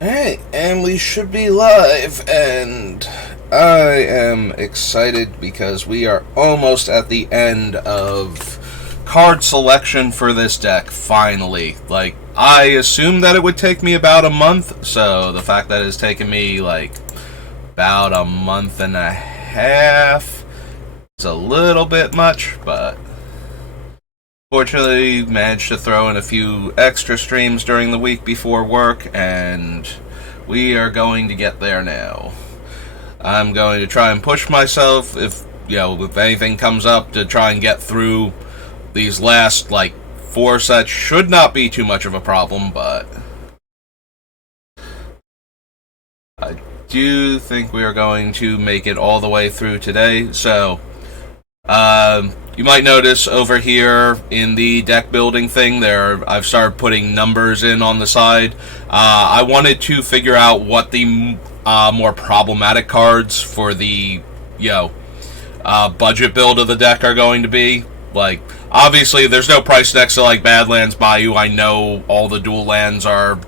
Hey, and we should be live, and I am excited because we are almost at the end of card selection for this deck, finally. I assumed that it would take me about a month, so the fact that it's taken me, about a month and a half is a little bit much, but fortunately, managed to throw in a few extra streams during the week before work, and we are going to get there now. I'm going to try and push myself, if anything comes up, to try and get through these last, four sets. Should not be too much of a problem, but I do think we are going to make it all the way through today, so you might notice over here in the deck building thing there, I've started putting numbers in on the side. I wanted to figure out what the more problematic cards for the budget build of the deck are going to be. Obviously, there's no price next to Badlands Bayou. I know all the dual lands are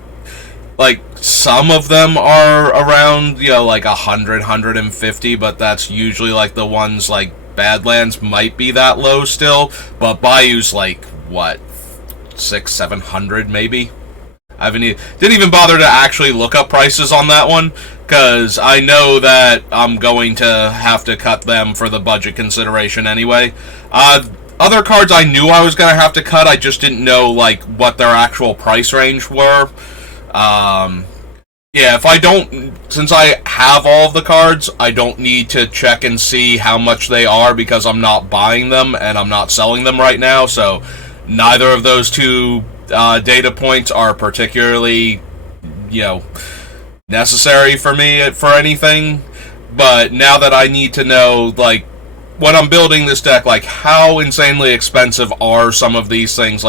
some of them are around 100, 150, but that's usually the ones Badlands might be that low still, but Bayou's what, 600-700 maybe. Didn't even bother to actually look up prices on that one, because I know that I'm going to have to cut them for the budget consideration anyway. Other cards I knew I was going to have to cut, I just didn't know what their actual price range were. Yeah, since I have all of the cards, I don't need to check and see how much they are because I'm not buying them and I'm not selling them right now, so neither of those two data points are particularly, necessary for me for anything. But now that I need to know, when I'm building this deck, how insanely expensive are some of these things,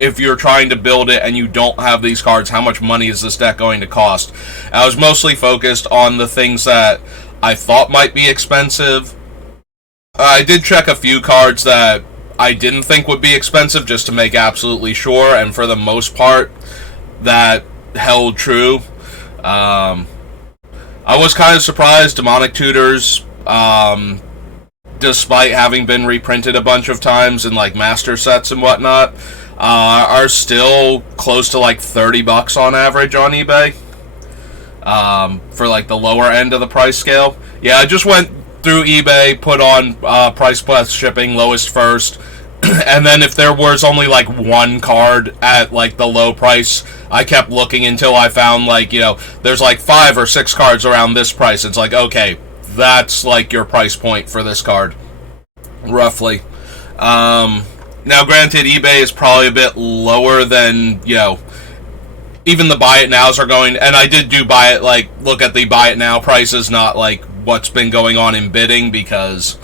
if you're trying to build it and you don't have these cards, how much money is this deck going to cost? I was mostly focused on the things that I thought might be expensive. I did check a few cards that I didn't think would be expensive just to make absolutely sure, and for the most part, that held true. I was kind of surprised Demonic Tutors, despite having been reprinted a bunch of times in master sets and whatnot, are still close to $30 on average on eBay, for the lower end of the price scale. Yeah, I just went through eBay, put on price plus shipping, lowest first, and then if there was only one card at the low price, I kept looking until I found there's 5 or 6 cards around this price. It's okay, that's your price point for this card, roughly. Now, granted, eBay is probably a bit lower than, even the buy it nows are going, and I did do buy it, look at the buy it now prices, not, what's been going on in bidding, because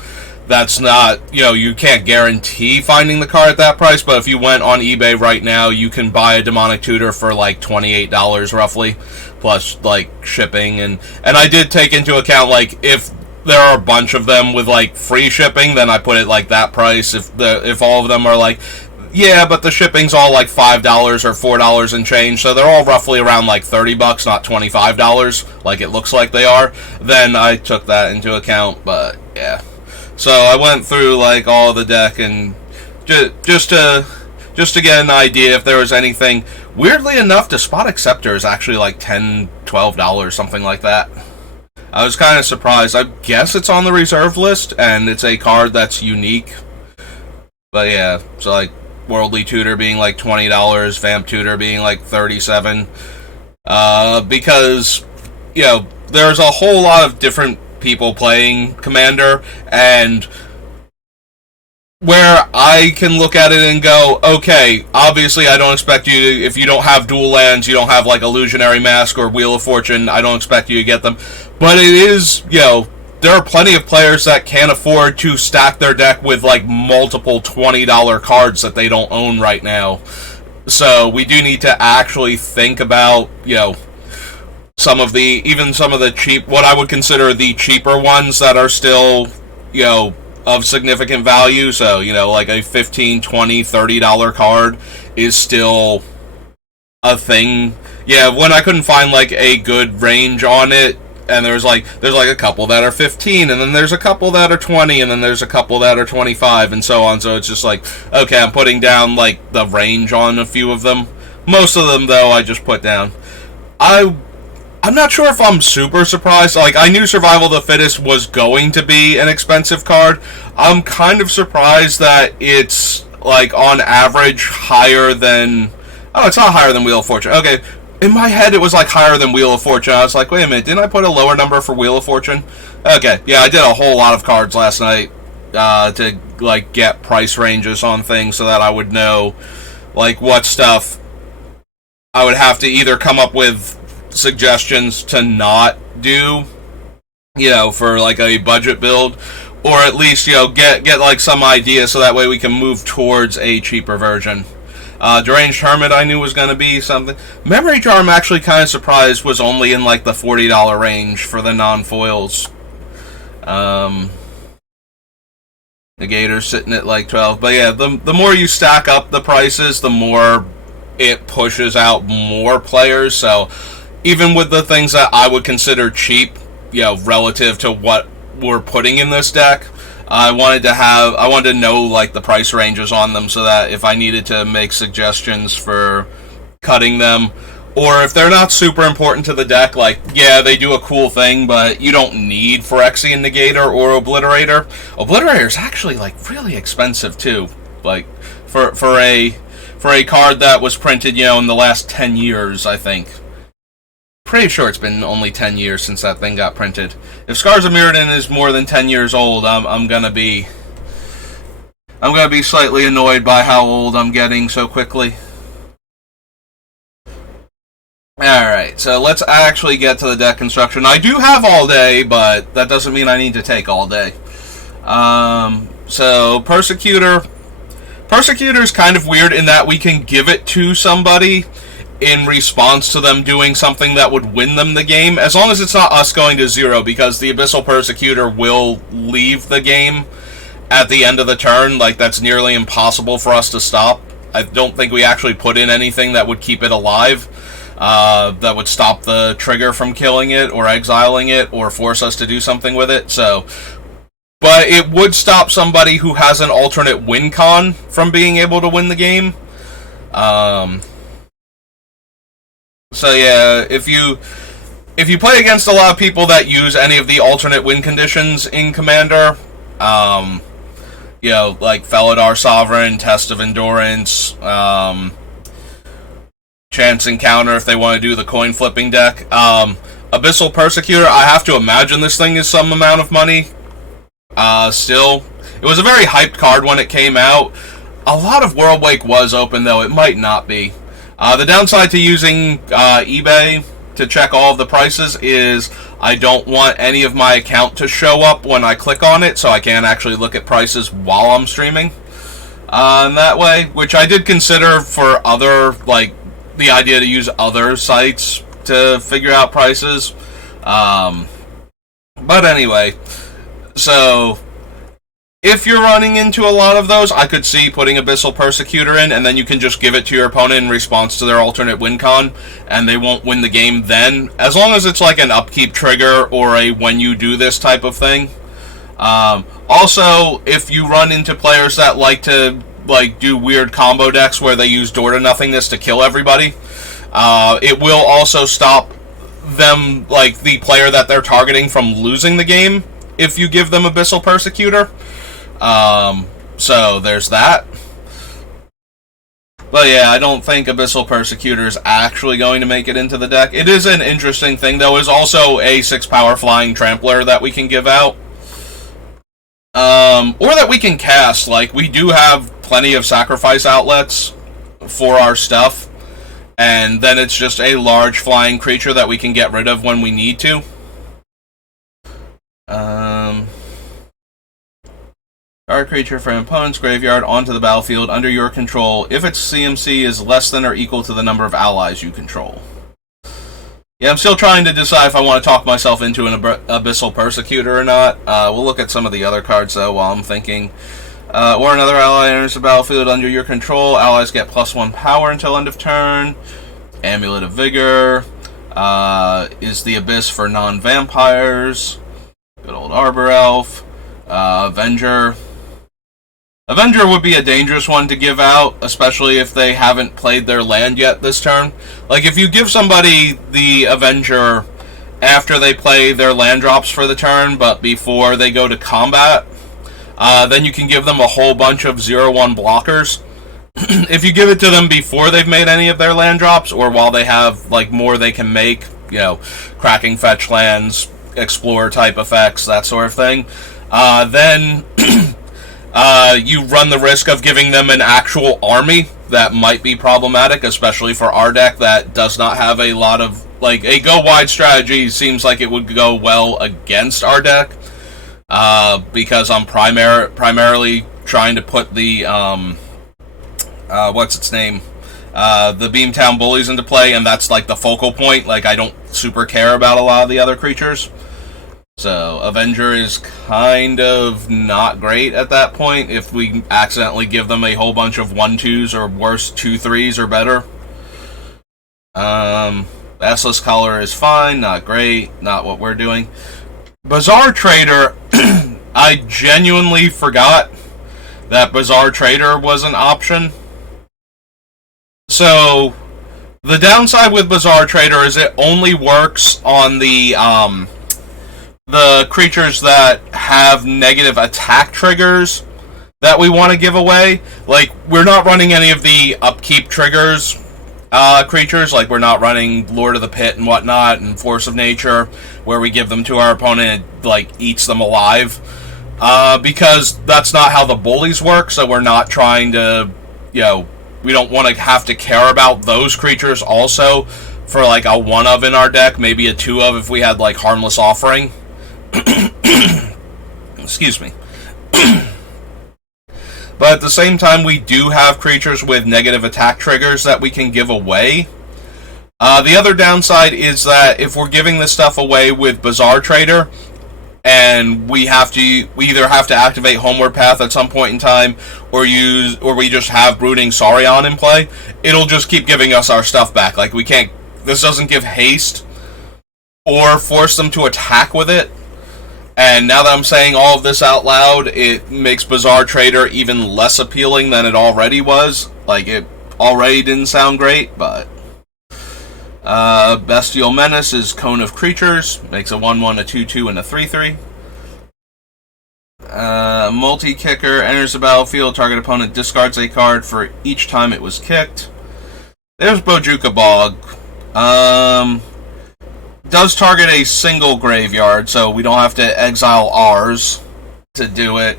that's not, you can't guarantee finding the card at that price, but if you went on eBay right now, you can buy a Demonic Tutor for, $28, roughly, plus, shipping, and I did take into account, if there are a bunch of them with free shipping, then I put it that price. If all of them are yeah, but the shipping's all $5 or $4 and change, so they're all roughly around $30, not $25, like it looks like they are, then I took that into account. But yeah, so I went through all of the deck and just to get an idea if there was anything. Weirdly enough, the Spot Acceptor is actually $10, $12, something like that. I was kind of surprised. I guess it's on the reserve list, and it's a card that's unique. But yeah, so Worldly Tutor being $20, Vamp Tutor being $37. Because, there's a whole lot of different people playing Commander, and where I can look at it and go, okay, obviously I don't expect you to, if you don't have dual lands, you don't have Illusionary Mask or Wheel of Fortune, I don't expect you to get them. But it is, there are plenty of players that can't afford to stack their deck with multiple $20 cards that they don't own right now. So we do need to actually think about, some of the cheap, what I would consider the cheaper ones that are still, of significant value. So, a $15, $20, $30 card is still a thing Yeah, when I couldn't find like a good range on it, and there's like a couple that are 15, and then there's a couple that are 20, and then there's a couple that are 25, and so on. So it's just like, okay, I'm putting down like the range on a few of them. Most of them, though, I just put down. I'm not sure if I'm super surprised. Like, I knew Survival of the Fittest was going to be an expensive card. I'm kind of surprised that it's, like, on average higher than... Oh, it's not higher than Wheel of Fortune. Okay, in my head it was, like, higher than Wheel of Fortune. I was like, wait a minute, didn't I put a lower number for Wheel of Fortune? Okay, yeah, I did a whole lot of cards last night to, like, get price ranges on things so that I would know, like, what stuff I would have to either come up with suggestions to not do, you know, for like a budget build, or at least, you know, get like some idea so that way we can move towards a cheaper version. Deranged Hermit I knew was going to be something. Memory Jar I'm actually kind of surprised was only in like the $40 range for the non-foils. Negator's sitting at like 12, but yeah, the more you stack up the prices, the more it pushes out more players. So even with the things that I would consider cheap, you know, relative to what we're putting in this deck, I wanted to know like the price ranges on them so that if I needed to make suggestions for cutting them, or if they're not super important to the deck, like, yeah, they do a cool thing, but you don't need Phyrexian Negator or Obliterator. Obliterator's actually like really expensive too, like for a card that was printed, you know, in the last 10 years, I think. Pretty sure it's been only 10 years since that thing got printed. If Scars of Mirrodin is more than 10 years old, I'm gonna be slightly annoyed by how old I'm getting so quickly. Alright, so let's actually get to the deck construction. I do have all day, but that doesn't mean I need to take all day. So Persecutor's kind of weird in that we can give it to somebody in response to them doing something that would win them the game, as long as it's not us going to 0, because the Abyssal Persecutor will leave the game at the end of the turn. Like, that's nearly impossible for us to stop. I don't think we actually put in anything that would keep it alive, that would stop the trigger from killing it, or exiling it, or force us to do something with it, so... But it would stop somebody who has an alternate win con from being able to win the game. So yeah, if you play against a lot of people that use any of the alternate win conditions in Commander, you know, like Felidar Sovereign, Test of Endurance, Chance Encounter if they want to do the coin flipping deck, Abyssal Persecutor, I have to imagine this thing is some amount of money. Still, it was a very hyped card when it came out. A lot of World Wake was open, though. It might not be. The downside to using eBay to check all of the prices is I don't want any of my account to show up when I click on it, so I can't actually look at prices while I'm streaming. In that way, which I did consider for other, like, the idea to use other sites to figure out prices. But anyway, so if you're running into a lot of those, I could see putting Abyssal Persecutor in, and then you can just give it to your opponent in response to their alternate win con, and they won't win the game then, as long as it's like an upkeep trigger or a when you do this type of thing. Also, if you run into players that like to do weird combo decks where they use Door to Nothingness to kill everybody, it will also stop them, like the player that they're targeting, from losing the game if you give them Abyssal Persecutor. So there's that. But yeah, I don't think Abyssal Persecutor is actually going to make it into the deck. It is an interesting thing, though. It's also a 6-power flying trampler that we can give out. Or that we can cast. Like, we do have plenty of sacrifice outlets for our stuff. And then it's just a large flying creature that we can get rid of when we need to. Guard creature from opponent's graveyard onto the battlefield under your control if its CMC is less than or equal to the number of allies you control. Yeah, I'm still trying to decide if I want to talk myself into an Abyssal Persecutor or not. We'll look at some of the other cards, though, while I'm thinking. Or another ally enters the battlefield under your control. Allies get +1 power until end of turn. Amulet of Vigor. Is the Abyss for non-vampires. Good old Arbor Elf. Avenger. Avenger would be a dangerous one to give out, especially if they haven't played their land yet this turn. Like, if you give somebody the Avenger after they play their land drops for the turn, but before they go to combat, then you can give them a whole bunch of 0/1 blockers. If you give it to them before they've made any of their land drops, or while they have, like, more they can make, you know, cracking fetch lands, explore type effects, that sort of thing, then you run the risk of giving them an actual army that might be problematic, especially for our deck that does not have a lot of, like, a go-wide strategy seems like it would go well against our deck, because I'm primarily trying to put the, what's its name? The Beamtown Bullies into play, and that's like the focal point. Like, I don't super care about a lot of the other creatures. So, Avenger is kind of not great at that point if we accidentally give them a whole bunch of 1/2s or worse, 2/3s or better. Assless Color is fine, not great, not what we're doing. Bazaar Trader, I genuinely forgot that Bazaar Trader was an option. So, the downside with Bazaar Trader is it only works on the creatures that have negative attack triggers that we want to give away. Like, we're not running any of the upkeep triggers creatures, like we're not running Lord of the Pit and whatnot, and Force of Nature, where we give them to our opponent and, like, eats them alive. Because that's not how the Bullies work, so we're not trying to, you know, we don't want to have to care about those creatures also for, like, a 1-of in our deck, maybe a 2-of if we had, like, Harmless Offering. Excuse me. But at the same time, we do have creatures with negative attack triggers that we can give away. The other downside is that if we're giving this stuff away with Bazaar Trader, and we either have to activate Homeward Path at some point in time, or we just have Brooding Saurian in play, it'll just keep giving us our stuff back. Like, we can't, this doesn't give haste, or force them to attack with it. And now that I'm saying all of this out loud, it makes Bazaar Trader even less appealing than it already was. Like, it already didn't sound great, but... Bestial Menace is Cone of Creatures. Makes a 1/1, a 2/2, and a 3/3. Multi-Kicker enters the battlefield. Target opponent discards a card for each time it was kicked. There's Bojuka Bog. Does target a single graveyard, so we don't have to exile ours to do it.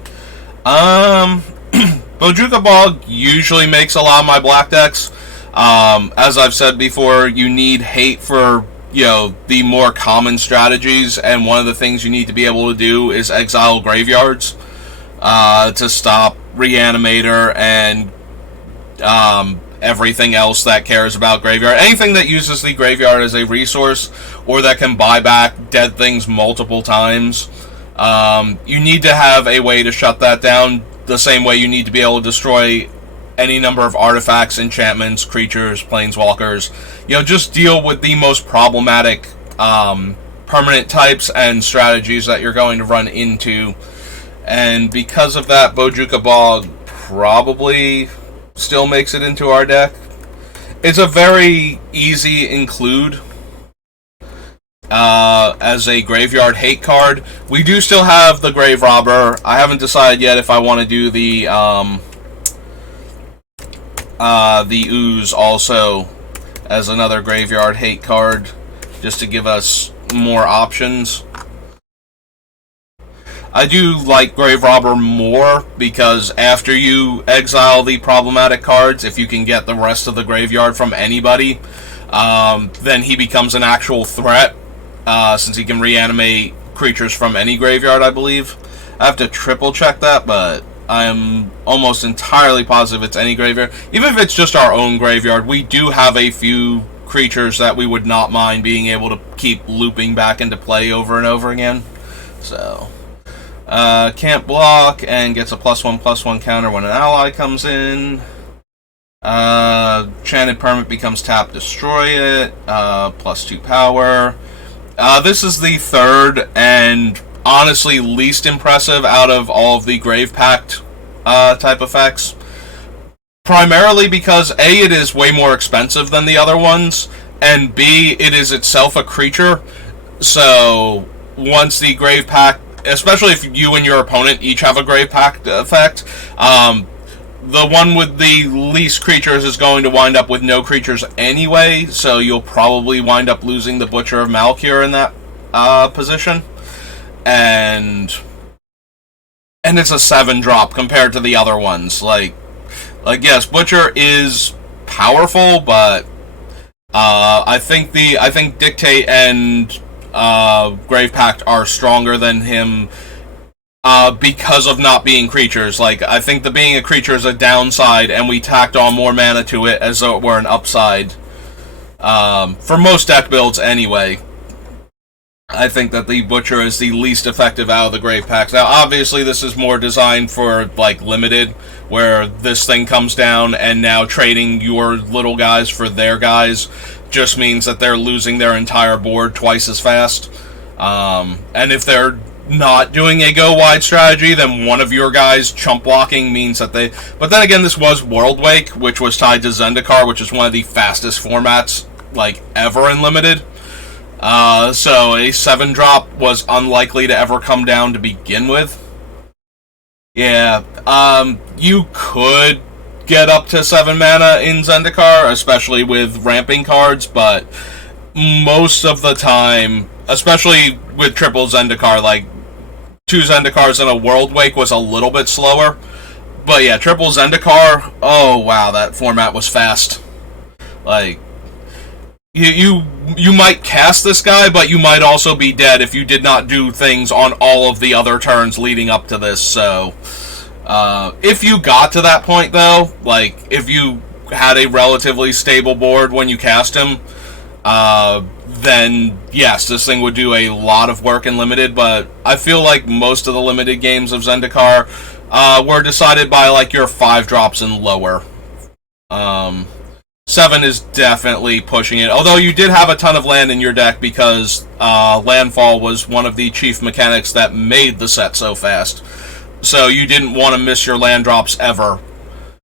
Bojuka Bog usually makes a lot of my black decks. As I've said before, you need hate for, you know, the more common strategies, and one of the things you need to be able to do is exile graveyards to stop Reanimator and everything else that cares about graveyard. Anything that uses the graveyard as a resource, or that can buy back dead things multiple times, you need to have a way to shut that down, the same way you need to be able to destroy any number of artifacts, enchantments, creatures, planeswalkers. You know, just deal with the most problematic permanent types and strategies that you're going to run into. And because of that, Bojuka Bog probably still makes it into our deck. It's a very easy include as a graveyard hate card. We do still have the Grave Robber. I haven't decided yet if I want to do the Ooze also as another graveyard hate card, just to give us more options. I do like Grave Robber more, because after you exile the problematic cards, if you can get the rest of the graveyard from anybody, then he becomes an actual threat, since he can reanimate creatures from any graveyard, I believe. I have to triple check that, but I'm almost entirely positive it's any graveyard. Even if it's just our own graveyard, we do have a few creatures that we would not mind being able to keep looping back into play over and over again. So, can't block and gets a +1/+1 counter when an ally comes in. Enchanted Permit becomes tap, destroy it. +2 power. This is the third and honestly least impressive out of all of the Grave Pact type effects. Primarily because A, it is way more expensive than the other ones, and B, it is itself a creature. So once the Grave Pact, especially if you and your opponent each have a Grave Pact effect, the one with the least creatures is going to wind up with no creatures anyway, so you'll probably wind up losing the Butcher of Malkir in that position. And it's a 7-drop compared to the other ones. Like yes, Butcher is powerful, but I think Dictate and Grave Pact are stronger than him because of not being creatures. Like, I think the being a creature is a downside, and we tacked on more mana to it as though it were an upside. For most deck builds, anyway. I think that the Butcher is the least effective out of the Grave Pacts. Now, obviously, this is more designed for, like, Limited, where this thing comes down, and now trading your little guys for their guys just means that they're losing their entire board twice as fast. And if they're not doing a go-wide strategy, then one of your guys chump blocking means that they... But then again, this was Worldwake, which was tied to Zendikar, which is one of the fastest formats, like, ever in Limited. So a 7-drop was unlikely to ever come down to begin with. Yeah, you could get up to 7 mana in Zendikar, especially with ramping cards, but most of the time, especially with triple Zendikar, like 2 Zendikars and a Worldwake was a little bit slower. But yeah, triple Zendikar, oh wow, that format was fast. Like, you might cast this guy, but you might also be dead if you did not do things on all of the other turns leading up to this, so... if you got to that point, though, like, if you had a relatively stable board when you cast him, then, yes, this thing would do a lot of work in Limited, but I feel like most of the Limited games of Zendikar were decided by, like, your 5 drops and lower. 7 is definitely pushing it, although you did have a ton of land in your deck because landfall was one of the chief mechanics that made the set so fast. So you didn't want to miss your land drops ever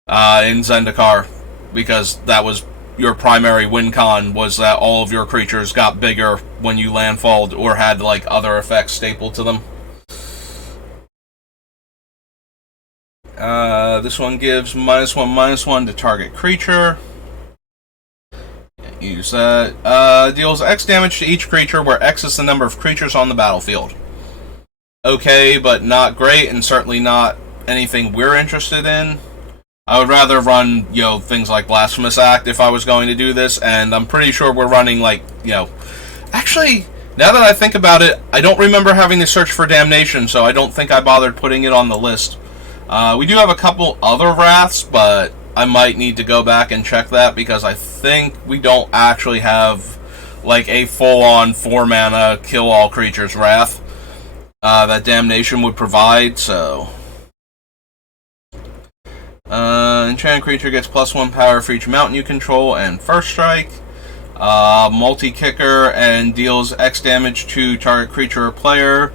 in Zendikar, because that was your primary win con, was that all of your creatures got bigger when you landfalled or had like other effects stapled to them. This one gives -1/-1 to target creature. Use that. Deals X damage to each creature, where X is the number of creatures on the battlefield. Okay, but not great, and certainly not anything we're interested in. I would rather run, things like Blasphemous Act if I was going to do this, and I'm pretty sure we're running, like, Actually, now that I think about it, I don't remember having to search for Damnation, so I don't think I bothered putting it on the list. We do have a couple other Wraths, but I might need to go back and check that, because I think we don't actually have, like, a full-on 4-mana kill-all creatures Wrath that Damnation would provide, so... enchanted creature gets +1 power for each mountain you control and first strike. Multi-kicker and deals X damage to target creature or player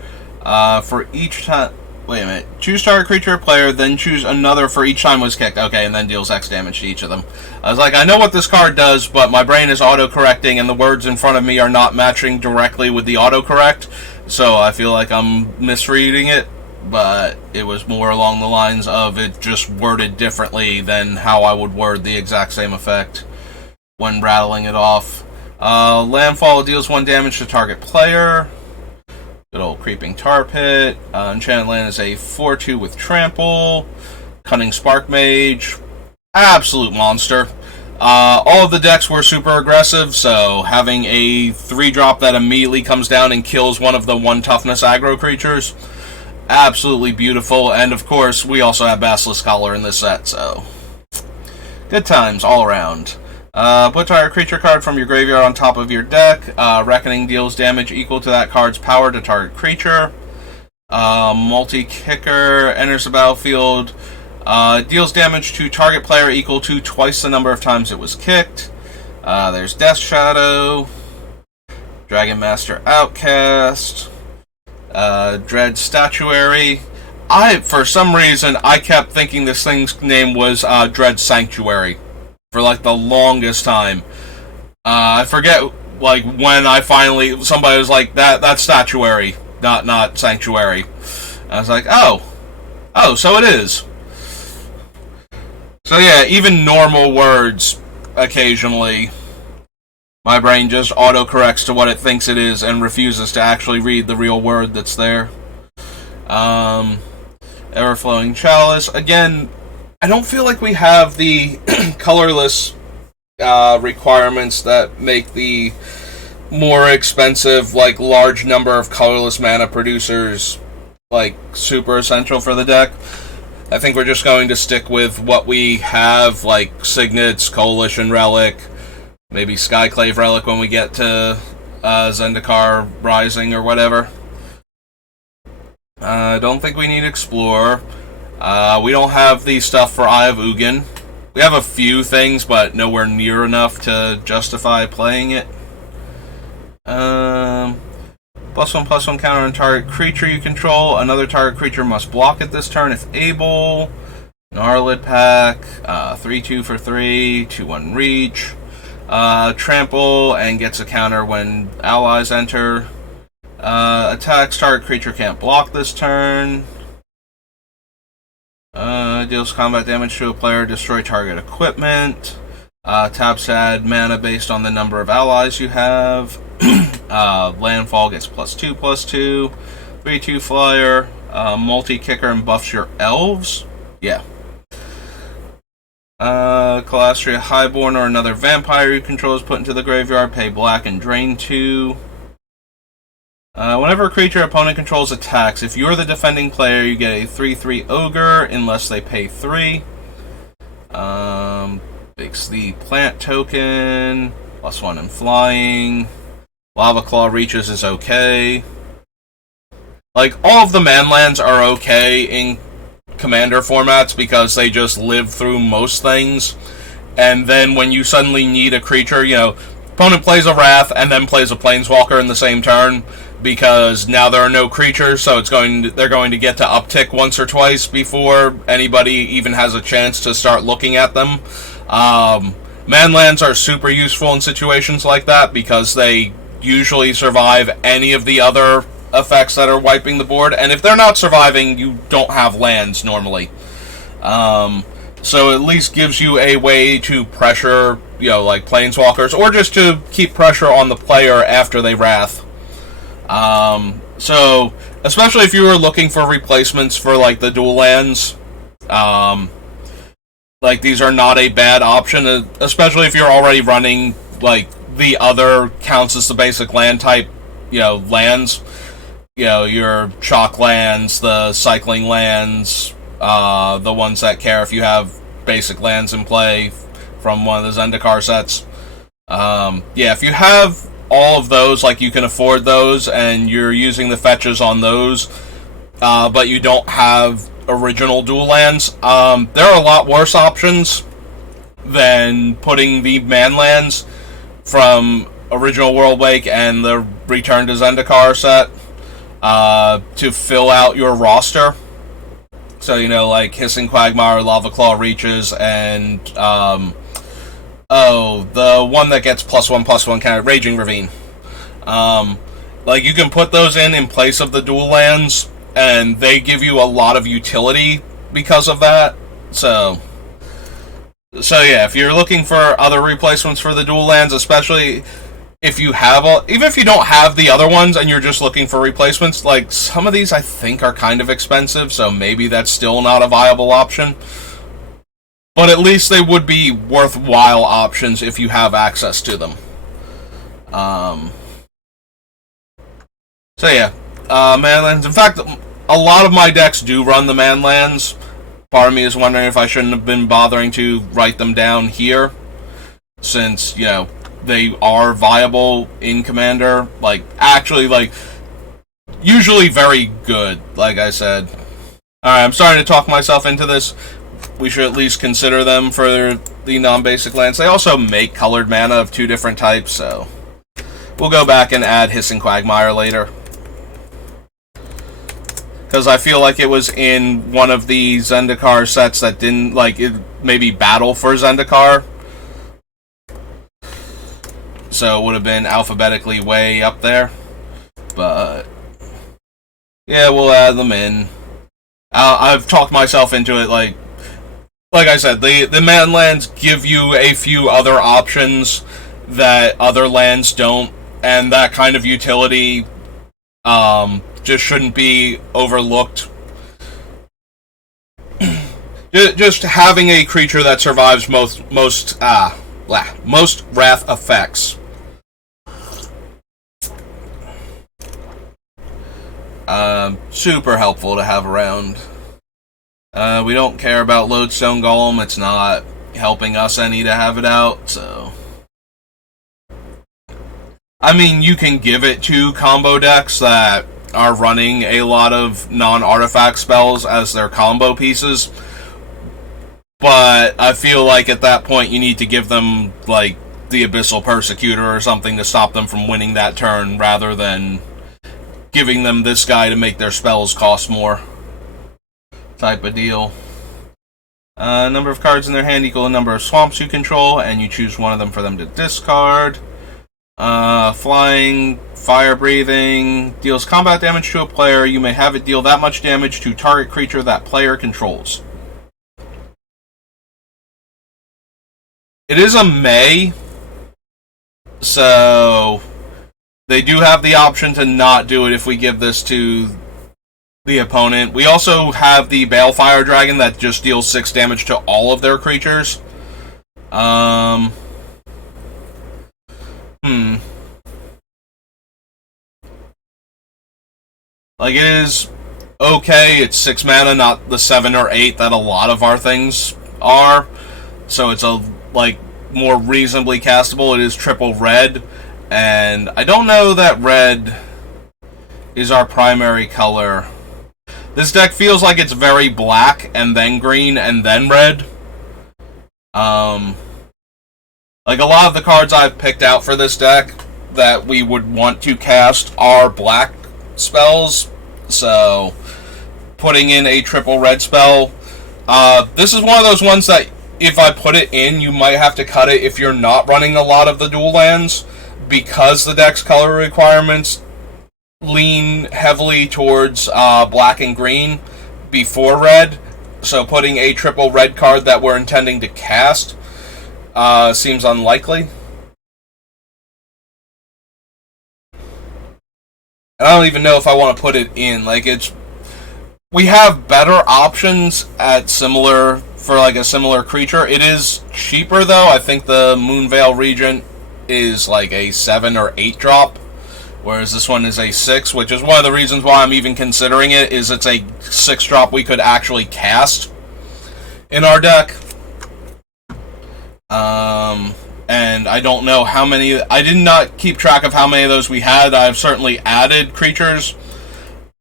for each time... Wait a minute. Choose target creature or player, then choose another for each time was kicked. Okay, and then deals X damage to each of them. I was like, I know what this card does, but my brain is auto-correcting and the words in front of me are not matching directly with the autocorrect, so I feel like I'm misreading it, but it was more along the lines of it just worded differently than how I would word the exact same effect when rattling it off. Landfall deals 1 damage to target player. Good old Creeping Tar Pit. Enchanted Land is a 4/2 with Trample. Cunning Spark Mage. Absolute monster. All of the decks were super aggressive, so having a 3-drop that immediately comes down and kills one of the 1 toughness aggro creatures, absolutely beautiful. And of course, we also have Basilisk Collar in this set, so good times all around. Put target creature card from your graveyard on top of your deck. Reckoning deals damage equal to that card's power to target creature. Multi-kicker enters the battlefield. Deals damage to target player equal to twice the number of times it was kicked. There's Death Shadow, Dragon Master Outcast, Dread Statuary. For some reason, I kept thinking this thing's name was Dread Sanctuary for like the longest time. I forget like when I finally somebody was like that's Statuary, not Sanctuary. I was like, oh, so it is. So yeah, even normal words occasionally, my brain just autocorrects to what it thinks it is and refuses to actually read the real word that's there. Ever-flowing Chalice. Again, I don't feel like we have the colorless requirements that make the more expensive, like, large number of colorless mana producers, like, super essential for the deck. I think we're just going to stick with what we have, like Signets, Coalition Relic, maybe Skyclave Relic when we get to Zendikar Rising or whatever. I don't think we need Explorer. We don't have the stuff for Eye of Ugin. We have a few things, but nowhere near enough to justify playing it. +1/+1 counter on target creature you control. Another target creature must block it this turn if able. Gnarlid Pack. 3/2 for 3. 2/1 reach. Trample and gets a counter when allies enter. Attacks target creature can't block this turn. Deals combat damage to a player. Destroy target equipment. Taps add mana based on the number of allies you have. Landfall gets +2/+2. 3/2 flyer. Multi-kicker and buffs your elves. Yeah. Calastria Highborn or another vampire you control is put into the graveyard. Pay black and drain 2. Whenever a creature opponent controls attacks, if you're the defending player, you get a 3/3 ogre unless they pay 3. Makes the plant token. +1 in flying. Lava Claw reaches is okay. Like, all of the manlands are okay in commander formats because they just live through most things. And then when you suddenly need a creature, opponent plays a Wrath and then plays a Planeswalker in the same turn because now there are no creatures, so they're going to get to uptick once or twice before anybody even has a chance to start looking at them. Manlands are super useful in situations like that because they usually survive any of the other effects that are wiping the board, and if they're not surviving, you don't have lands normally. So it at least gives you a way to pressure, like Planeswalkers, or just to keep pressure on the player after they Wrath. So, especially if you were looking for replacements for, like, the dual lands, like, these are not a bad option, especially if you're already running, like, the other counts as the basic land type, lands. Your chalk lands, the cycling lands, the ones that care if you have basic lands in play from one of the Zendikar sets. If you have all of those, like, you can afford those, and you're using the fetches on those, but you don't have original dual lands, there are a lot worse options than putting the manlands from Original Worldwake and the Return to Zendikar set to fill out your roster. So, like Hissing Quagmire, Lava Claw Reaches, and the one that gets +1/+1 counter, Raging Ravine. Like, you can put those in place of the dual lands, and they give you a lot of utility because of that. So yeah, if you're looking for other replacements for the dual lands, especially if you have even if you don't have the other ones and you're just looking for replacements, like, some of these I think are kind of expensive, so maybe that's still not a viable option. But at least they would be worthwhile options if you have access to them. So yeah, manlands. In fact, a lot of my decks do run the manlands. Part of me is wondering if I shouldn't have been bothering to write them down here, since, they are viable in Commander. Like, actually, like, usually very good, like I said. Alright, I'm starting to talk myself into this. we should at least consider them for the non-basic lands. They also make colored mana of 2 different types, so we'll go back and add Hissing Quagmire later. Because I feel like it was in one of the Zendikar sets that didn't, like, it maybe battle for Zendikar. So it would have been alphabetically way up there. But yeah, we'll add them in. I've talked myself into it, like I said, the man lands give you a few other options that other lands don't, and that kind of utility just shouldn't be overlooked. Just having a creature that survives most wrath effects. Super helpful to have around. We don't care about Lodestone Golem. It's not helping us any to have it out, so... I mean, you can give it to combo decks that are running a lot of non-artifact spells as their combo pieces, but I feel like at that point you need to give them, like, the Abyssal Persecutor or something to stop them from winning that turn, rather than giving them this guy to make their spells cost more. Type of deal. Number of cards in their hand equal the number of swamps you control, and you choose one of them for them to discard. Flying, fire breathing, deals combat damage to a player. You may have it deal that much damage to target creature that player controls. It is a may, so they do have the option to not do it if we give this to the opponent. We also have the Balefire Dragon that just deals 6 damage to all of their creatures. Like, it is okay. It's 6 mana, not the 7 or 8 that a lot of our things are. So it's a, like, more reasonably castable. It is triple red, and I don't know that red is our primary color. This deck feels like it's very black, and then green, and then red. Like, a lot of the cards I've picked out for this deck that we would want to cast are black spells, so putting in a triple red spell, this is one of those ones that if I put it in, you might have to cut it if you're not running a lot of the dual lands, because the deck's color requirements lean heavily towards black and green before red, so putting a triple red card that we're intending to cast seems unlikely. I don't even know if I want to put it in. Like, we have better options at similar, for like a similar creature. It is cheaper though. I think the Moonveil Regent is like a 7 or 8 drop, whereas this one is a 6, which is one of the reasons why I'm even considering it, is it's a 6 drop we could actually cast in our deck. And I don't know how many, I did not keep track of how many of those we had. I've certainly added creatures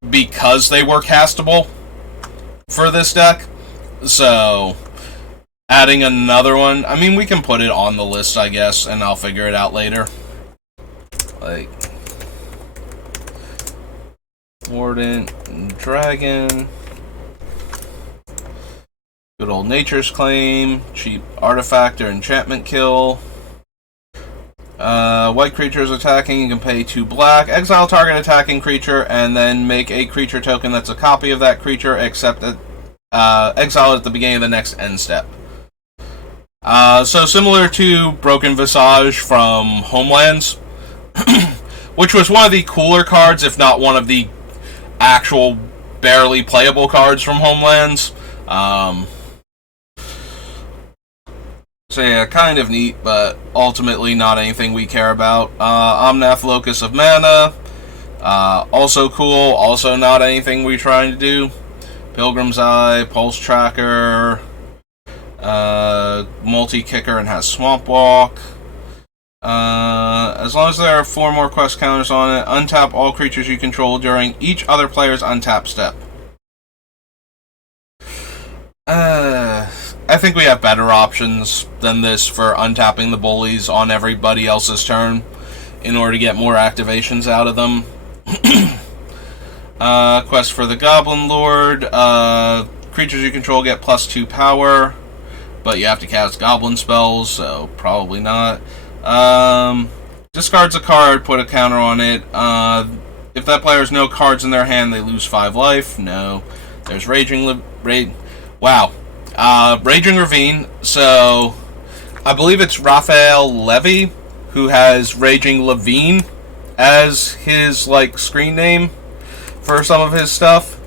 because they were castable for this deck. So, adding another one, I mean, we can put it on the list, I guess, and I'll figure it out later. Like, Warden, Dragon, good old Nature's Claim, cheap artifact or enchantment kill. White creatures attacking, you can pay 2 black, exile target attacking creature, and then make a creature token that's a copy of that creature, except that exile at the beginning of the next end step. So similar to Broken Visage from Homelands, which was one of the cooler cards, if not one of the actual barely playable cards from Homelands. So yeah, kind of neat, but ultimately not anything we care about. Omnath, Locus of Mana, also cool, also not anything we're trying to do. Pilgrim's Eye, Pulse Tracker, multi-kicker and has Swamp Walk. As long as there are 4 more quest counters on it, untap all creatures you control during each other player's untap step. I think we have better options than this for untapping the bullies on everybody else's turn in order to get more activations out of them. Quest for the Goblin Lord. Creatures you control get +2 power, but you have to cast goblin spells, so probably not. Discards a card, put a counter on it. If that player has no cards in their hand, they lose 5 life. No. There's Raging Ravine. So I believe it's Raphael Levy who has Raging Levine as his like screen name for some of his stuff.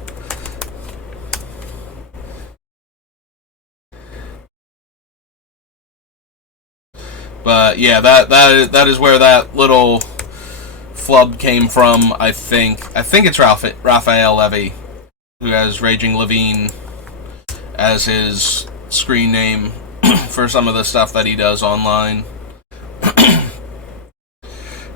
But yeah, that is where that little flub came from. I think it's Raphael Levy who has Raging Levine as his screen name for some of the stuff that he does online.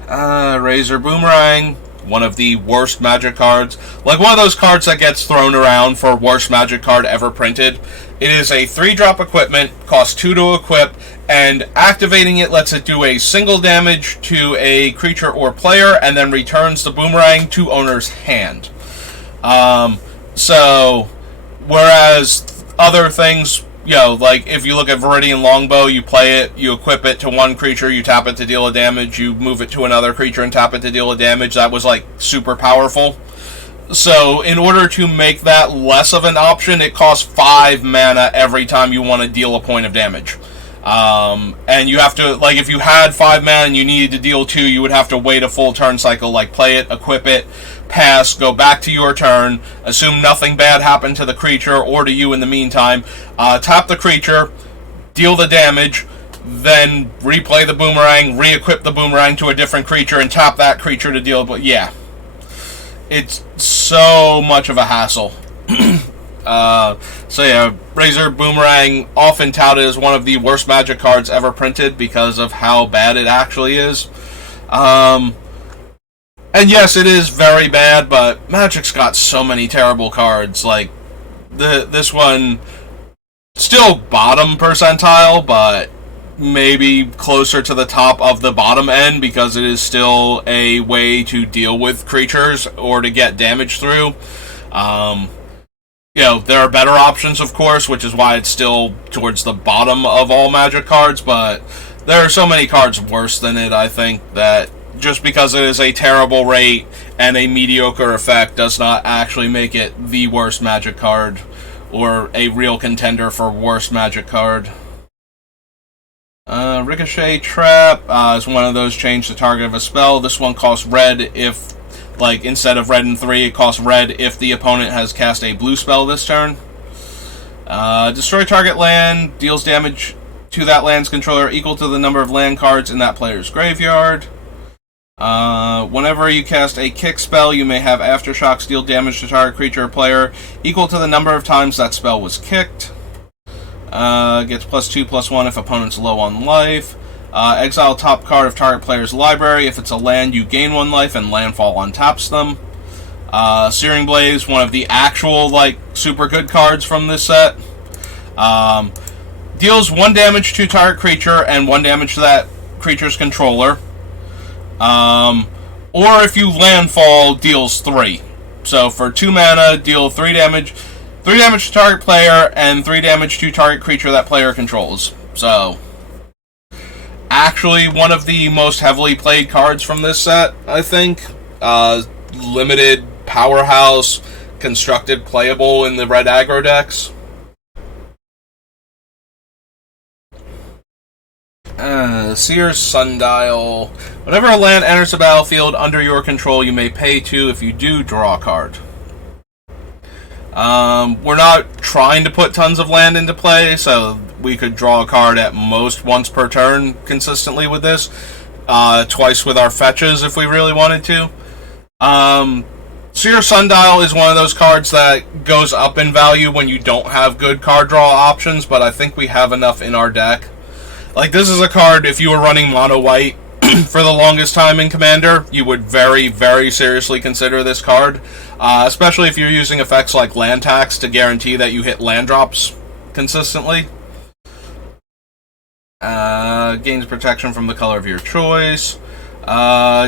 Razor Boomerang, one of the worst Magic cards. Like one of those cards that gets thrown around for worst Magic card ever printed. It is a 3-drop equipment, costs 2 to equip, and activating it lets it do a single damage to a creature or player, and then returns the boomerang to owner's hand. So, whereas other things, you know, like if you look at Viridian Longbow, you play it, you equip it to one creature, you tap it to deal a damage, you move it to another creature and tap it to deal a damage. That was like super powerful. So in order to make that less of an option, it costs 5 mana every time you want to deal a point of damage. And you have to, like, if you had 5 mana and you needed to deal 2, you would have to wait a full turn cycle, like play it, equip it, pass, go back to your turn, assume nothing bad happened to the creature or to you in the meantime, tap the creature, deal the damage, then replay the boomerang, re-equip the boomerang to a different creature, and tap that creature to deal. But yeah, it's so much of a hassle. So yeah, Razor Boomerang, often touted as one of the worst Magic cards ever printed because of how bad it actually is. And yes, it is very bad, but Magic's got so many terrible cards. Like, this one, still bottom percentile, but maybe closer to the top of the bottom end because it is still a way to deal with creatures or to get damage through. You know, there are better options, of course, which is why it's still towards the bottom of all Magic cards, but there are so many cards worse than it, I think, that just because it is a terrible rate and a mediocre effect does not actually make it the worst Magic card or a real contender for worst Magic card. Ricochet Trap is one of those change the target of a spell. This one costs red if, like, instead of red and 3, it costs red if the opponent has cast a blue spell this turn. Destroy target land, deals damage to that land's controller equal to the number of land cards in that player's graveyard. Whenever you cast a kick spell, you may have Aftershocks deal damage to target creature or player equal to the number of times that spell was kicked. Gets +2/+1 if opponent's low on life. Exile top card of target player's library. If it's a land, you gain 1 life, and landfall untaps them. Searing Blaze, one of the actual, like, super good cards from this set. Deals 1 damage to target creature and 1 damage to that creature's controller. Or if you landfall, deals 3. So for 2 mana, deal 3 damage. 3 damage to target player and 3 damage to target creature that player controls. So, actually one of the most heavily played cards from this set, I think. Limited, powerhouse, constructed, playable in the red aggro decks. Seer's Sundial. Whenever a land enters the battlefield under your control, you may pay 2. If you do, draw a card. We're not trying to put tons of land into play, so we could draw a card at most once per turn consistently with this. Twice with our fetches if we really wanted to. Seer's Sundial is one of those cards that goes up in value when you don't have good card draw options, but I think we have enough in our deck. Like, this is a card, if you were running mono white for the longest time in Commander, you would very, very seriously consider this card. Especially if you're using effects like land tax to guarantee that you hit land drops consistently. Gains protection from the color of your choice.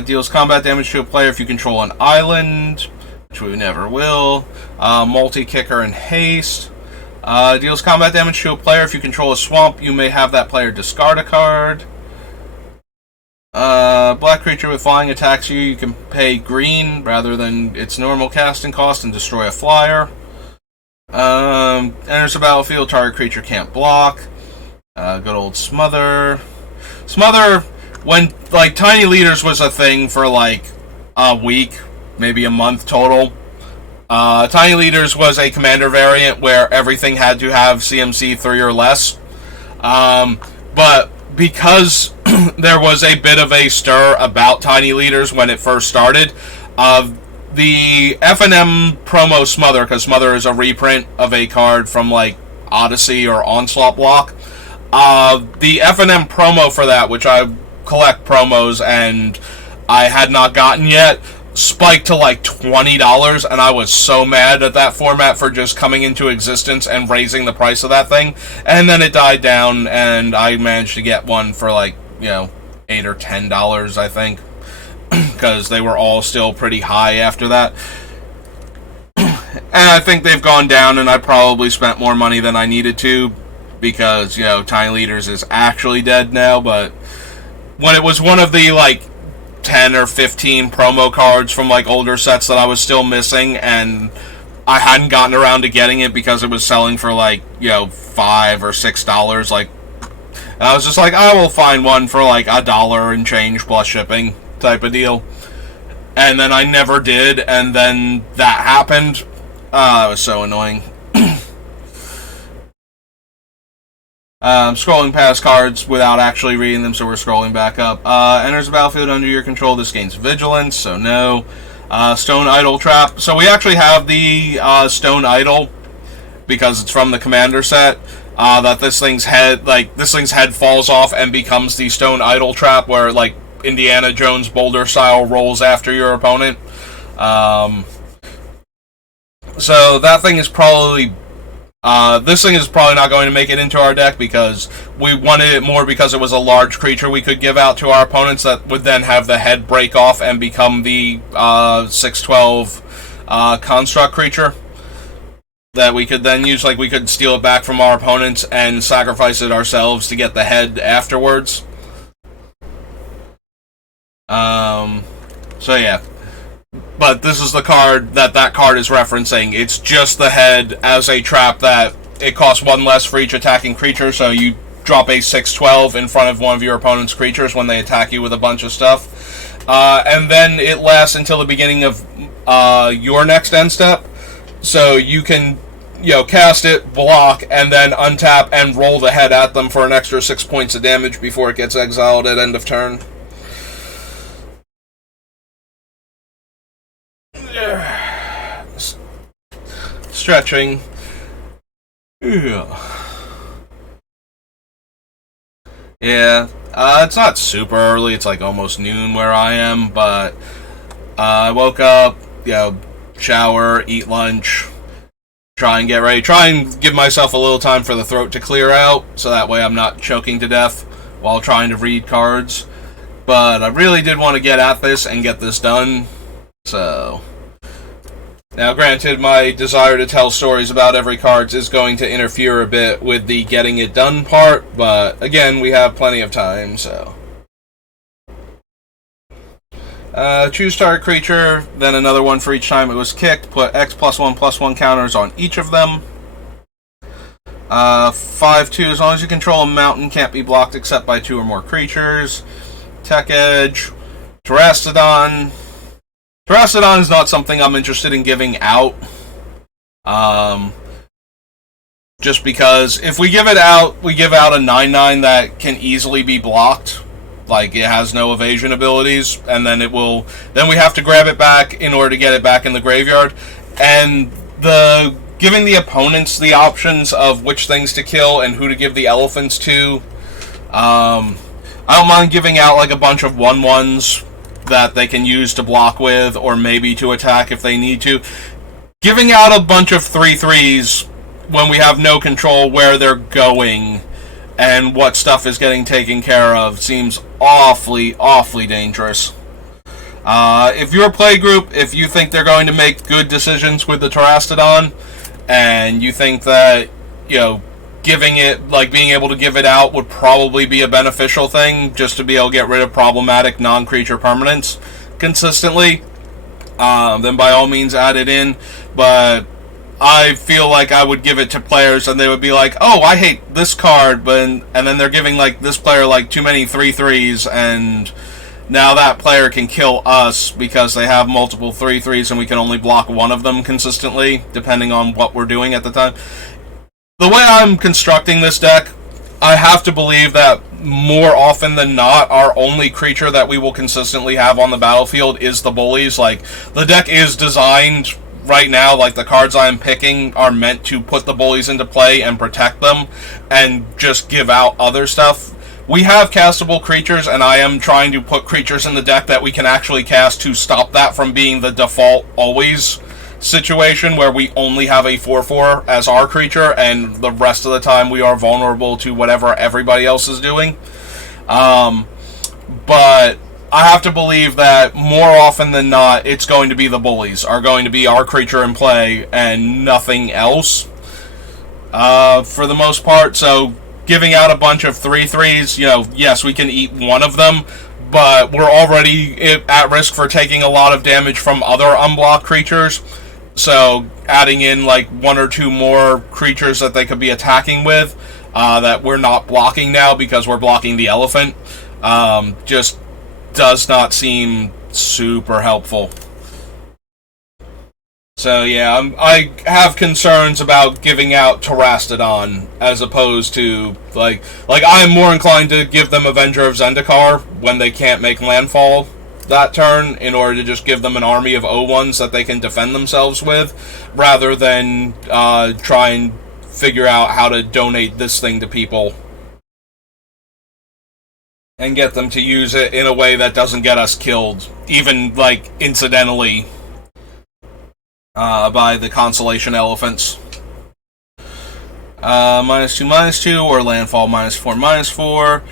Deals combat damage to a player if you control an island, which we never will. Multi-kicker and haste. Deals combat damage to a player if you control a swamp. You may have that player discard a card. Black creature with flying attacks you. You can pay green rather than its normal casting cost and destroy a flyer. Enters the battlefield. Target creature can't block. Good old Smother. Smother, when like Tiny Leaders was a thing for like a week, maybe a month total. Tiny Leaders was a commander variant where everything had to have CMC 3 or less. But because there was a bit of a stir about Tiny Leaders when it first started, the F&M promo Smother, because Smother is a reprint of a card from like Odyssey or Onslaught block, the F&M promo for that, which I collect promos and I had not gotten yet, spiked to like $20, and I was so mad at that format for just coming into existence and raising the price of that thing. And then it died down, and I managed to get one for like, $8 or $10, I think, because they were all still pretty high after that. And I think they've gone down, and I probably spent more money than I needed to, because, Tiny Leaders is actually dead now. But when it was one of the like 10 or 15 promo cards from like older sets that I was still missing, and I hadn't gotten around to getting it because it was selling for like $5 or $6, like, and I was just like, I will find one for like $1 and change plus shipping type of deal. And then I never did, and then that happened. It was so annoying. Scrolling past cards without actually reading them, so we're scrolling back up. Enters the battlefield under your control. This gains vigilance, so no. Stone Idol Trap. So we actually have the Stone Idol, because it's from the Commander set, that this thing's head falls off and becomes the Stone Idol Trap, where like Indiana Jones boulder style rolls after your opponent. So that thing is probably... this thing is probably not going to make it into our deck, because we wanted it more because it was a large creature we could give out to our opponents that would then have the head break off and become the 6/12 construct creature that we could then use. Like, we could steal it back from our opponents and sacrifice it ourselves to get the head afterwards. So yeah. But this is the card that card is referencing. It's just the head as a trap that it costs 1 less for each attacking creature, so you drop a 6/12 in front of one of your opponent's creatures when they attack you with a bunch of stuff. And then it lasts until the beginning of your next end step. So you can, cast it, block, and then untap and roll the head at them for an extra 6 points of damage before it gets exiled at end of turn. Stretching. Yeah. It's not super early. It's like almost noon where I am, but I woke up, shower, eat lunch, try and get ready, try and give myself a little time for the throat to clear out, so that way I'm not choking to death while trying to read cards. But I really did want to get at this and get this done, so... Now, granted, my desire to tell stories about every card is going to interfere a bit with the getting it done part, but again, we have plenty of time, so... Choose target creature, then another one for each time it was kicked. Put X+1/+1 counters on each of them. 5/2, as long as you control a mountain, can't be blocked except by 2 or more creatures. Tech Edge. Terastodon. Terastodon is not something I'm interested in giving out. Just because if we give it out, we give out a 9/9 that can easily be blocked. Like, it has no evasion abilities, and then then we have to grab it back in order to get it back in the graveyard. And giving the opponents the options of which things to kill and who to give the elephants to, I don't mind giving out like a bunch of 1/1s that they can use to block with, or maybe to attack if they need to. Giving out a bunch of 3/3s when we have no control where they're going and what stuff is getting taken care of seems awfully, awfully dangerous. If you're a play group, if you think they're going to make good decisions with the Terastodon, and you think that, you know, giving it, like being able to give it out would probably be a beneficial thing, just to be able to get rid of problematic non-creature permanents consistently, then by all means add it in. But I feel like I would give it to players and they would be like, oh, I hate this card, and then they're giving like this player like too many 3/3s, and now that player can kill us because they have multiple 3/3s and we can only block one of them consistently, depending on what we're doing at the time. The way I'm constructing this deck, I have to believe that more often than not, our only creature that we will consistently have on the battlefield is the Bullies. Like, the deck is designed right now, like the cards I'm picking are meant to put the Bullies into play and protect them and just give out other stuff. We have castable creatures, and I am trying to put creatures in the deck that we can actually cast to stop that from being the default always situation where we only have a 4/4 as our creature and the rest of the time we are vulnerable to whatever everybody else is doing. But I have to believe that more often than not, it's going to be the Bullies are going to be our creature in play and nothing else, for the most part. So giving out a bunch of 3/3s, you know, yes, we can eat one of them, but we're already at risk for taking a lot of damage from other unblocked creatures. So adding in like one or two more creatures that they could be attacking with, that we're not blocking now because we're blocking the elephant, just does not seem super helpful. So yeah, I have concerns about giving out Terastodon as opposed to like I'm more inclined to give them Avenger of Zendikar when they can't make landfall that turn, in order to just give them an army of O1s that they can defend themselves with, rather than try and figure out how to donate this thing to people and get them to use it in a way that doesn't get us killed, even like incidentally, by the Constellation Elephants. -2/-2 or landfall -4/-4.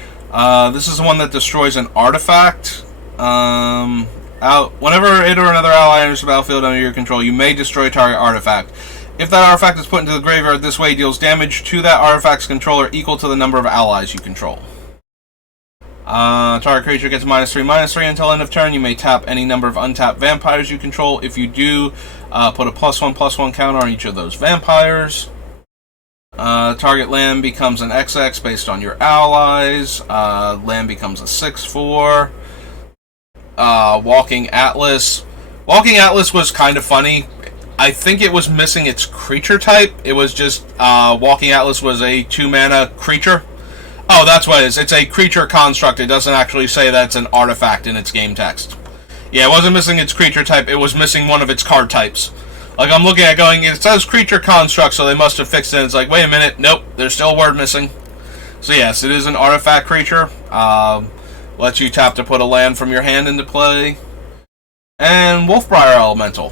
This is the one that destroys an artifact. Whenever it or another ally enters the battlefield under your control, you may destroy target artifact. If that artifact is put into the graveyard this way, it deals damage to that artifact's controller equal to the number of allies you control. Target creature gets -3/-3 until end of turn. You may tap any number of untapped vampires you control. If you do, put a +1/+1 counter on each of those vampires. Target land becomes an XX based on your allies. Land becomes a 6/4. Walking Atlas. Walking Atlas was kind of funny. I think it was missing its creature type. It was just, Walking Atlas was a 2-mana creature. Oh, that's what it is. It's a creature construct. It doesn't actually say that it's an artifact in its game text. Yeah, it wasn't missing its creature type. It was missing one of its card types. Like, I'm looking at it going, it says creature construct, so they must have fixed it. It's like, wait a minute. Nope, there's still a word missing. So yes, it is an artifact creature. Lets you tap to put a land from your hand into play. And Wolfbriar Elemental,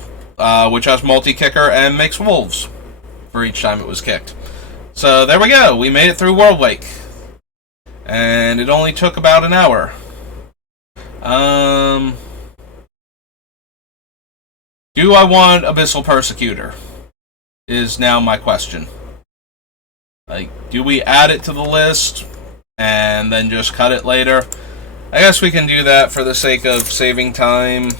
which has multi-kicker and makes wolves for each time it was kicked. So there we go. We made it through Worldwake. And it only took about an hour. Do I want Abyssal Persecutor? Is now my question. Like, do we add it to the list and then just cut it later? I guess we can do that for the sake of saving time.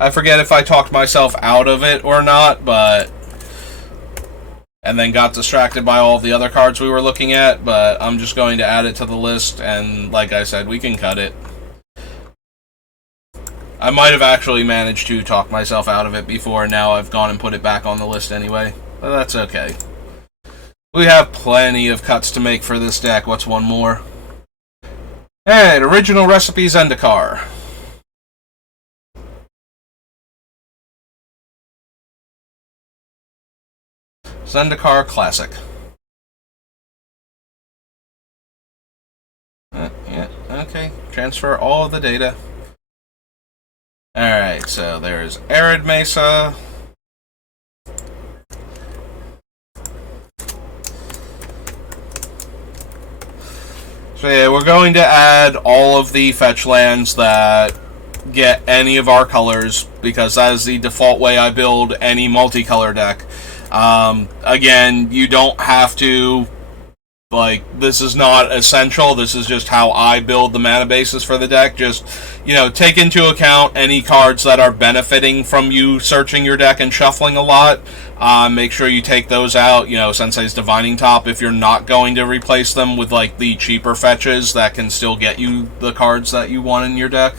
I forget if I talked myself out of it or not, but... and then got distracted by all the other cards we were looking at, but I'm just going to add it to the list, and like I said, we can cut it. I might have actually managed to talk myself out of it before, and now I've gone and put it back on the list anyway. But that's okay. We have plenty of cuts to make for this deck. What's one more? Alright, original recipe Zendikar. Zendikar Classic. Yeah, okay. Transfer all of the data. Alright, so there's Arid Mesa, So yeah, we're going to add all of the fetch lands that get any of our colors, because that is the default way I build any multicolor deck. Again, you don't have to, like, this is not essential, this is just how I build the mana basis for the deck. Just, take into account any cards that are benefiting from you searching your deck and shuffling a lot. Make sure you take those out, Sensei's Divining Top, if you're not going to replace them with, like, the cheaper fetches that can still get you the cards that you want in your deck.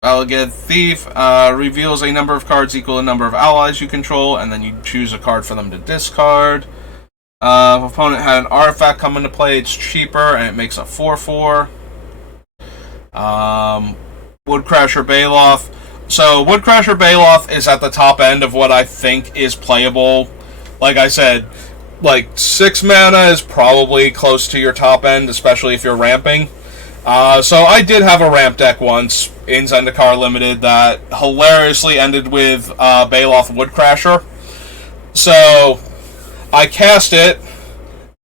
Elegant Thief reveals a number of cards equal to the number of allies you control, and then you choose a card for them to discard. If opponent had an artifact come into play, it's cheaper, and it makes a 4/4. Woodcrasher Baloth. So, Woodcrasher Baloth is at the top end of what I think is playable. Like I said, like, 6 mana is probably close to your top end, especially if you're ramping. So I did have a ramp deck once in Zendikar Limited that hilariously ended with Baloth Woodcrasher. So I cast it,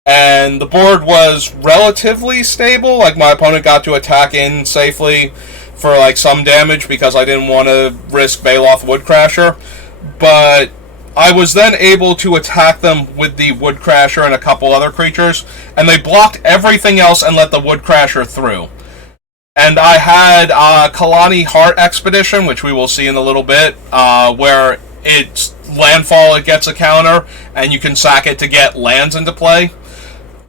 and the board was relatively stable. Like, my opponent got to attack in safely for, like, some damage because I didn't want to risk Baloth Woodcrasher. But I was then able to attack them with the Woodcrasher and a couple other creatures, and they blocked everything else and let the Woodcrasher through. And I had Kalani Heart Expedition, which we will see in a little bit, where it's landfall, it gets a counter, and you can sack it to get lands into play.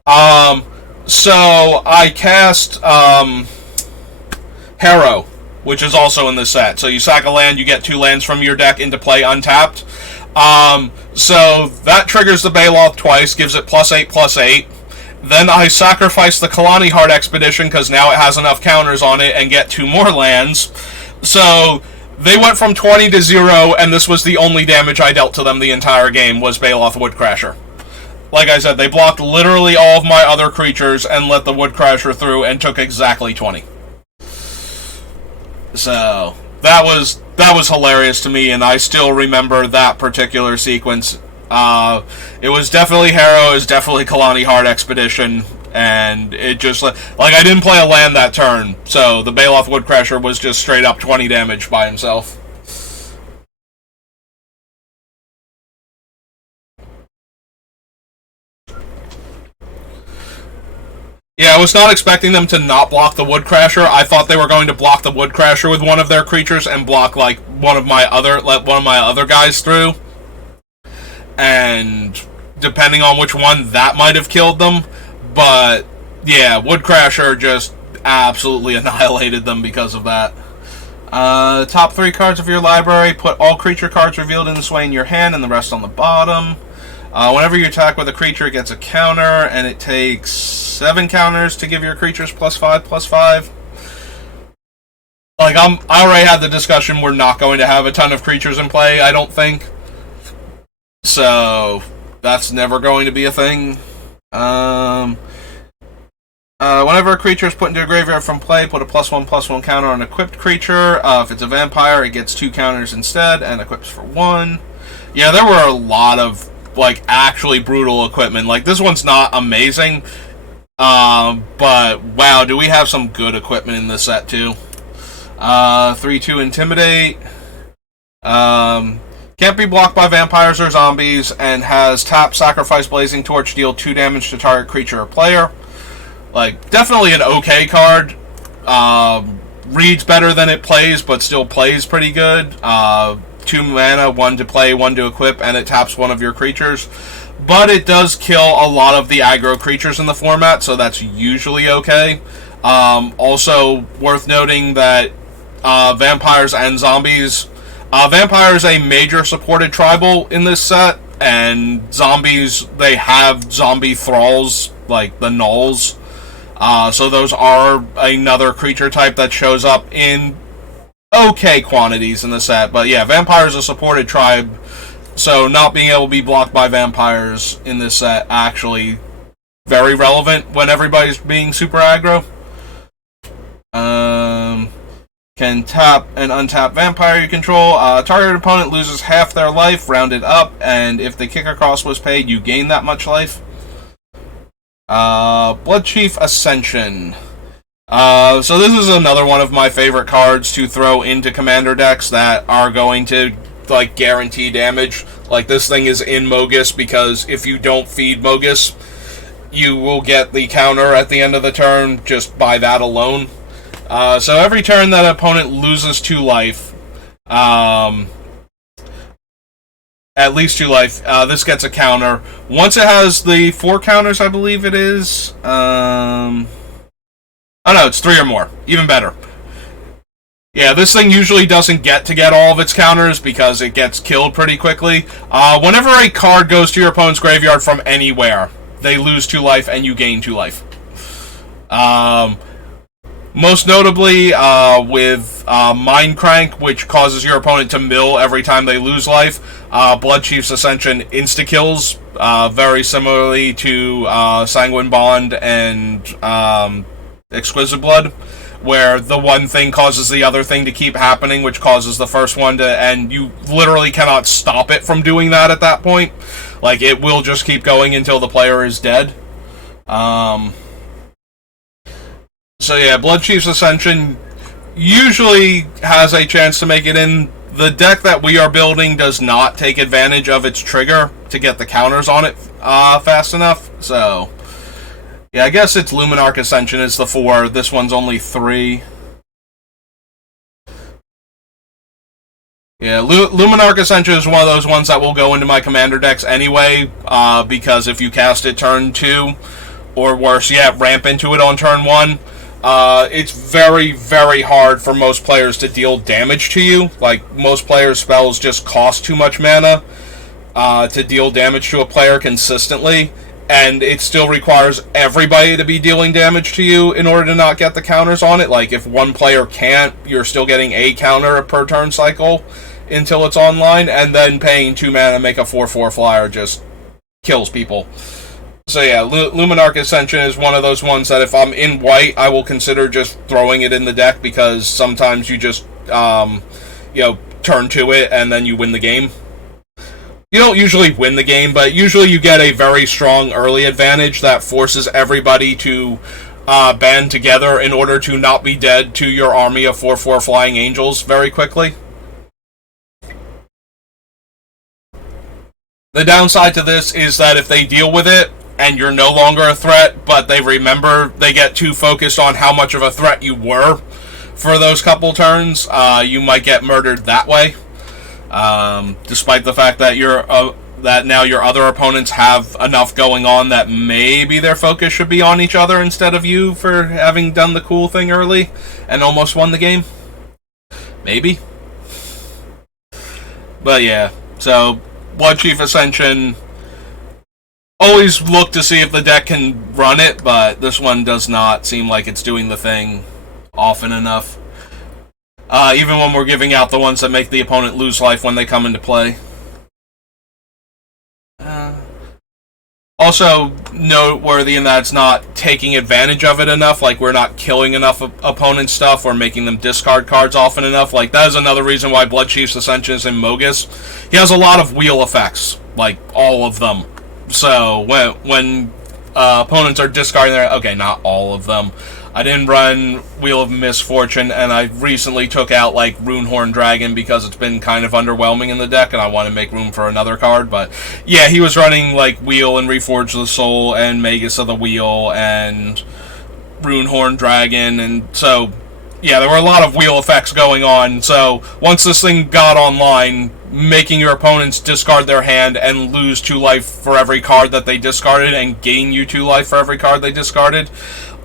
So I cast Harrow, which is also in the set. So you sack a land, you get 2 lands from your deck into play untapped. So that triggers the Baloth twice, gives it +8/+8. Then I sacrifice the Kalani Heart Expedition, because now it has enough counters on it, and get 2 more lands. So they went from 20 to 0, and this was the only damage I dealt to them the entire game, was Baloth Woodcrasher. Like I said, they blocked literally all of my other creatures and let the Woodcrasher through and took exactly 20. So that was hilarious to me, and I still remember that particular sequence. It was definitely Harrow, it was definitely Kalani Heart Expedition, and it just, like, I didn't play a land that turn, so the Baloth Woodcrasher was just straight up 20 damage by himself. Yeah, I was not expecting them to not block the Woodcrasher. I thought they were going to block the Woodcrasher with one of their creatures and block, like, let one of my other guys through. And depending on which one, that might have killed them. But yeah, Woodcrasher just absolutely annihilated them because of that. Top 3 cards of your library. Put all creature cards revealed in this way in your hand and the rest on the bottom. Whenever you attack with a creature, it gets a counter, and it takes 7 counters to give your creatures +5/+5. Like, I already had the discussion, we're not going to have a ton of creatures in play, I don't think. So that's never going to be a thing. Whenever a creature is put into a graveyard from play, put a +1/+1 counter on an equipped creature. If it's a vampire, it gets 2 counters instead and equips for 1. Yeah, there were a lot of, like, actually brutal equipment. Like, this one's not amazing, but wow, do we have some good equipment in this set too. 3/2 Intimidate. Can't be blocked by vampires or zombies, and has tap, sacrifice Blazing Torch, deal 2 damage to target creature or player. Like, definitely an okay card. Reads better than it plays, but still plays pretty good. 2 mana, 1 to play, 1 to equip, and it taps one of your creatures. But it does kill a lot of the aggro creatures in the format, so that's usually okay. Also, worth noting that vampires and zombies... Vampire is a major supported tribal in this set, and zombies, they have zombie thralls, like the gnolls. So those are another creature type that shows up in okay quantities in the set. But yeah, vampire is a supported tribe, so not being able to be blocked by vampires in this set actually very relevant when everybody's being super aggro. Can tap and untap vampire you control. Target opponent loses half their life, rounded up, and if the kicker cost was paid, you gain that much life. Blood Chief Ascension. So this is another one of my favorite cards to throw into commander decks that are going to, like, guarantee damage. Like, this thing is in Mogus because if you don't feed Mogus, you will get the counter at the end of the turn just by that alone. So every turn that opponent loses 2 life, at least 2 life, this gets a counter. Once it has the 4 counters, I believe it is. Oh no, it's 3 or more. Even better. Yeah, this thing usually doesn't get all of its counters because it gets killed pretty quickly. Whenever a card goes to your opponent's graveyard from anywhere, they lose 2 life and you gain 2 life. Most notably with Mind Crank, which causes your opponent to mill every time they lose life. Blood Chief's Ascension insta-kills, very similarly to Sanguine Bond and Exquisite Blood, where the one thing causes the other thing to keep happening, which causes the first one to, and you literally cannot stop it from doing that at that point. Like, it will just keep going until the player is dead. So yeah, Blood Chief's Ascension usually has a chance to make it in. The deck that we are building does not take advantage of its trigger to get the counters on it fast enough, so yeah, I guess it's Luminarch Ascension is the 4. This one's only 3. Yeah, Luminarch Ascension is one of those ones that will go into my commander decks anyway, because if you cast it turn 2, or worse yet, ramp into it on turn 1, it's very, very hard for most players to deal damage to you. Like, most players' spells just cost too much mana to deal damage to a player consistently, and it still requires everybody to be dealing damage to you in order to not get the counters on it. Like, if one player can't, you're still getting a counter per turn cycle until it's online, and then paying 2 mana to make a 4/4 flyer just kills people. So yeah, Luminarch Ascension is one of those ones that if I'm in white, I will consider just throwing it in the deck, because sometimes you just, turn to it and then you win the game. You don't usually win the game, but usually you get a very strong early advantage that forces everybody to band together in order to not be dead to your army of 4/4 flying angels very quickly. The downside to this is that if they deal with it and you're no longer a threat, but they get too focused on how much of a threat you were for those couple turns, you might get murdered that way. Despite the fact that that now your other opponents have enough going on that maybe their focus should be on each other instead of you for having done the cool thing early and almost won the game. Maybe. But yeah, so Blood Chief Ascension, always look to see if the deck can run it, but this one does not seem like it's doing the thing often enough. Even when we're giving out the ones that make the opponent lose life when they come into play. Also noteworthy in that it's not taking advantage of it enough. Like, we're not killing enough opponent stuff or making them discard cards often enough. Like, that is another reason why Blood Chief's Ascension is in Mogus. He has a lot of wheel effects, like all of them. So when opponents are discarding their... Okay, not all of them. I didn't run Wheel of Misfortune, and I recently took out, like, Runehorn Dragon because it's been kind of underwhelming in the deck, and I want to make room for another card. But yeah, he was running, like, Wheel and Reforge the Soul and Magus of the Wheel and Runehorn Dragon, and so yeah, there were a lot of wheel effects going on. So once this thing got online, making your opponents discard their hand and lose 2 life for every card that they discarded and gain you 2 life for every card they discarded,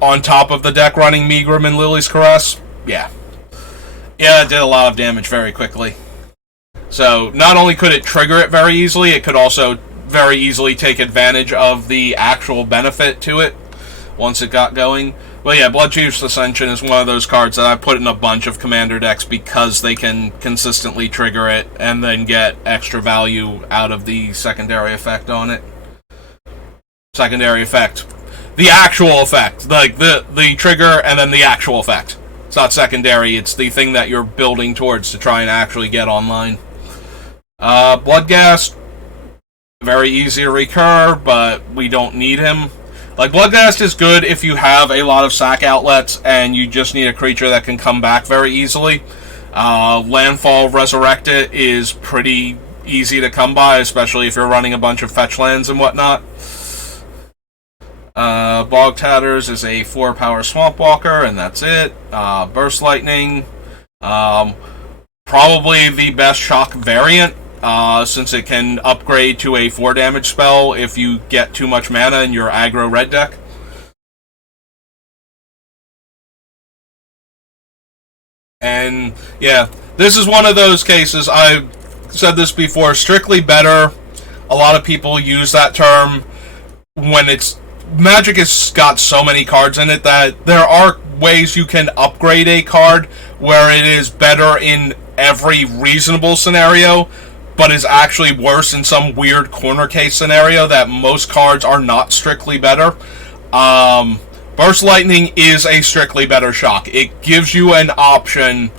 on top of the deck running Megrim and Lily's Caress, yeah, that did a lot of damage very quickly. So not only could it trigger it very easily, it could also very easily take advantage of the actual benefit to it once it got going. But yeah, Blood Chief's Ascension is one of those cards that I put in a bunch of commander decks because they can consistently trigger it and then get extra value out of the secondary effect on it. Secondary effect. The actual effect. Like, the trigger and then the actual effect. It's not secondary, it's the thing that you're building towards to try and actually get online. Bloodghast, very easy to recur, but we don't need him. Like, Bloodghast is good if you have a lot of sack outlets and you just need a creature that can come back very easily. Landfall Resurrect It is pretty easy to come by, especially if you're running a bunch of fetch lands and whatnot. Bog Tatters is a 4-power Swamp Walker, and that's it. Burst Lightning, probably the best shock variant, since it can upgrade to a 4 damage spell if you get too much mana in your aggro red deck. And yeah, this is one of those cases, I've said this before, strictly better. A lot of people use that term when it's Magic has got so many cards in it that there are ways you can upgrade a card where it is better in every reasonable scenario, but is actually worse in some weird corner case scenario that most cards are not strictly better. Burst Lightning is a strictly better shock. It gives you an option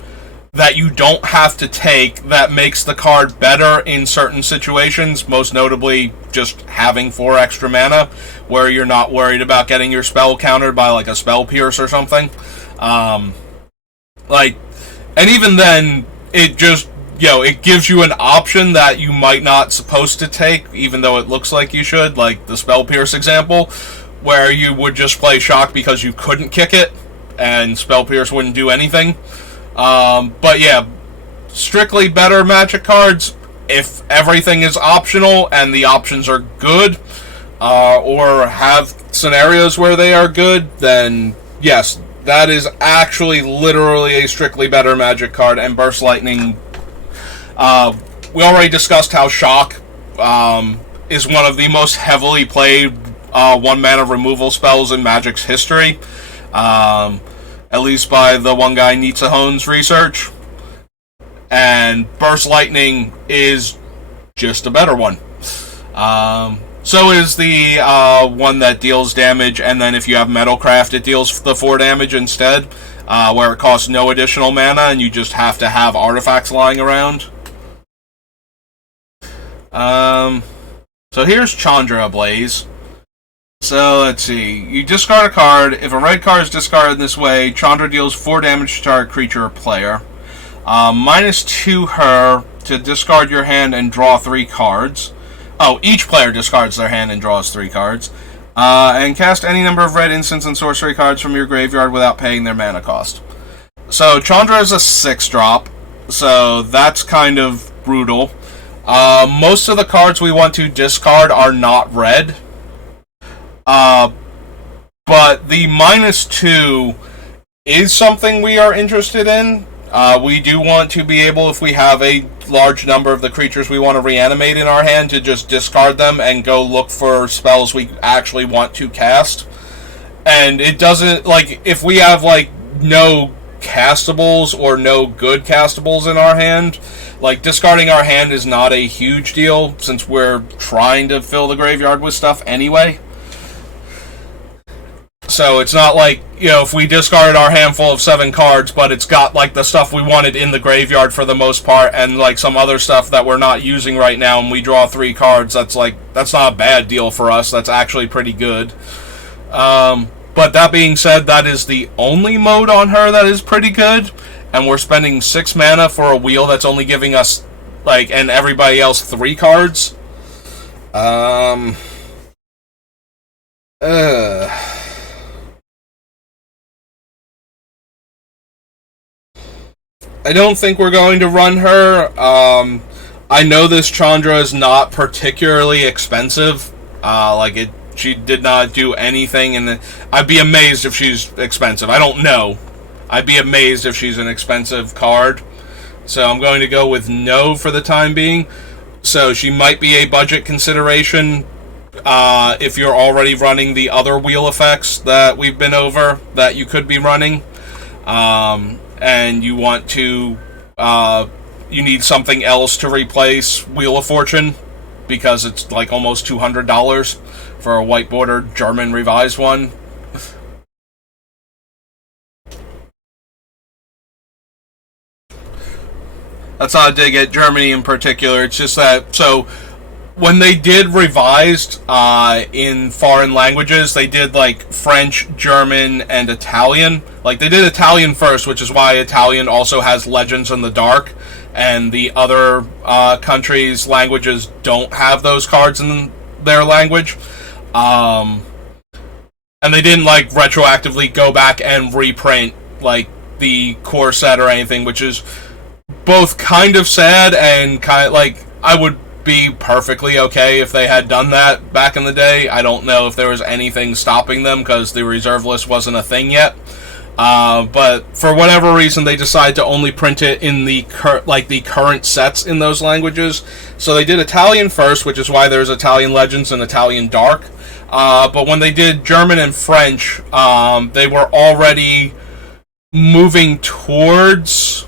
that you don't have to take that makes the card better in certain situations, most notably just having 4 extra mana, where you're not worried about getting your spell countered by like a Spell Pierce or something. And even then, it just, it gives you an option that you might not supposed to take, even though it looks like you should, like the Spell Pierce example, where you would just play Shock because you couldn't kick it, and Spell Pierce wouldn't do anything. But yeah, strictly better Magic cards, if everything is optional and the options are good, or have scenarios where they are good, then yes, that is actually literally a strictly better Magic card. And Burst Lightning, we already discussed how Shock is one of the most heavily played 1-mana removal spells in Magic's history. At least by the one guy Nitsahone's research. And Burst Lightning is just a better one. So is the one that deals damage, and then if you have Metalcraft, it deals the 4 damage instead, where it costs no additional mana, and you just have to have artifacts lying around. So here's Chandra Ablaze. So, let's see. You discard a card. If a red card is discarded this way, Chandra deals 4 damage to target creature or player. -2 her to discard your hand and draw 3 cards. Oh, each player discards their hand and draws 3 cards. And cast any number of red instants and sorcery cards from your graveyard without paying their mana cost. So, Chandra is a 6-drop, so that's kind of brutal. Most of the cards we want to discard are not red. But the -2 is something we are interested in. We do want to be able, if we have a large number of the creatures we want to reanimate in our hand, to just discard them and go look for spells we actually want to cast. And it doesn't, if we have, no castables or no good castables in our hand, discarding our hand is not a huge deal, since we're trying to fill the graveyard with stuff anyway. So it's not if we discarded our handful of 7 cards, but it's got, the stuff we wanted in the graveyard for the most part, and, some other stuff that we're not using right now, and we draw 3 cards, that's not a bad deal for us. That's actually pretty good. But that being said, that is the only mode on her that is pretty good, and we're spending 6 mana for a wheel that's only giving us, and everybody else 3 cards. I don't think we're going to run her. I know this Chandra is not particularly expensive. She did not do anything, and I'd be amazed if she's expensive. I don't know. I'd be amazed if she's an expensive card. So I'm going to go with no for the time being. So she might be a budget consideration if you're already running the other wheel effects that we've been over that you could be running. And you want to, you need something else to replace Wheel of Fortune, because it's almost $200 for a white bordered German revised one. That's not a dig at Germany in particular, it's just that, so when they did revised in foreign languages, they did like French, German, and Italian. Like they did Italian first, which is why Italian also has Legends in the Dark, and the other countries' languages don't have those cards in their language. And they didn't like retroactively go back and reprint like the core set or anything, which is both kind of sad and kind of like I would be perfectly okay if they had done that back in the day. I don't know if there was anything stopping them because the reserve list wasn't a thing yet. But for whatever reason, they decided to only print it in the current sets in those languages. So they did Italian first, which is why there's Italian Legends and Italian Dark. But when they did German and French, they were already moving towards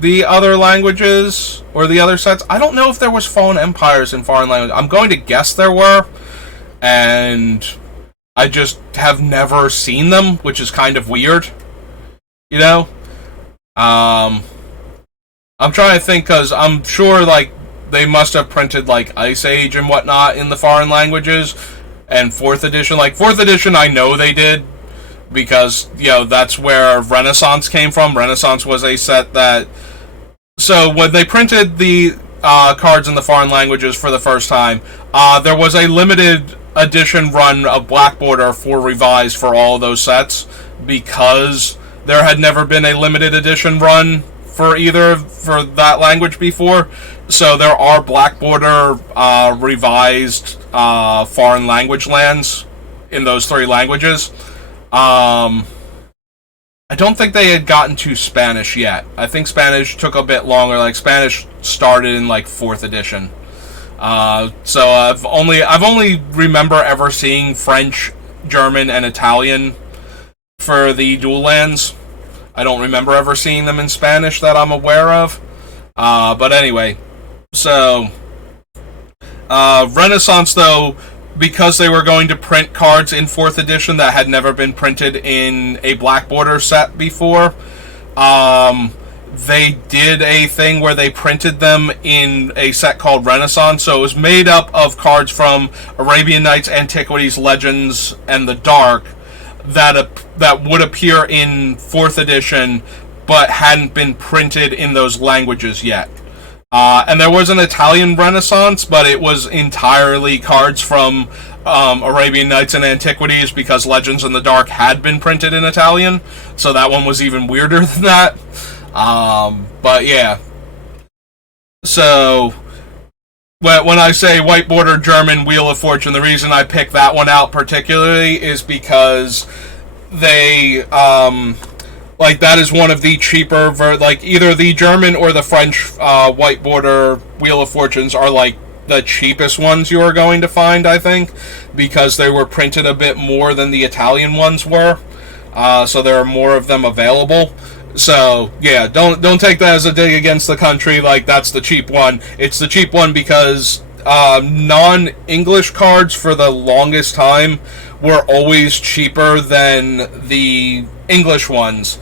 the other languages or the other sets. I don't know if there was Fallen Empires in foreign language. I'm going to guess there were, and I just have never seen them, which is kind of weird. You know? I'm trying to think, because I'm sure, like, they must have printed, like, Ice Age and whatnot in the foreign languages, and 4th edition. Like, 4th edition, I know they did, because, you know, that's where Renaissance came from. Renaissance was a set that... So, when they printed the cards in the foreign languages for the first time, there was a limited edition run of Black Border for Revised for all of those sets, because there had never been a limited edition run for that language before. So there are Black Border revised foreign language lands in those 3 languages. I don't think they had gotten to Spanish yet. I think Spanish took a bit longer. Like Spanish started in like 4th edition. So I've only remember ever seeing French, German, and Italian for the dual lands. I don't remember ever seeing them in Spanish that I'm aware of. But anyway, so Renaissance, though, because they were going to print cards in 4th edition that had never been printed in a Black Border set before, they did a thing where they printed them in a set called Renaissance. So it was made up of cards from Arabian Nights, Antiquities, Legends, and the Dark that would appear in 4th edition but hadn't been printed in those languages yet. And there was an Italian Renaissance, but it was entirely cards from Arabian Nights and Antiquities, because Legends in the Dark had been printed in Italian, so that one was even weirder than that. But yeah. So, when I say White Border German Wheel of Fortune, the reason I picked that one out particularly is because they... like, that is one of the cheaper, like, either the German or the French White Border Wheel of Fortunes are, like, the cheapest ones you are going to find, I think, because they were printed a bit more than the Italian ones were, so there are more of them available. So, yeah, don't take that as a dig against the country, like, that's the cheap one. It's the cheap one because non-English cards for the longest time were always cheaper than the English ones,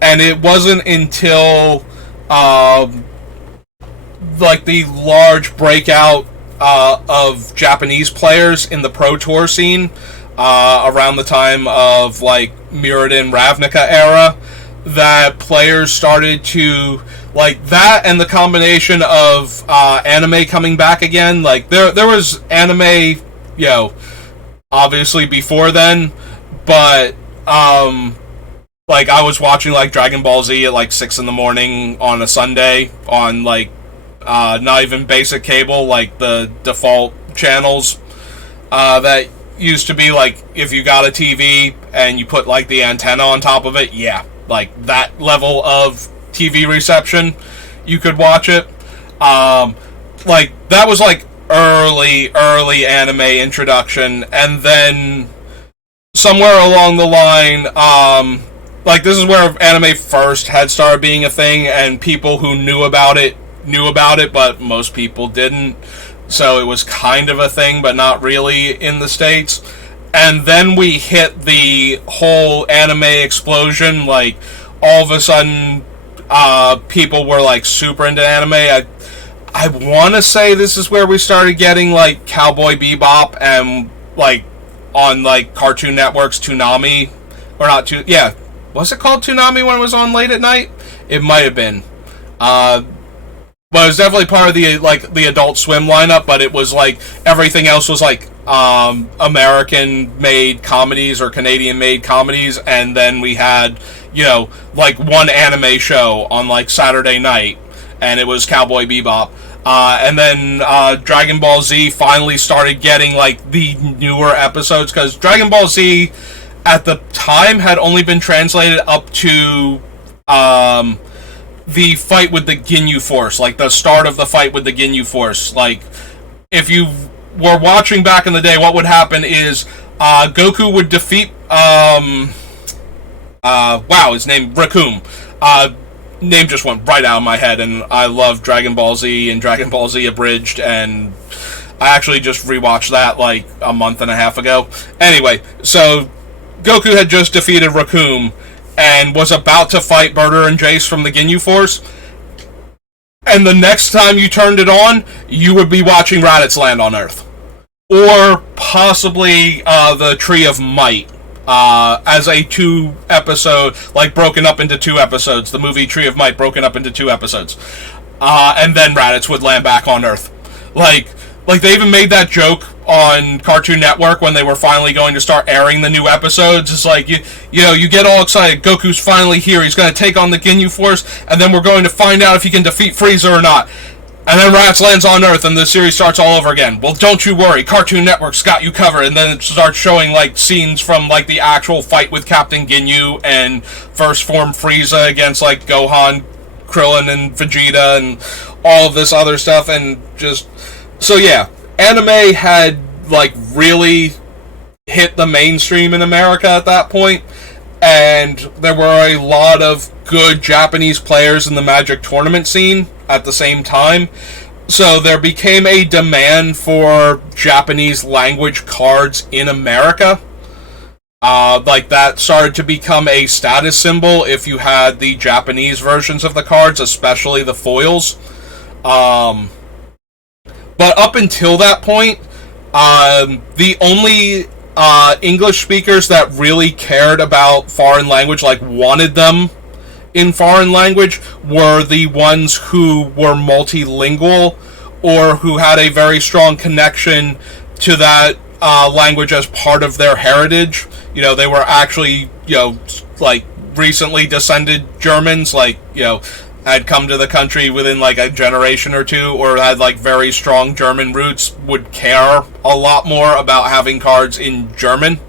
and it wasn't until like the large breakout of Japanese players in the Pro Tour scene around the time of like Mirrodin Ravnica era that players started to like that, and the combination of anime coming back again. Like there was anime, you know, obviously before then, but like I was watching like Dragon Ball Z at like 6 in the morning on a Sunday on like not even basic cable, like the default channels that used to be like if you got a TV and you put like the antenna on top of it, yeah, like that level of TV reception, you could watch it. Like that was like early anime introduction, and then somewhere along the line, like this is where anime first had started being a thing, and people who knew about it, but most people didn't. So it was kind of a thing, but not really in the States. And then we hit the whole anime explosion. Like, all of a sudden, people were, like, super into anime. I want to say this is where we started getting like Cowboy Bebop and like on like Cartoon Network's Toonami, or not Toon. Yeah, was it called Toonami when it was on late at night? It might have been. But it was definitely part of the Adult Swim lineup. But it was like everything else was like American made comedies or Canadian made comedies, and then we had like one anime show on like Saturday night, and it was Cowboy Bebop. And then Dragon Ball Z finally started getting like the newer episodes, because Dragon Ball Z at the time had only been translated up to the fight with the Ginyu Force, like the start of the fight with the Ginyu Force. Like, if you were watching back in the day, what would happen is Goku would defeat his name, Raccoon. Name just went right out of my head, and I love Dragon Ball Z and Dragon Ball Z Abridged, and I actually just rewatched that like a month and a half ago. Anyway, so Goku had just defeated Raccoon and was about to fight Burter and Jace from the Ginyu Force, and the next time you turned it on, you would be watching Raditz Land on Earth. Or possibly the Tree of Might. As a 2-episode, like broken up into 2 episodes. The movie Tree of Might broken up into 2 episodes. And then Raditz would land back on Earth. Like they even made that joke on Cartoon Network when they were finally going to start airing the new episodes. It's like, you get all excited. Goku's finally here. He's going to take on the Ginyu Force, and then we're going to find out if he can defeat Frieza or not. And then Raditz lands on Earth, and the series starts all over again. Well, don't you worry, Cartoon Network's got you covered. And then it starts showing like scenes from like the actual fight with Captain Ginyu and First Form Frieza against like Gohan, Krillin, and Vegeta, and all of this other stuff. And just so yeah, anime had like really hit the mainstream in America at that point, and there were a lot of good Japanese players in the Magic tournament scene at the same time. So there became a demand for Japanese language cards in America. Like that started to become a status symbol if you had the Japanese versions of the cards, especially the foils. But up until that point, the only English speakers that really cared about foreign language, like wanted them in foreign language, were the ones who were multilingual or who had a very strong connection to that language as part of their heritage. They were actually, like recently descended Germans, like, had come to the country within like a generation or two, or had like very strong German roots, would care a lot more about having cards in German.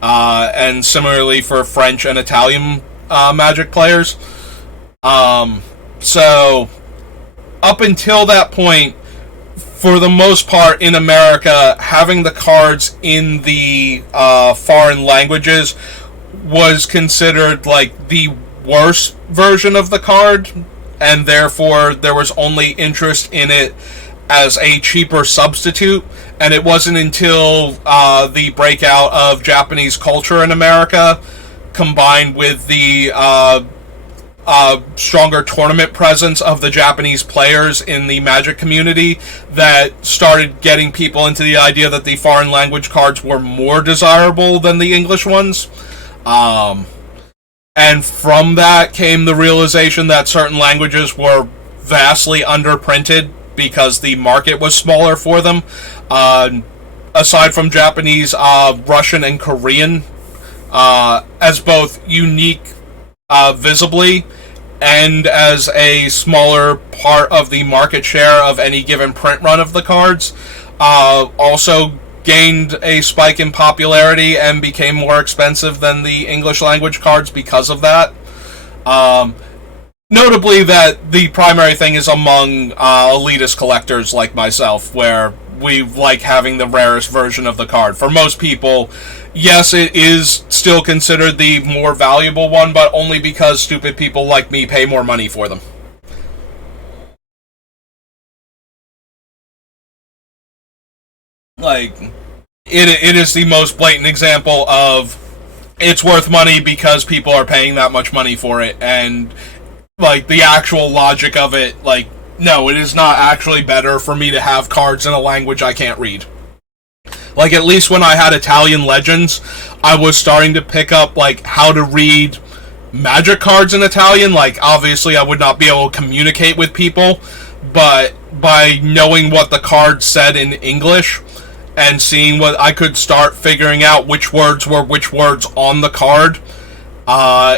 And similarly for French and Italian Magic players. So up until that point, for the most part in America, having the cards in the foreign languages was considered like the worst version of the card, and therefore there was only interest in it as a cheaper substitute. And it wasn't until the breakout of Japanese culture in America, combined with the stronger tournament presence of the Japanese players in the Magic community, that started getting people into the idea that the foreign language cards were more desirable than the English ones. And from that came the realization that certain languages were vastly underprinted because the market was smaller for them. Aside from Japanese, Russian and Korean, as both unique visibly and as a smaller part of the market share of any given print run of the cards, also gained a spike in popularity and became more expensive than the English language cards because of that. Notably that the primary thing is among elitist collectors like myself, where we like having the rarest version of the card. For most people, yes, it is still considered the more valuable one, but only because stupid people like me pay more money for them. Like, it is the most blatant example of it's worth money because people are paying that much money for it, and like the actual logic of it, like, no, it is not actually better for me to have cards in a language I can't read. Like, at least when I had Italian Legends, I was starting to pick up, like, how to read Magic cards in Italian. Like, obviously I would not be able to communicate with people, but by knowing what the card said in English and seeing what I could start figuring out which words were which words on the card,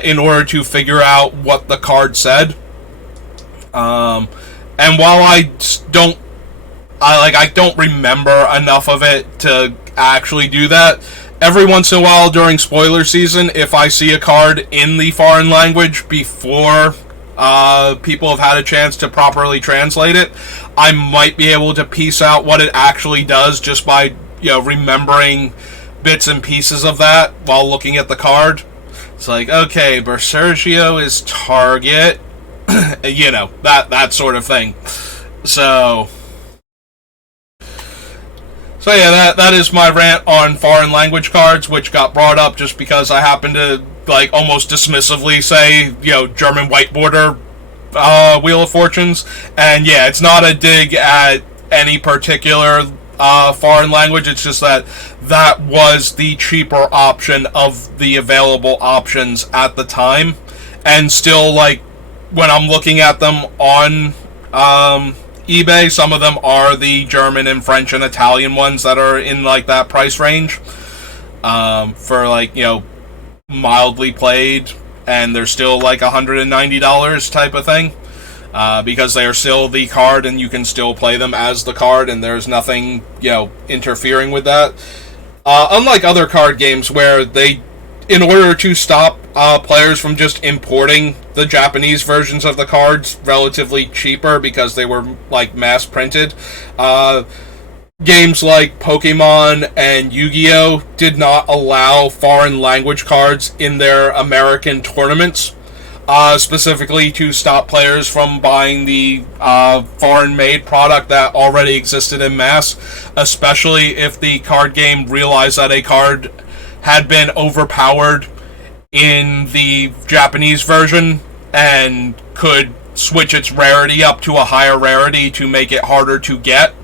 in order to figure out what the card said. And while I don't remember enough of it to actually do that, every once in a while during spoiler season, if I see a card in the foreign language before people have had a chance to properly translate it, I might be able to piece out what it actually does just by, remembering bits and pieces of that while looking at the card. It's like, okay, Bersergio is target, that sort of thing. So yeah, that is my rant on foreign language cards, which got brought up just because I happened to, like, almost dismissively say, German white border Wheel of Fortunes. And yeah, it's not a dig at any particular foreign language. It's just that was the cheaper option of the available options at the time. And still, like, when I'm looking at them on eBay, some of them are the German and French and Italian ones that are in, like, that price range, for, like, mildly played, and they're still like $190 type of thing, because they are still the card and you can still play them as the card and there's nothing interfering with that, unlike other card games where they, in order to stop players from just importing the Japanese versions of the cards relatively cheaper because they were, like, mass printed, games like Pokemon and Yu-Gi-Oh! Did not allow foreign language cards in their American tournaments, specifically to stop players from buying the foreign-made product that already existed in mass, especially if the card game realized that a card had been overpowered in the Japanese version and could switch its rarity up to a higher rarity to make it harder to get,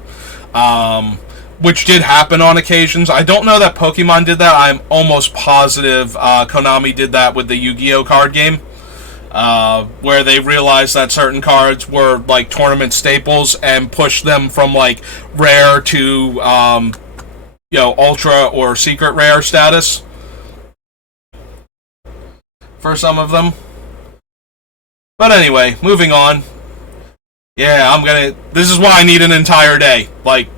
which did happen on occasions. I don't know that Pokemon did that. I'm almost positive Konami did that with the Yu-Gi-Oh! Card game, where they realized that certain cards were, like, tournament staples and pushed them from, like, rare to ultra or secret rare status for some of them. But anyway, moving on. Yeah, this is why I need an entire day. Like,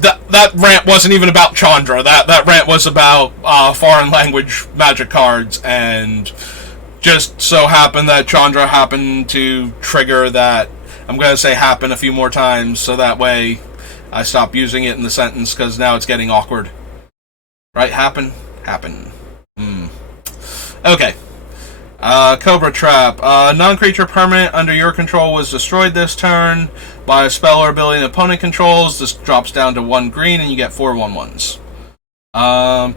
that rant wasn't even about Chandra. That rant was about foreign language Magic cards, and just so happened that Chandra happened to trigger that. I'm going to say happen a few more times, so that way I stop using it in the sentence, because now it's getting awkward. Right? Happen? Okay. Cobra Trap. Non-creature permanent under your control was destroyed this turn by a spell or ability an opponent controls. This drops down to 1 green and you get 4 1/1s.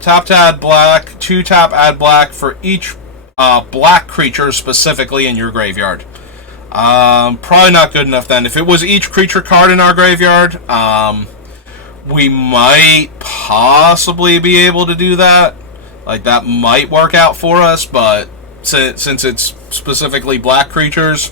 Tap to add black. 2 tap, add black for each black creature specifically in your graveyard. Probably not good enough then. If it was each creature card in our graveyard, we might possibly be able to do that. Like, that might work out for us, but since it's specifically black creatures,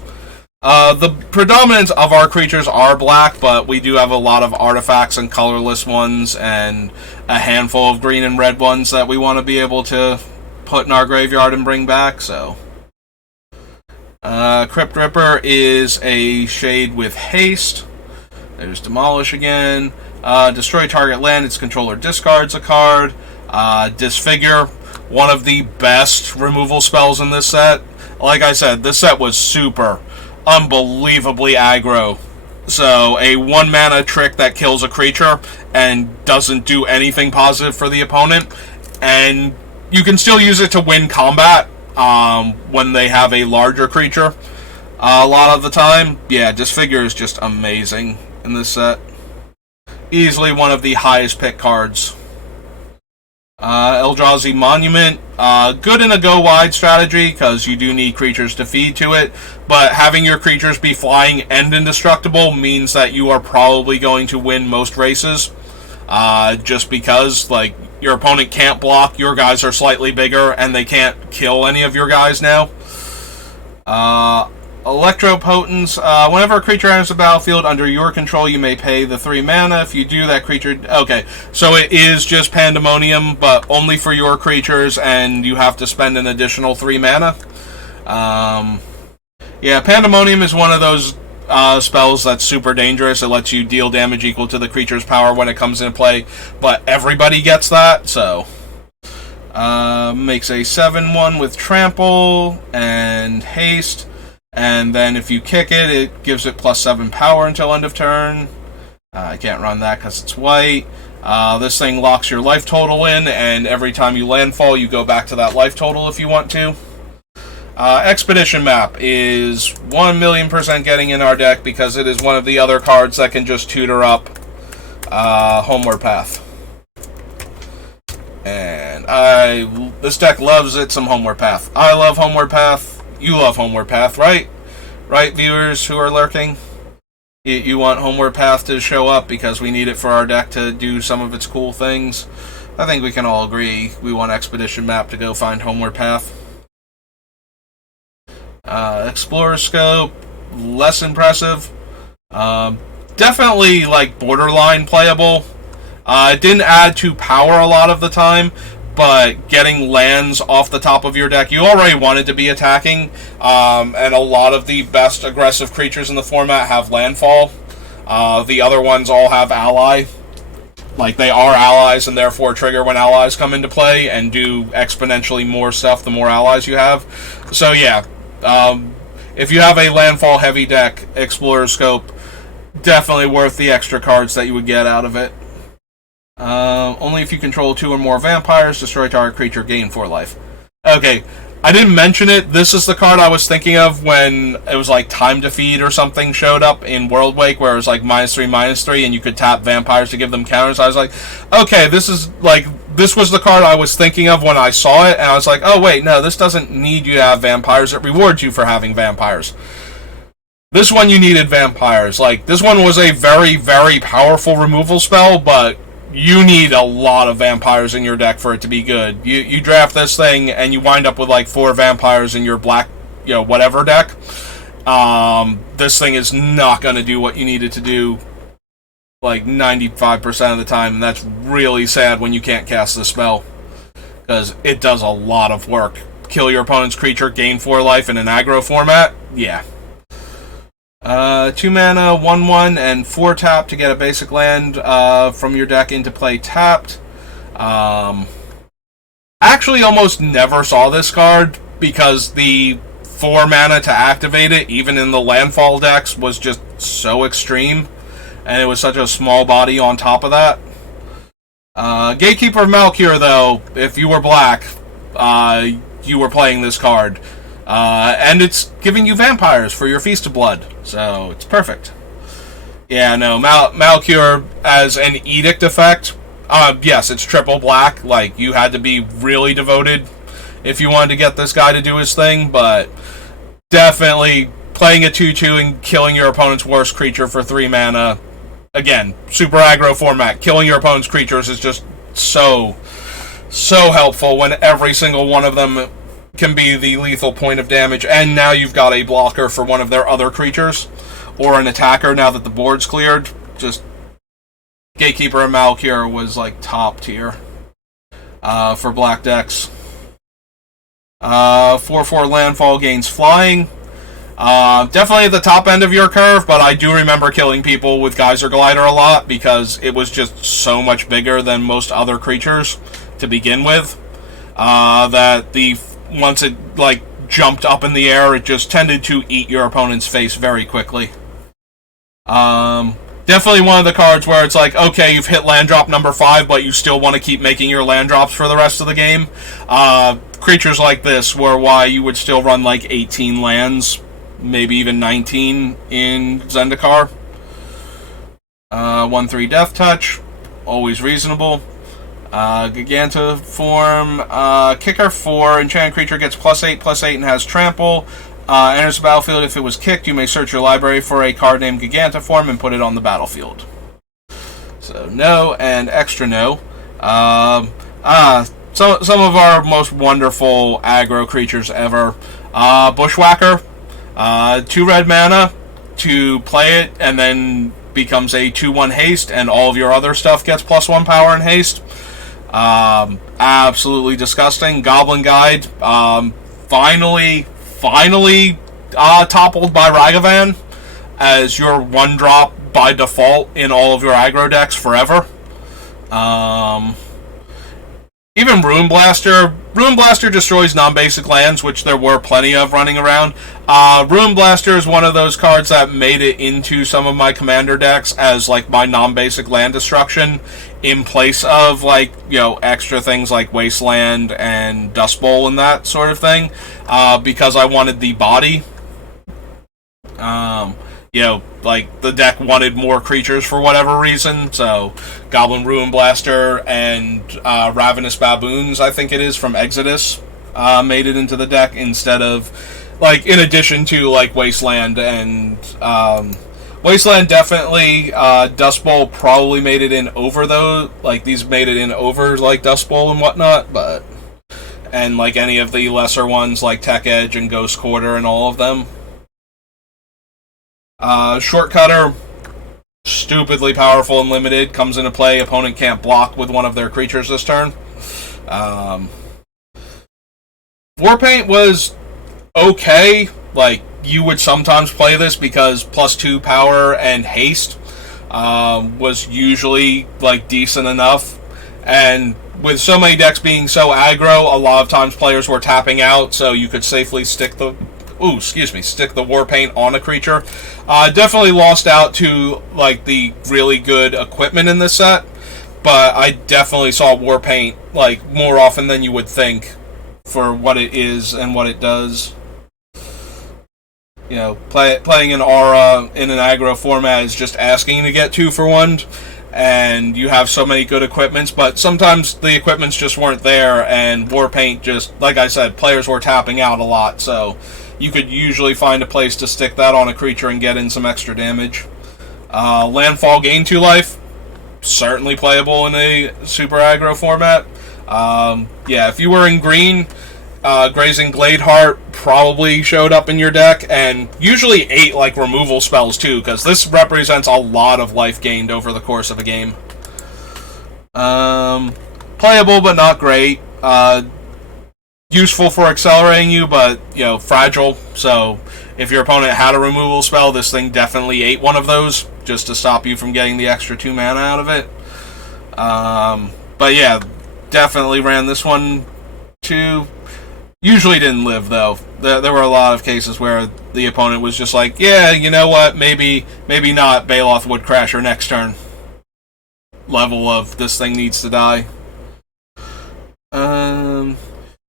the predominance of our creatures are black, but we do have a lot of artifacts and colorless ones and a handful of green and red ones that we want to be able to put in our graveyard and bring back. So Crypt Ripper is a shade with haste. There's Demolish again. Destroy target land, its controller discards a card. Disfigure, one of the best removal spells in this set. Like I said, this set was super, unbelievably aggro. So, a 1 mana trick that kills a creature and doesn't do anything positive for the opponent. And you can still use it to win combat when they have a larger creature. A lot of the time, yeah, Disfigure is just amazing in this set. Easily one of the highest pick cards. Eldrazi Monument, good in a go wide strategy because you do need creatures to feed to it, but having your creatures be flying and indestructible means that you are probably going to win most races, just because, like, your opponent can't block, your guys are slightly bigger, and they can't kill any of your guys now. Electropotence. Whenever a creature enters the battlefield under your control, you may pay the 3 mana. If you do, that creature... Okay, so it is just Pandemonium, but only for your creatures, and you have to spend an additional 3 mana. Yeah, Pandemonium is one of those spells that's super dangerous. It lets you deal damage equal to the creature's power when it comes into play, but everybody gets that, so... makes a 7/1 with Trample and Haste. And then if you kick it, it gives it +7 power until end of turn. I can't run that because it's white. This thing locks your life total in, and every time you landfall, you go back to that life total if you want to. Expedition Map is 1,000,000% getting in our deck because it is one of the other cards that can just tutor up Homeward Path. And this deck loves it some Homeward Path. I love Homeward Path. You love Homeward Path, right? Right, viewers who are lurking? You want Homeward Path to show up because we need it for our deck to do some of its cool things. I think we can all agree we want Expedition Map to go find Homeward Path. Explorer Scope, less impressive. Definitely, like, borderline playable. It didn't add to power a lot of the time, but getting lands off the top of your deck, you already wanted to be attacking, and a lot of the best aggressive creatures in the format have landfall. The other ones all have ally. Like, they are allies and therefore trigger when allies come into play and do exponentially more stuff the more allies you have. So yeah, if you have a landfall heavy deck, Explorer Scope, definitely worth the extra cards that you would get out of it. Only if you control 2 or more vampires, destroy target creature, gain 4 life. Okay, I didn't mention it. This is the card I was thinking of when it was like Time to Feed or something showed up in World Wake, where it was like -3/-3, and you could tap vampires to give them counters. I was like, okay, this was the card I was thinking of when I saw it, and I was like, oh wait, no, this doesn't need you to have vampires. It rewards you for having vampires. This one you needed vampires. Like, this one was a very, very powerful removal spell, but you need a lot of vampires in your deck for it to be good. You draft this thing, and you wind up with like 4 vampires in your black, whatever deck. This thing is not going to do what you need it to do, like 95% of the time, and that's really sad when you can't cast this spell, because it does a lot of work. Kill your opponent's creature, gain 4 life in an aggro format? Yeah. 2 mana, 1/1, and 4 tap to get a basic land from your deck into play tapped. Actually, almost never saw this card because the 4 mana to activate it, even in the landfall decks, was just so extreme, and it was such a small body on top of that. Gatekeeper of Malkir, though, if you were black, you were playing this card. And it's giving you vampires for your Feast of Blood, so it's perfect. Yeah, no, Malkir as an edict effect, yes, it's triple black. Like, you had to be really devoted if you wanted to get this guy to do his thing, but definitely playing a 2/2 and killing your opponent's worst creature for 3 mana. Again, super aggro format. Killing your opponent's creatures is just so helpful when every single one of them can be the lethal point of damage, and now you've got a blocker for one of their other creatures, or an attacker now that the board's cleared. Just Gatekeeper and Malkir was like top tier for black decks. 4/4 landfall gains flying. Definitely at the top end of your curve, but I do remember killing people with Geyser Glider a lot because it was just so much bigger than most other creatures to begin with, that once it like jumped up in the air, it just tended to eat your opponent's face very quickly. Definitely one of the cards where it's like, okay, you've hit land drop number 5, but you still want to keep making your land drops for the rest of the game. Creatures like this were why you would still run like 18 lands, maybe even 19 in Zendikar. 1/3 Death Touch, always reasonable. Giganta form, kicker 4, enchanted creature gets +8/+8 and has trample. Enters the battlefield. If it was kicked, you may search your library for a card named Giganta form and put it on the battlefield. So no and extra no. Some of our most wonderful aggro creatures ever. Bushwhacker, 2 red mana to play it, and then becomes a 2/1 haste, and all of your other stuff gets +1 power and haste. Absolutely disgusting. Goblin Guide, finally toppled by Ragavan as your 1-drop by default in all of your aggro decks forever. Even Ruin Blaster. Ruin Blaster destroys non-basic lands, which there were plenty of running around. Ruin Blaster is one of those cards that made it into some of my commander decks as like my non-basic land destruction, in place of like, you know, extra things like Wasteland and Dust Bowl and that sort of thing, because I wanted the body. You know, like, the deck wanted more creatures for whatever reason, so Goblin Ruin Blaster and Ravenous Baboons, I think it is, from Exodus, made it into the deck instead of, like, in addition to, like, Wasteland and, Wasteland definitely, Dust Bowl probably made it in over, though, like, these made it in over, like, Dust Bowl and whatnot, but, and, like, any of the lesser ones, like Tech Edge and Ghost Quarter and all of them. Shortcutter, stupidly powerful and limited, comes into play. Opponent can't block with one of their creatures this turn. Warpaint was okay. Like, you would sometimes play this because +2 power and haste was usually, like, decent enough. And with so many decks being so aggro, a lot of times players were tapping out, so you could safely stick the Warpaint on a creature. Definitely lost out to, like, the really good equipment in this set, but I definitely saw Warpaint, like, more often than you would think for what it is and what it does. You know, playing an Aura in an aggro format is just asking to get 2 for 1, and you have so many good equipments, but sometimes the equipments just weren't there, and Warpaint just, like I said, players were tapping out a lot, so you could usually find a place to stick that on a creature and get in some extra damage. Landfall, gain 2 life. Certainly playable in a super aggro format. Yeah, if you were in green, Grazing Gladeheart probably showed up in your deck, and usually 8 like removal spells too, because this represents a lot of life gained over the course of a game. Playable but not great. Useful for accelerating you, but, you know, fragile. So if your opponent had a removal spell, this thing definitely ate one of those, just to stop you from getting the extra 2 mana out of it. But yeah, definitely ran this one too. Usually didn't live, though. There were a lot of cases where the opponent was just like, yeah, you know what, maybe not Baloth Woodcrasher next turn. Level of this thing needs to die.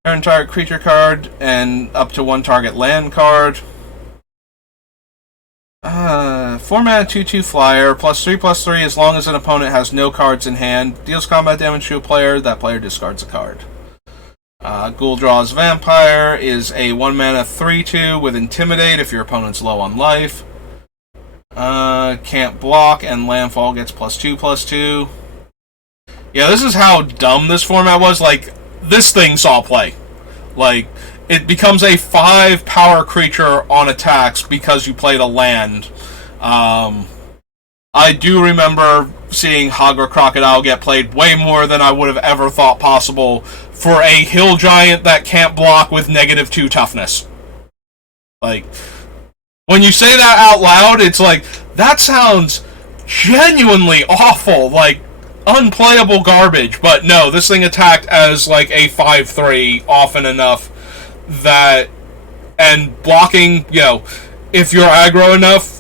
Turn target creature card and up to 1 target land card. 4 mana 2/2 flyer, +3/+3 as long as an opponent has no cards in hand. Deals combat damage to a player, that player discards a card. Ghoul-Draw's Vampire is a 1 mana 3/2 with Intimidate if your opponent's low on life. Can't block, and Landfall gets +2/+2. Yeah, this is how dumb this format was. Like, this thing saw play. Like, it becomes a 5 power creature on attacks because you played a land. I do remember seeing Hagra Crocodile get played way more than I would have ever thought possible for a hill giant that can't block with -2 toughness. Like, when you say that out loud, it's like, that sounds genuinely awful, like, unplayable garbage. But no, this thing attacked as, like, a 5/3 often enough that, and blocking, you know, if you're aggro enough,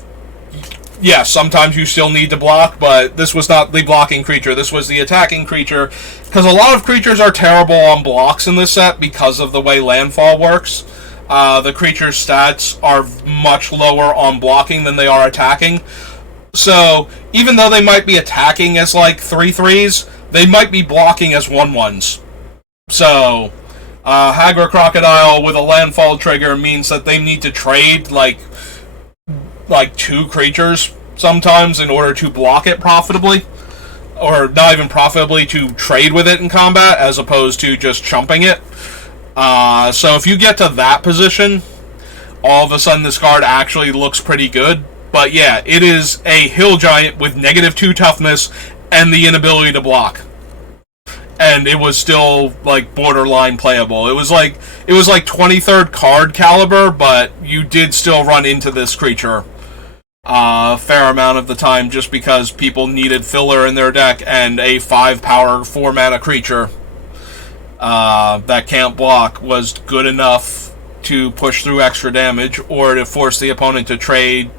yes, sometimes you still need to block, but this was not the blocking creature, this was the attacking creature, because a lot of creatures are terrible on blocks in this set because of the way Landfall works. The creature's stats are much lower on blocking than they are attacking, so even though they might be attacking as like 3/3s, they might be blocking as 1/1s. So, Hagra Crocodile with a landfall trigger means that they need to trade like 2 creatures sometimes in order to block it profitably. Or not even profitably, to trade with it in combat as opposed to just chumping it. So if you get to that position, all of a sudden this card actually looks pretty good. But yeah, it is a hill giant with -2 toughness and the inability to block. And it was still like borderline playable. It was like 23rd card caliber, but you did still run into this creature a fair amount of the time just because people needed filler in their deck, and a 5 power 4 mana creature that can't block was good enough to push through extra damage or to force the opponent to trade,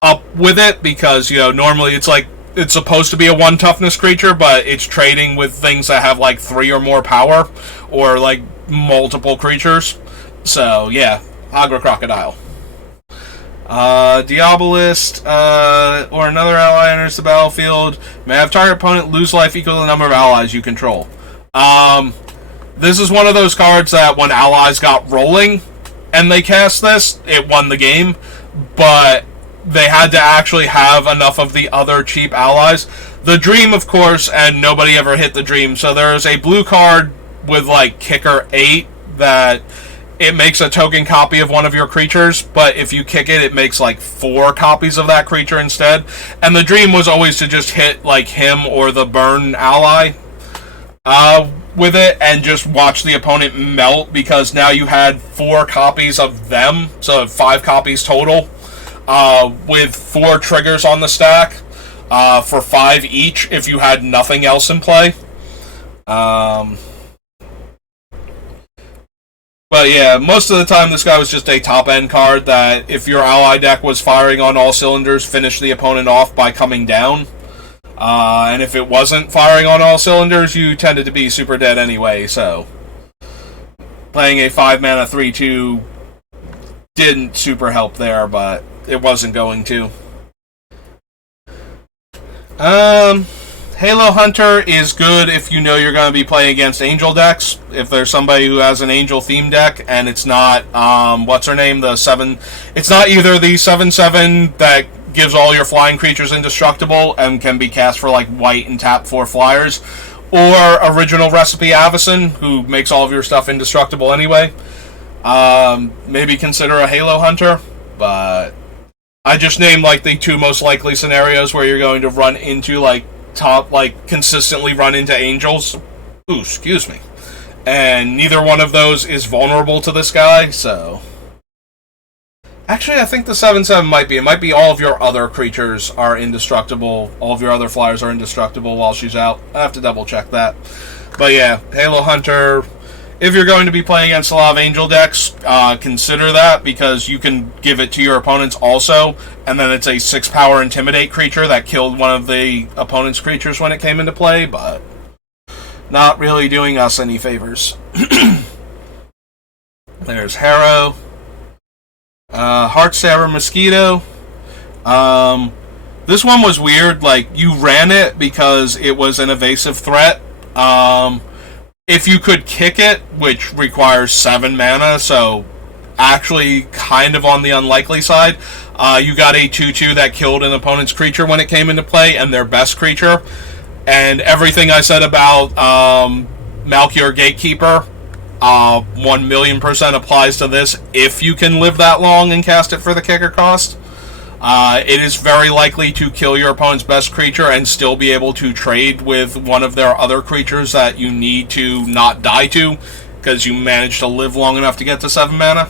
up with it, because, normally it's supposed to be a 1 toughness creature, but it's trading with things that have 3 or more power, or multiple creatures. So yeah, Hagra Crocodile. Diabolist, or another ally enters the battlefield, may have target opponent lose life equal to the number of allies you control. This is one of those cards that when allies got rolling and they cast this, it won the game, but they had to actually have enough of the other cheap allies. The Dream, of course, and nobody ever hit the Dream, so there's a blue card with Kicker 8 that it makes a token copy of one of your creatures, but if you kick it, it makes 4 copies of that creature instead. And the Dream was always to just hit him or the burn ally with it and just watch the opponent melt, because now you had 4 copies of them, so 5 copies total, with 4 triggers on the stack for 5 each if you had nothing else in play. But yeah, most of the time this guy was just a top-end card that, if your ally deck was firing on all cylinders, finished the opponent off by coming down. And if it wasn't firing on all cylinders, you tended to be super dead anyway, so playing a 5-mana 3/2 didn't super help there, but it wasn't going to. Halo Hunter is good if you know you're going to be playing against Angel decks. If there's somebody who has an Angel theme deck and it's not, what's her name, it's not either the 7/7 that gives all your flying creatures indestructible and can be cast for white and tap 4 flyers, or Original Recipe Avacyn, who makes all of your stuff indestructible anyway. Maybe consider a Halo Hunter, but I just named the 2 most likely scenarios where you're going to run into consistently run into Angels. Ooh, excuse me. And neither one of those is vulnerable to this guy, so actually I think the 7/7 might be. It might be all of your other creatures are indestructible, all of your other flyers are indestructible while she's out. I have to double check that. But yeah, Halo Hunter, if you're going to be playing against a lot of Angel decks, consider that, because you can give it to your opponents also, and then it's a 6 power Intimidate creature that killed one of the opponent's creatures when it came into play, but not really doing us any favors. There's Harrow. Heartsabber Mosquito. This one was weird. You ran it because it was an evasive threat. If you could kick it, which requires 7 mana, so actually kind of on the unlikely side, you got a 2/2 that killed an opponent's creature when it came into play, and their best creature. And everything I said about Malkier Gatekeeper, 1,000,000% applies to this if you can live that long and cast it for the kicker cost. It is very likely to kill your opponent's best creature and still be able to trade with one of their other creatures that you need to not die to, because you managed to live long enough to get to 7 mana.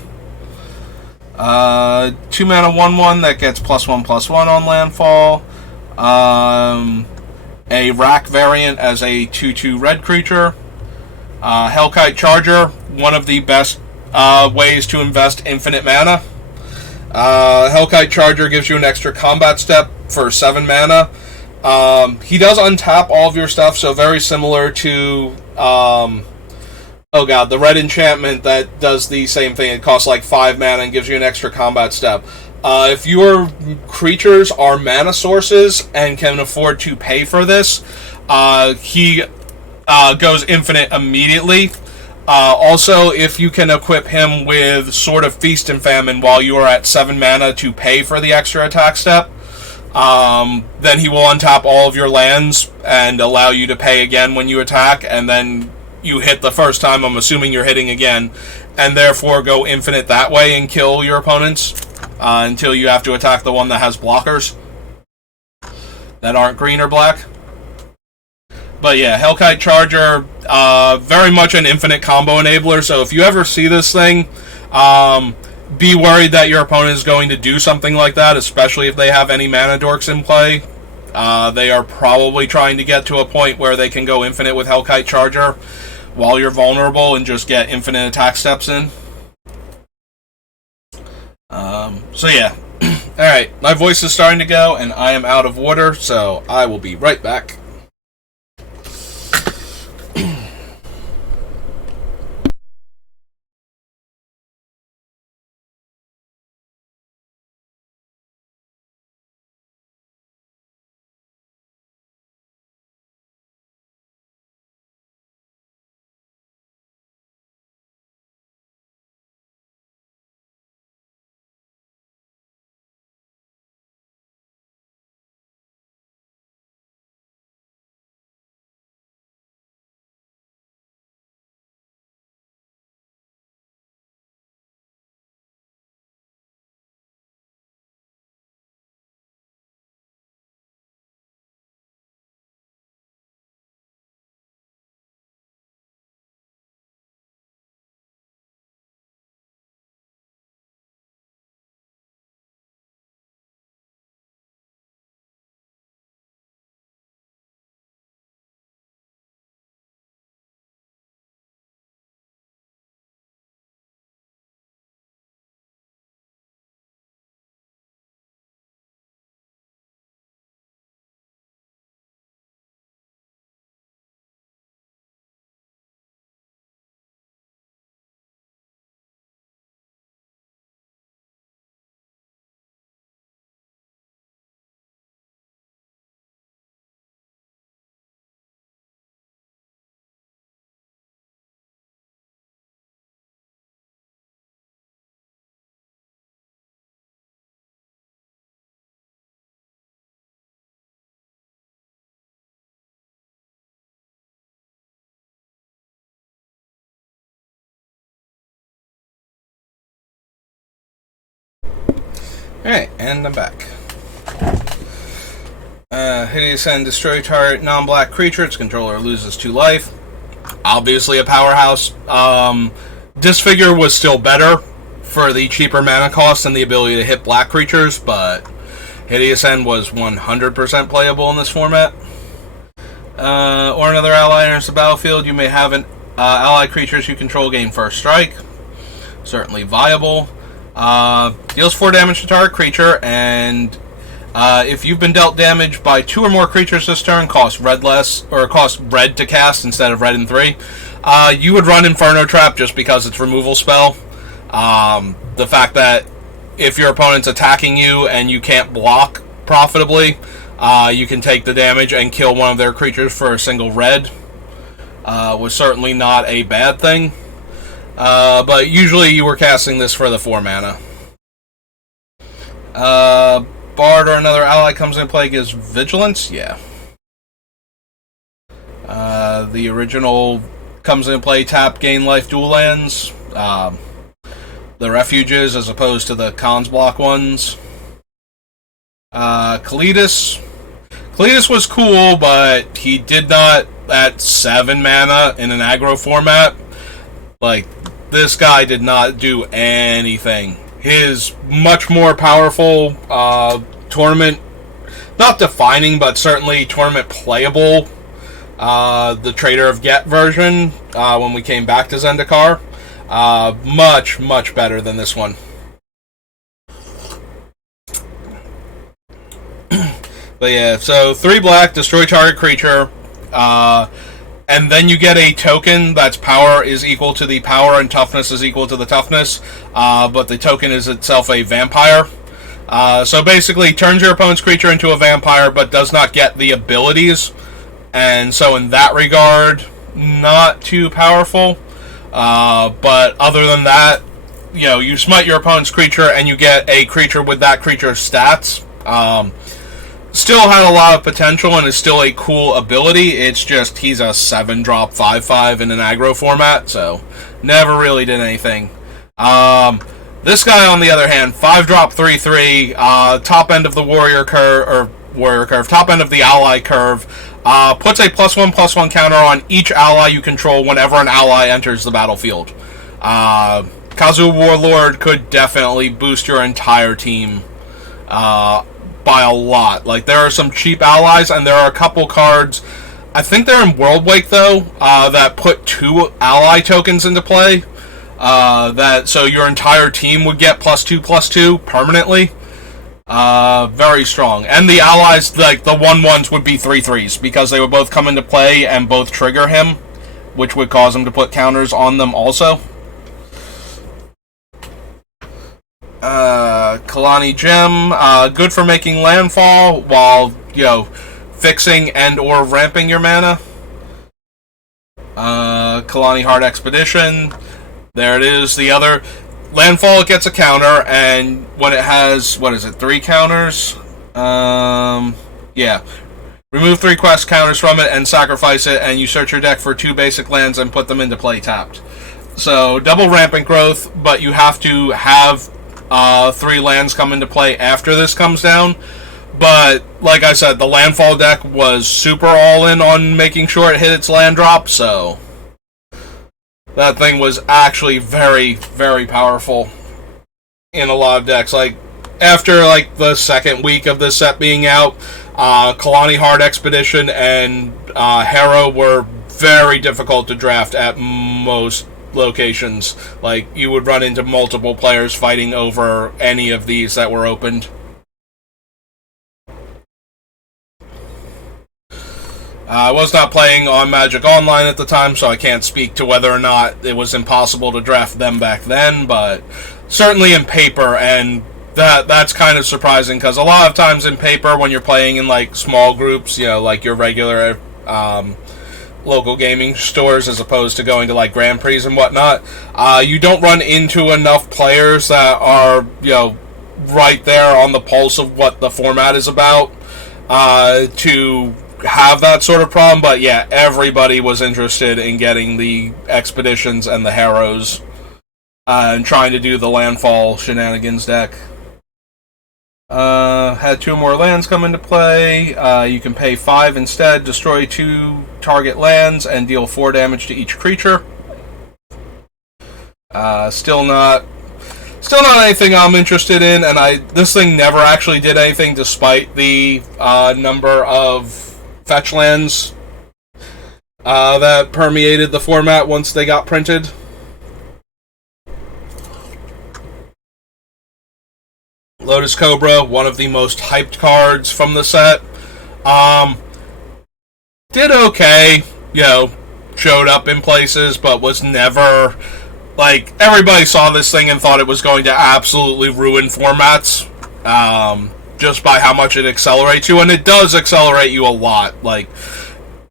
2 mana 1/1 that gets +1/+1 on landfall. A Rack variant as a 2/2 red creature. Hellkite Charger, one of the best ways to invest infinite mana. Hellkite Charger gives you an extra combat step for 7 mana. He does untap all of your stuff, so very similar to the red enchantment that does the same thing. It costs 5 mana and gives you an extra combat step. If your creatures are mana sources and can afford to pay for this, he goes infinite immediately. Also, if you can equip him with Sword of Feast and Famine while you are at 7 mana to pay for the extra attack step, then he will untap all of your lands and allow you to pay again when you attack, and then you hit the first time, I'm assuming you're hitting again, and therefore go infinite that way and kill your opponents until you have to attack the one that has blockers that aren't green or black. But yeah, Hellkite Charger, very much an infinite combo enabler, so if you ever see this thing, be worried that your opponent is going to do something like that, especially if they have any mana dorks in play. They are probably trying to get to a point where they can go infinite with Hellkite Charger while you're vulnerable and just get infinite attack steps in. So yeah. Alright, my voice is starting to go, and I am out of water, so I will be right back. Alright, and I'm back. Hideous End, destroy target non-black creature. Its controller loses 2 life. Obviously a powerhouse. Disfigure was still better for the cheaper mana cost and the ability to hit black creatures, but Hideous End was 100% playable in this format. Or another ally enters the battlefield. You may have an ally creatures you control gain first strike. Certainly viable. Deals 4 damage to target creature, and if you've been dealt damage by 2 or more creatures this turn, cost red less, or cost red to cast instead of red and 3. You would run Inferno Trap just because it's removal spell. The fact that if your opponent's attacking you and you can't block profitably, you can take the damage and kill one of their creatures for a single red was certainly not a bad thing. But usually you were casting this for the 4 mana. Bard or another ally comes in play, gives Vigilance? Yeah. The original comes in play, tap, gain life, dual lands. The refuges as opposed to the cons block ones. Kalidas. Kalidas was cool, but he did not, at 7 mana in an aggro format, like, this guy did not do anything. His much more powerful tournament, not defining, but certainly tournament playable, the Trader of Get version, when we came back to Zendikar, much, much better than this one. But yeah, so 3 black, destroy target creature, and then you get a token that's power is equal to the power and toughness is equal to the toughness, but the token is itself a vampire. So basically, turns your opponent's creature into a vampire, but does not get the abilities and so in that regard, not too powerful. But other than that, you smite your opponent's creature and you get a creature with that creature's stats. Still had a lot of potential and is still a cool ability. It's just he's a 7-drop 5/5 in an aggro format, so never really did anything. This guy, on the other hand, 5-drop 3/3, top end of the warrior curve, top end of the ally curve, puts a +1/+1 counter on each ally you control whenever an ally enters the battlefield. Kazu Warlord could definitely boost your entire team by a lot. Like, there are some cheap allies, and there are a couple cards, I think they're in Worldwake though, that put 2 ally tokens into play. So your entire team would get +2/+2 permanently. Very strong. And the allies, like the 1/1s, would be 3/3s because they would both come into play and both trigger him, which would cause him to put counters on them also. Kalani Gem, good for making landfall while, fixing and or ramping your mana. Kalani Hard Expedition, there it is. The other landfall, it gets a counter, and when it has, 3 counters? Yeah. Remove 3 quest counters from it and sacrifice it, and you search your deck for 2 basic lands and put them into play tapped. So, double rampant growth, but you have to have 3 lands come into play after this comes down. But, like I said, the landfall deck was super all-in on making sure it hit its land drop, so that thing was actually very, very powerful in a lot of decks. Like, after, the second week of this set being out, Kalani Hard Expedition and Harrow were very difficult to draft at most locations. Like, you would run into multiple players fighting over any of these that were opened. I was not playing on Magic Online at the time, so I can't speak to whether or not it was impossible to draft them back then, but certainly in paper, and that's kind of surprising, because a lot of times in paper, when you're playing in, small groups, like your regular local gaming stores, as opposed to going to, Grand Prix and whatnot, you don't run into enough players that are, right there on the pulse of what the format is about, to have that sort of problem. But yeah, everybody was interested in getting the Expeditions and the Harrows, and trying to do the landfall shenanigans deck. Had 2 more lands come into play. You can pay 5 instead, destroy 2 target lands, and deal 4 damage to each creature. Still not anything I'm interested in, and this thing never actually did anything despite the number of fetch lands that permeated the format once they got printed. Lotus Cobra, one of the most hyped cards from the set. Did okay, showed up in places, but was never, everybody saw this thing and thought it was going to absolutely ruin formats, just by how much it accelerates you, and it does accelerate you a lot.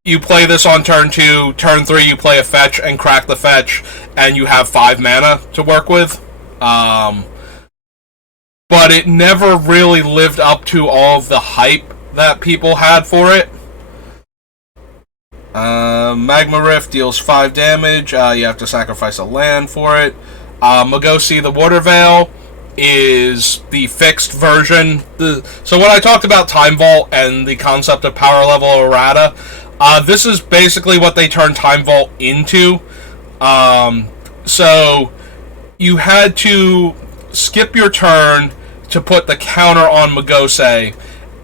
You play this on turn 2, turn 3 you play a fetch and crack the fetch, and you have 5 mana to work with. But it never really lived up to all of the hype that people had for it. Magma Rift deals 5 damage. You have to sacrifice a land for it. Magosi the Water Veil is the fixed version. So when I talked about Time Vault and the concept of power level errata, this is basically what they turned Time Vault into. So you had to skip your turn to put the counter on Magose,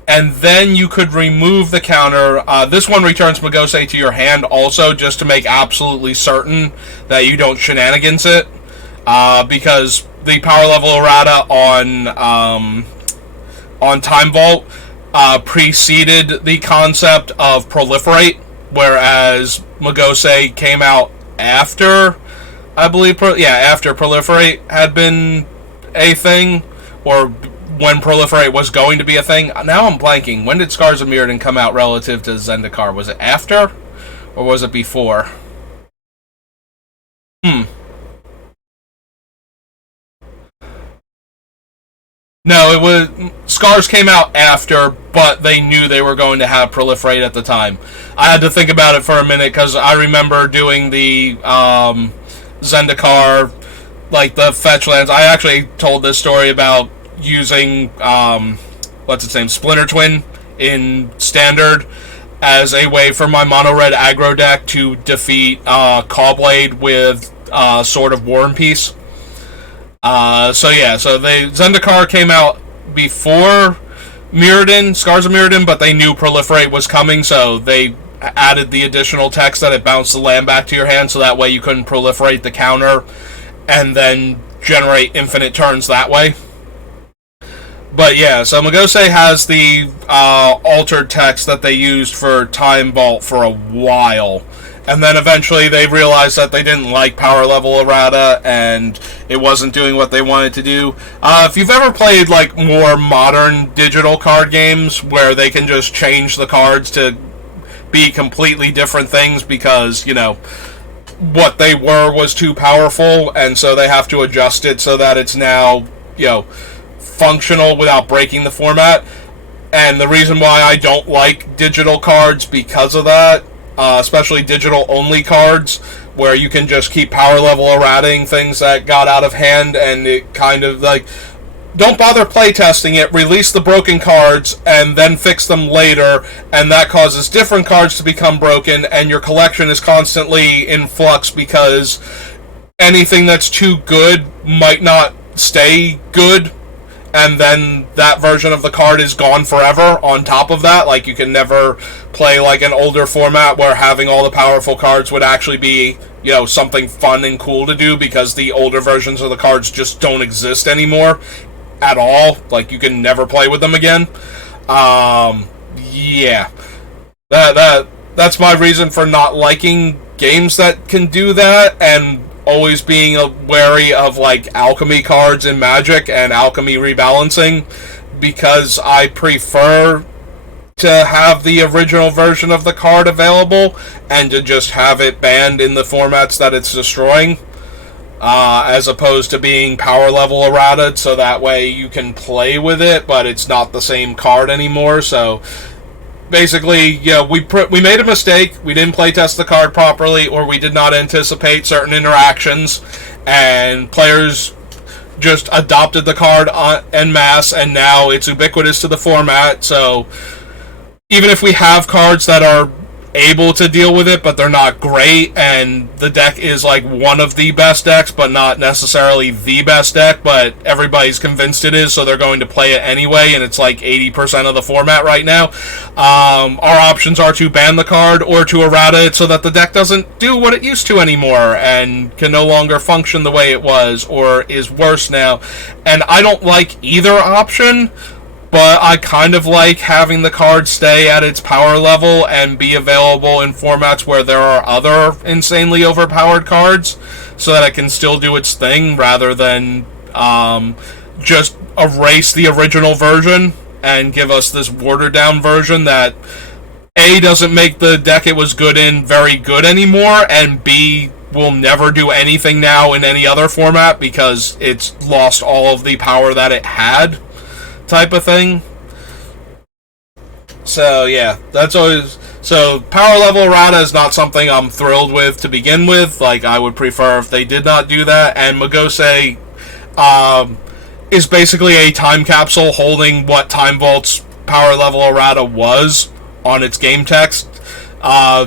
and then you could remove the counter. This one returns Magose to your hand also, just to make absolutely certain that you don't shenanigans it, because the power level errata on Time Vault preceded the concept of Proliferate, whereas Magose came out after, I believe, after Proliferate had been a thing, or when Proliferate was going to be a thing. Now I'm blanking. When did Scars of Mirrodin come out relative to Zendikar? Was it after? Or was it before? No, it was... Scars came out after, but they knew they were going to have Proliferate at the time. I had to think about it for a minute, because I remember doing the Zendikar, like the fetch lands. I actually told this story about using, what's its name, Splinter Twin in Standard as a way for my mono-red aggro deck to defeat Cawblade with Sword of War and Peace. So the Zendikar came out before Mirrodin, Scars of Mirrodin, but they knew Proliferate was coming, so they added the additional text that it bounced the land back to your hand, so that way you couldn't proliferate the counter and then generate infinite turns that way. But yeah, so Magose has the altered text that they used for Time Vault for a while. And then eventually they realized that they didn't like power level errata and it wasn't doing what they wanted to do. If you've ever played like more modern digital card games where they can just change the cards to be completely different things because, you know, what they were was too powerful, and so they have to adjust it so that it's now, you know, functional without breaking the format. And the reason why I don't like digital cards because of that, especially digital only cards where you can just keep power level errating things that got out of hand, and it kind of like, don't bother playtesting it, release the broken cards and then fix them later, and that causes different cards to become broken, and your collection is constantly in flux because anything that's too good might not stay good, and then that version of the card is gone forever on top of that. Like, you can never play like an older format where having all the powerful cards would actually be, you know, something fun and cool to do, because the older versions of the cards just don't exist anymore at all. Like, you can never play with them again. Yeah. That's my reason for not liking games that can do that, and always being wary of like alchemy cards in Magic and alchemy rebalancing, because I prefer to have the original version of the card available and to just have it banned in the formats that it's destroying, as opposed to being power level errata, so that way you can play with it but it's not the same card anymore. So basically, yeah, we made a mistake. We didn't playtest the card properly, or we did not anticipate certain interactions, and players just adopted the card en masse, and now it's ubiquitous to the format. So even if we have cards that are able to deal with it, but they're not great, and the deck is like one of the best decks, but not necessarily the best deck, but everybody's convinced it is, so they're going to play it anyway, and it's like 80% of the format right now. Our options are to ban the card or to errata it so that the deck doesn't do what it used to anymore and can no longer function the way it was, or is worse now. And I don't like either option, but I kind of like having the card stay at its power level and be available in formats where there are other insanely overpowered cards, so that it can still do its thing, rather than just erase the original version and give us this watered down version that A, doesn't make the deck it was good in very good anymore, and B, will never do anything now in any other format because it's lost all of the power that it had, type of thing. So yeah, that's always... So power level errata is not something I'm thrilled with to begin with. Like, I would prefer if they did not do that. And Magose is basically a time capsule holding what Time Vault's power level errata was on its game text.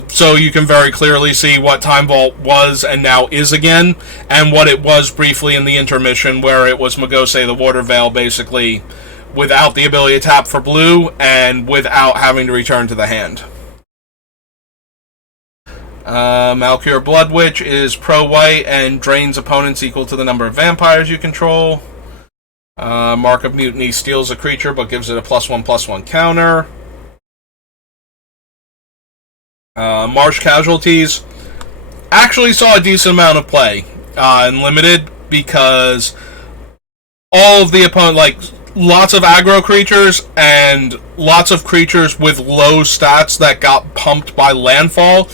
So you can very clearly see what Time Vault was and now is again, and what it was briefly in the intermission, where it was Magose the Water Veil, basically without the ability to tap for blue and without having to return to the hand. Malcure Blood Witch is pro-white and drains opponents equal to the number of vampires you control. Mark of Mutiny steals a creature but gives it a +1/+1 counter. Marsh Casualties actually saw a decent amount of play in Limited, because all of the opponent, like, lots of aggro creatures and lots of creatures with low stats that got pumped by landfall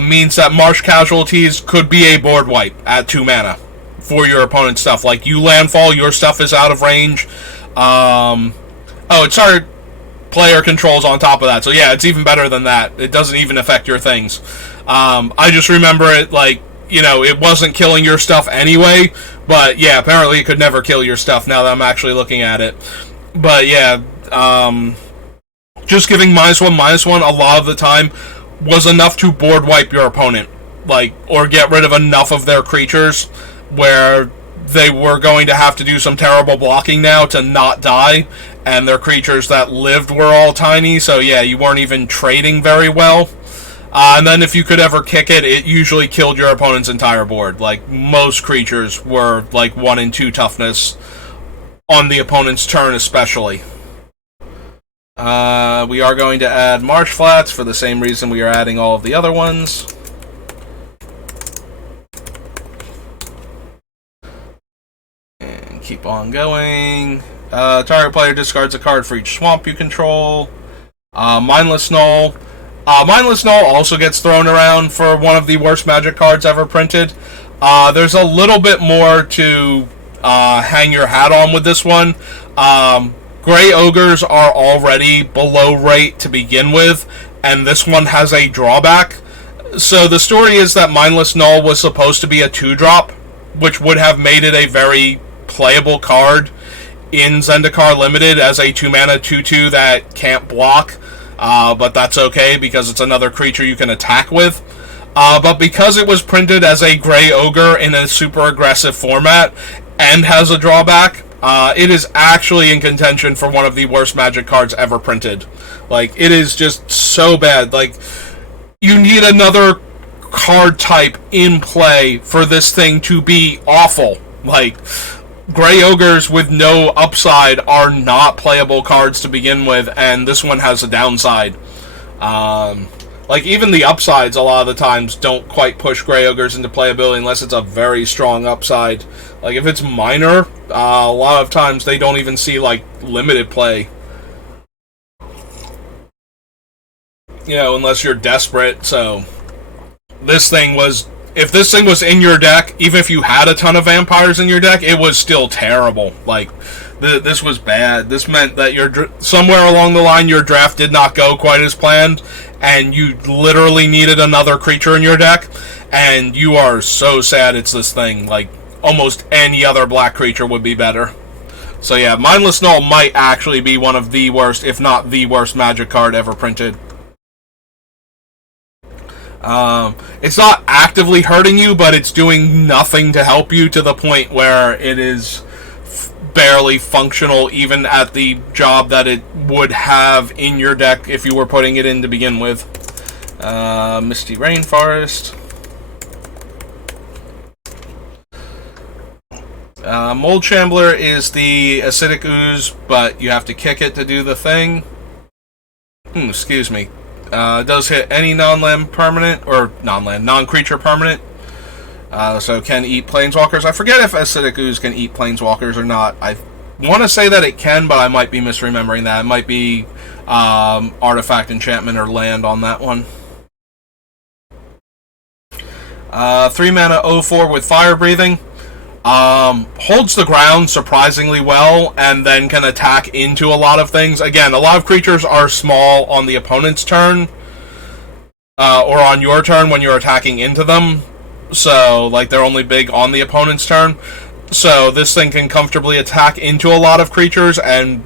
means that marsh casualties could be a board wipe at 2 mana for your opponent's stuff. Like, you landfall, your stuff is out of range. It's our player controls on top of that. So yeah, it's even better than that. It doesn't even affect your things. I just remember it like, it wasn't killing your stuff anyway, but yeah, apparently it could never kill your stuff now that I'm actually looking at it. But yeah, just giving -1/-1 a lot of the time was enough to board wipe your opponent, like, or get rid of enough of their creatures where they were going to have to do some terrible blocking now to not die, and their creatures that lived were all tiny, so yeah, you weren't even trading very well. And then if you could ever kick it, it usually killed your opponent's entire board. Like, most creatures were like 1 and 2 toughness on the opponent's turn especially. We are going to add Marsh Flats for the same reason we are adding all of the other ones. And keep on going. Target player discards a card for each swamp you control. Mindless Null. Mindless Null also gets thrown around for one of the worst Magic cards ever printed. There's a little bit more to hang your hat on with this one. Gray Ogres are already below rate to begin with, and this one has a drawback. So the story is that Mindless Null was supposed to be a 2-drop, which would have made it a very playable card in Zendikar Limited as a 2-mana 2/2 that can't block. But that's okay because it's another creature you can attack with. But because it was printed as a Gray Ogre in a super aggressive format and has a drawback, it is actually in contention for one of the worst Magic cards ever printed. Like, it is just so bad. Like, you need another card type in play for this thing to be awful. Like, Gray Ogres with no upside are not playable cards to begin with, and this one has a downside. Like, even the upsides a lot of the times don't quite push Gray Ogres into playability unless it's a very strong upside. Like, if it's minor, a lot of times they don't even see, like, limited play. Unless you're desperate, so this thing was... If this thing was in your deck, even if you had a ton of vampires in your deck, it was still terrible. Like, this was bad. This meant that somewhere along the line your draft did not go quite as planned, and you literally needed another creature in your deck, and you are so sad it's this thing. Like, almost any other black creature would be better. So yeah, Mindless Null might actually be one of the worst, if not the worst Magic card ever printed. It's not actively hurting you, but it's doing nothing to help you to the point where it is barely functional even at the job that it would have in your deck if you were putting it in to begin with. Misty Rainforest. Mold Shambler is the Acidic Ooze, but you have to kick it to do the thing. Excuse me. Does hit any non-land permanent, or non-creature permanent. So can eat planeswalkers. I forget if Acidic Ooze can eat planeswalkers or not. I want to say that it can, but I might be misremembering that. It might be artifact, enchantment, or land on that one. 3 mana 0/4 with fire breathing. Holds the ground surprisingly well, and then can attack into a lot of things. Again, a lot of creatures are small on the opponent's turn, or on your turn when you're attacking into them. So, like, they're only big on the opponent's turn. So this thing can comfortably attack into a lot of creatures and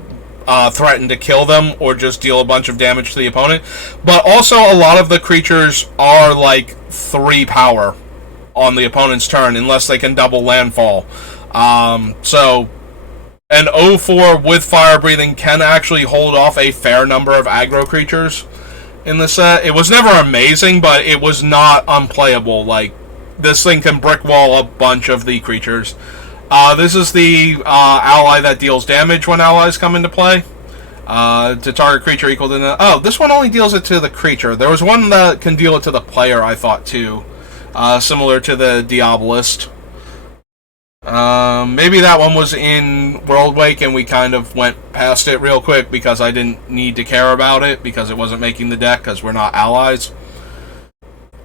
threaten to kill them or just deal a bunch of damage to the opponent. But also, a lot of the creatures are like 3 power on the opponent's turn unless they can double landfall. So an 0/4 with fire breathing can actually hold off a fair number of aggro creatures in the set. It was never amazing, but it was not unplayable. Like, this thing can brick wall a bunch of the creatures. This is the ally that deals damage when allies come into play. To target creature equal to... Oh, this one only deals it to the creature. There was one that can deal it to the player, I thought, too. Similar to the Diabolist. Maybe that one was in World Wake and we kind of went past it real quick because I didn't need to care about it because it wasn't making the deck because we're not allies.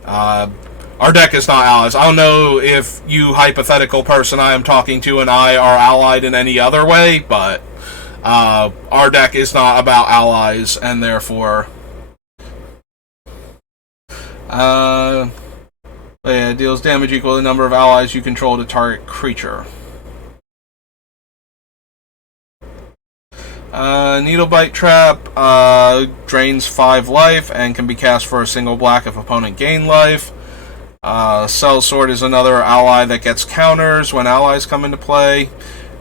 Our deck is not allies. I don't know if you hypothetical person I am talking to and I are allied in any other way, but our deck is not about allies, and therefore yeah, deals damage equal to the number of allies you control to target creature. Needlebite Trap drains 5 life and can be cast for a single black if opponent gain life. Sellsword is another ally that gets counters when allies come into play.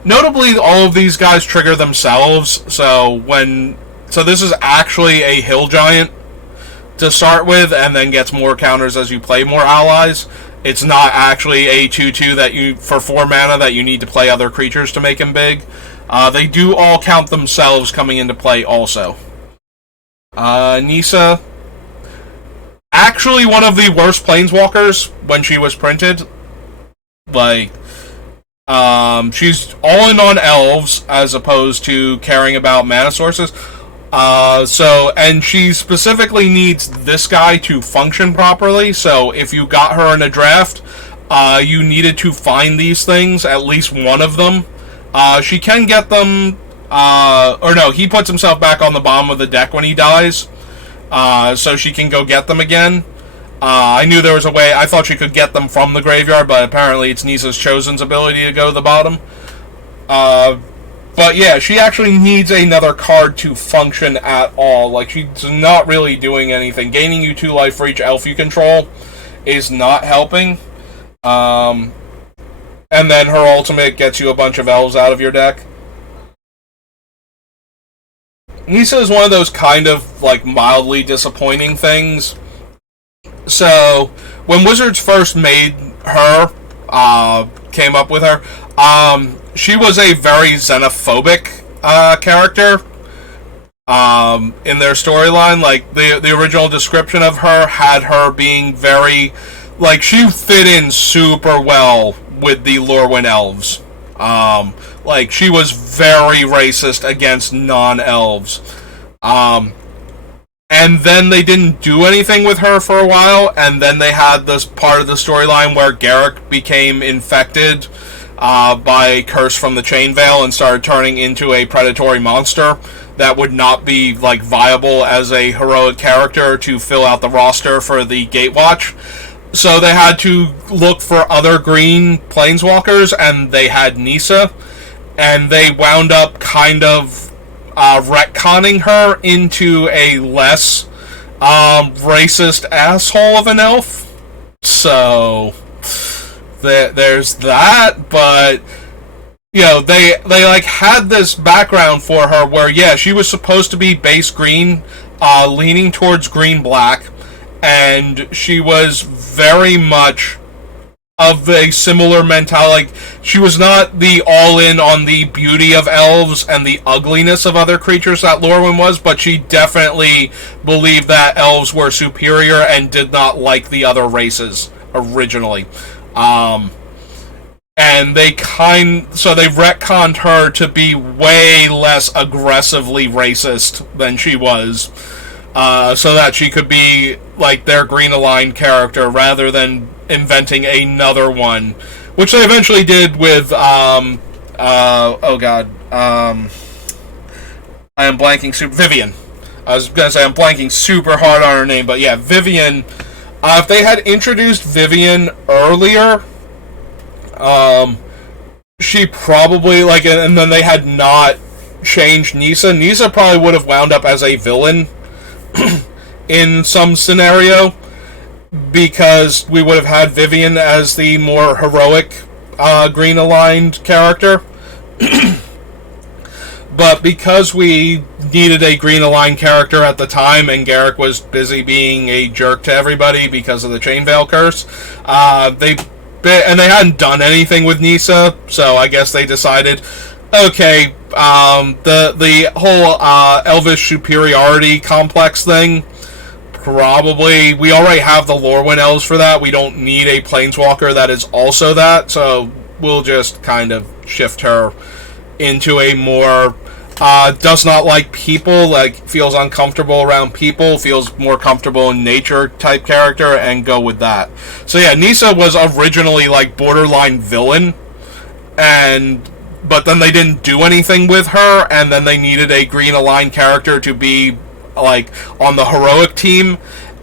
Notably, all of these guys trigger themselves, so this is actually a hill giant to start with, and then gets more counters as you play more allies. It's not actually a 2/2 that you, for 4 mana, that you need to play other creatures to make him big. They do all count themselves coming into play also. Nissa, actually one of the worst planeswalkers when she was printed. Like, she's all in on elves as opposed to caring about mana sources. And she specifically needs this guy to function properly, so if you got her in a draft, you needed to find these things, at least one of them. She can get them, or no, he puts himself back on the bottom of the deck when he dies, so she can go get them again. I knew there was a way, I thought she could get them from the graveyard, but apparently it's Nissa's Chosen's ability to go to the bottom. But yeah, she actually needs another card to function at all. Like, she's not really doing anything. Gaining you 2 life for each elf you control is not helping. And then her ultimate gets you a bunch of elves out of your deck. Nissa is one of those kind of, like, mildly disappointing things. So, when Wizards first made her, came up with her, she was a very xenophobic character in their storyline. Like, the original description of her had her being very, like, she fit in super well with the Lorwyn elves. Like, she was very racist against non-elves. And then they didn't do anything with her for a while, and then they had this part of the storyline where Garruk became infected by Curse from the Chainveil and started turning into a predatory monster that would not be, like, viable as a heroic character to fill out the roster for the Gatewatch. So they had to look for other green planeswalkers, and they had Nissa, and they wound up kind of retconning her into a less racist asshole of an elf. So there's that, but you know, they like had this background for her where, yeah, she was supposed to be base green, leaning towards green-black, and she was very much of a similar mentality. Like, she was not the all-in on the beauty of elves and the ugliness of other creatures that Lorwyn was, but she definitely believed that elves were superior and did not like the other races originally. And they retconned her to be way less aggressively racist than she was, so that she could be like their green aligned character rather than inventing another one, which they eventually did with I am blanking Vivian. I was gonna say I'm blanking super hard on her name, but yeah, Vivian. If they had introduced Vivian earlier, she probably, like, and then they had not changed Nissa. Nissa probably would have wound up as a villain in some scenario, because we would have had Vivian as the more heroic green-aligned character. But because we needed a green-aligned character at the time, and Garruk was busy being a jerk to everybody because of the Chainveil curse, they hadn't done anything with Nissa, so I guess they decided, okay, the whole Elvish superiority complex thing, probably, we already have the Lorwyn elves for that. We don't need a planeswalker that is also that, so will just kind of shift her into a more does not like people, like feels uncomfortable around people, feels more comfortable in nature type character, and go with that. So yeah, Nisa was originally like borderline villain, but then they didn't do anything with her, and then they needed a green aligned character to be like on the heroic team,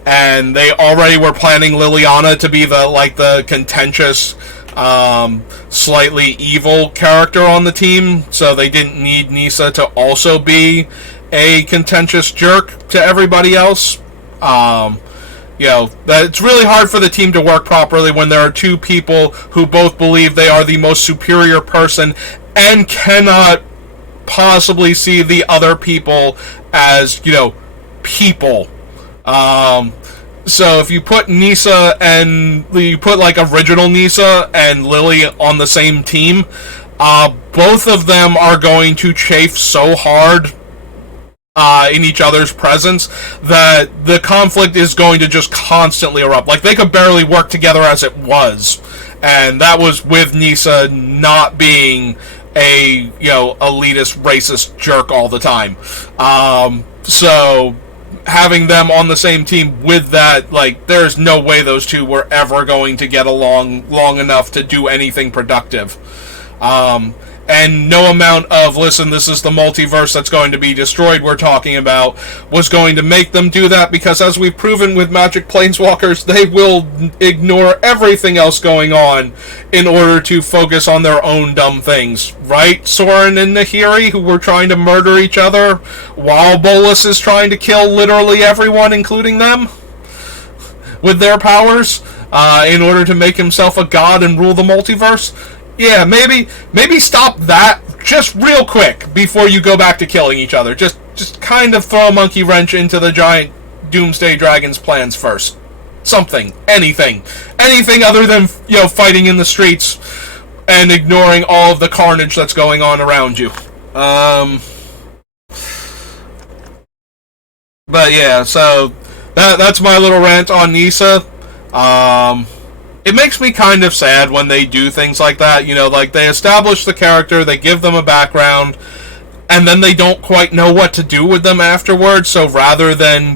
and they already were planning Liliana to be the contentious, slightly evil character on the team, so they didn't need Nisa to also be a contentious jerk to everybody else. It's really hard for the team to work properly when there are two people who both believe they are the most superior person and cannot possibly see the other people as, people. So if you put Nisa and you put like original Nisa and Lily on the same team, both of them are going to chafe so hard in each other's presence that the conflict is going to just constantly erupt. Like, they could barely work together as it was, and that was with Nisa not being a elitist racist jerk all the time. So having them on the same team with that, like, there's no way those two were ever going to get along long enough to do anything productive. And no amount of, listen, this is the multiverse that's going to be destroyed we're talking about, was going to make them do that, because as we've proven with Magic Planeswalkers, they will ignore everything else going on in order to focus on their own dumb things. Right, Soren and Nahiri, who were trying to murder each other, while Bolus is trying to kill literally everyone, including them, with their powers, in order to make himself a god and rule the multiverse? Yeah, maybe stop that just real quick before you go back to killing each other. Just kind of throw a monkey wrench into the giant Doomsday Dragon's plans first. Something, anything other than fighting in the streets and ignoring all of the carnage that's going on around you. But yeah, so that's my little rant on Nisa. It makes me kind of sad when they do things like that, like they establish the character, they give them a background, and then they don't quite know what to do with them afterwards, so rather than,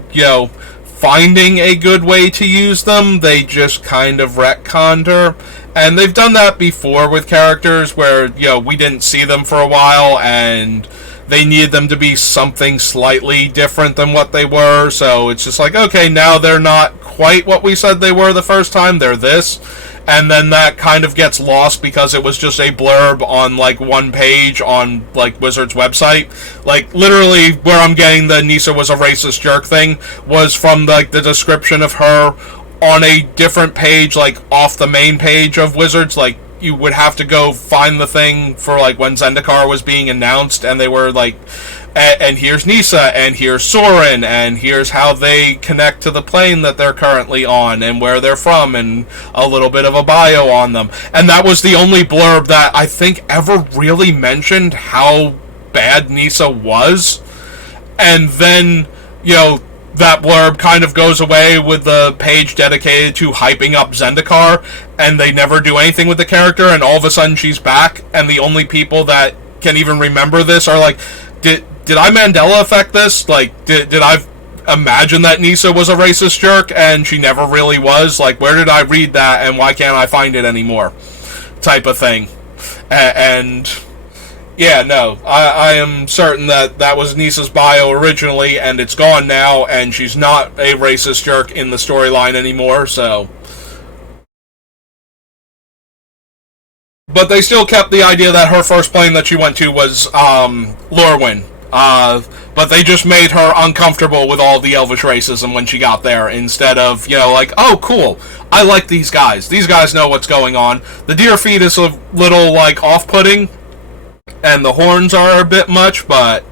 finding a good way to use them, they just kind of retconned her. And they've done that before with characters where, we didn't see them for a while, and they needed them to be something slightly different than what they were, so it's just like, okay, now they're not quite what we said they were the first time, they're this, and then that kind of gets lost because it was just a blurb on, like, one page on, like, Wizards' website. Like, literally, where I'm getting the Nisa was a racist jerk thing was from, like, the description of her on a different page, like, off the main page of Wizards, like, you would have to go find the thing for, like, when Zendikar was being announced, and they were, like, and here's Nisa, and here's Soren, and here's how they connect to the plane that they're currently on, and where they're from, and a little bit of a bio on them. And that was the only blurb that I think ever really mentioned how bad Nisa was. And then, that blurb kind of goes away with the page dedicated to hyping up Zendikar, and they never do anything with the character, and all of a sudden she's back, and the only people that can even remember this are like, did I Mandela effect this? Like, did I imagine that Nisa was a racist jerk, and she never really was? Like, where did I read that, and why can't I find it anymore? Type of thing. And yeah, no, I am certain that was Nisa's bio originally, and it's gone now, and she's not a racist jerk in the storyline anymore, so. But they still kept the idea that her first plane that she went to was Lorwyn. But they just made her uncomfortable with all the Elvish racism when she got there, instead of, like, oh, cool, I like these guys. These guys know what's going on. The deer feed is a little, like, off-putting, and the horns are a bit much, but,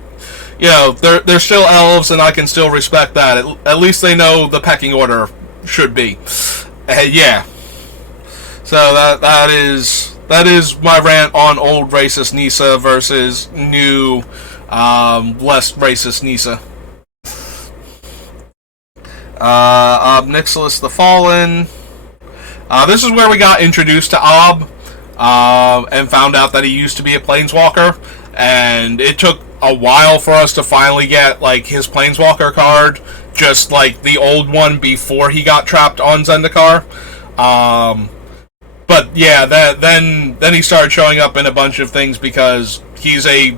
they're still elves, and I can still respect that. At least they know the pecking order should be. Yeah. So that is my rant on old racist Nisa versus new, less racist Nisa. Ob Nixilis the Fallen. This is where we got introduced to Ob. and found out that he used to be a Planeswalker. And it took a while for us to finally get like his Planeswalker card, just like the old one before he got trapped on Zendikar. But yeah, then he started showing up in a bunch of things because he's a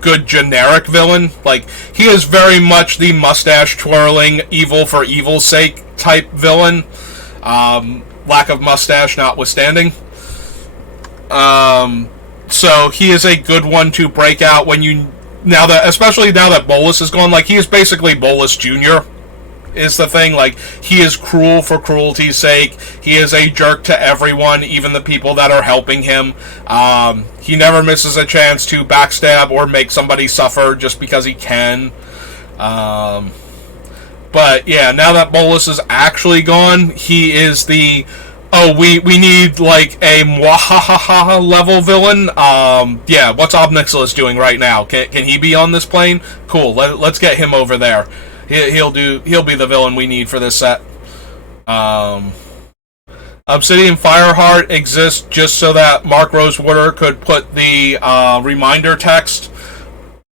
good generic villain. Like, he is very much the mustache twirling, evil for evil's sake type villain. Lack of mustache notwithstanding. So he is a good one to break out especially now that Bolus is gone. Like, he is basically Bolus Jr. is the thing. Like, he is cruel for cruelty's sake. He is a jerk to everyone, even the people that are helping him. He never misses a chance to backstab or make somebody suffer just because he can. But yeah, now that Bolus is actually gone, he is the we need like a mwahaha level villain. Yeah, what's Obnixilis doing right now? Can he be on this plane? Cool, let's get him over there. He'll be the villain we need for this set. Obsidian Fireheart exists just so that Mark Rosewater could put the reminder text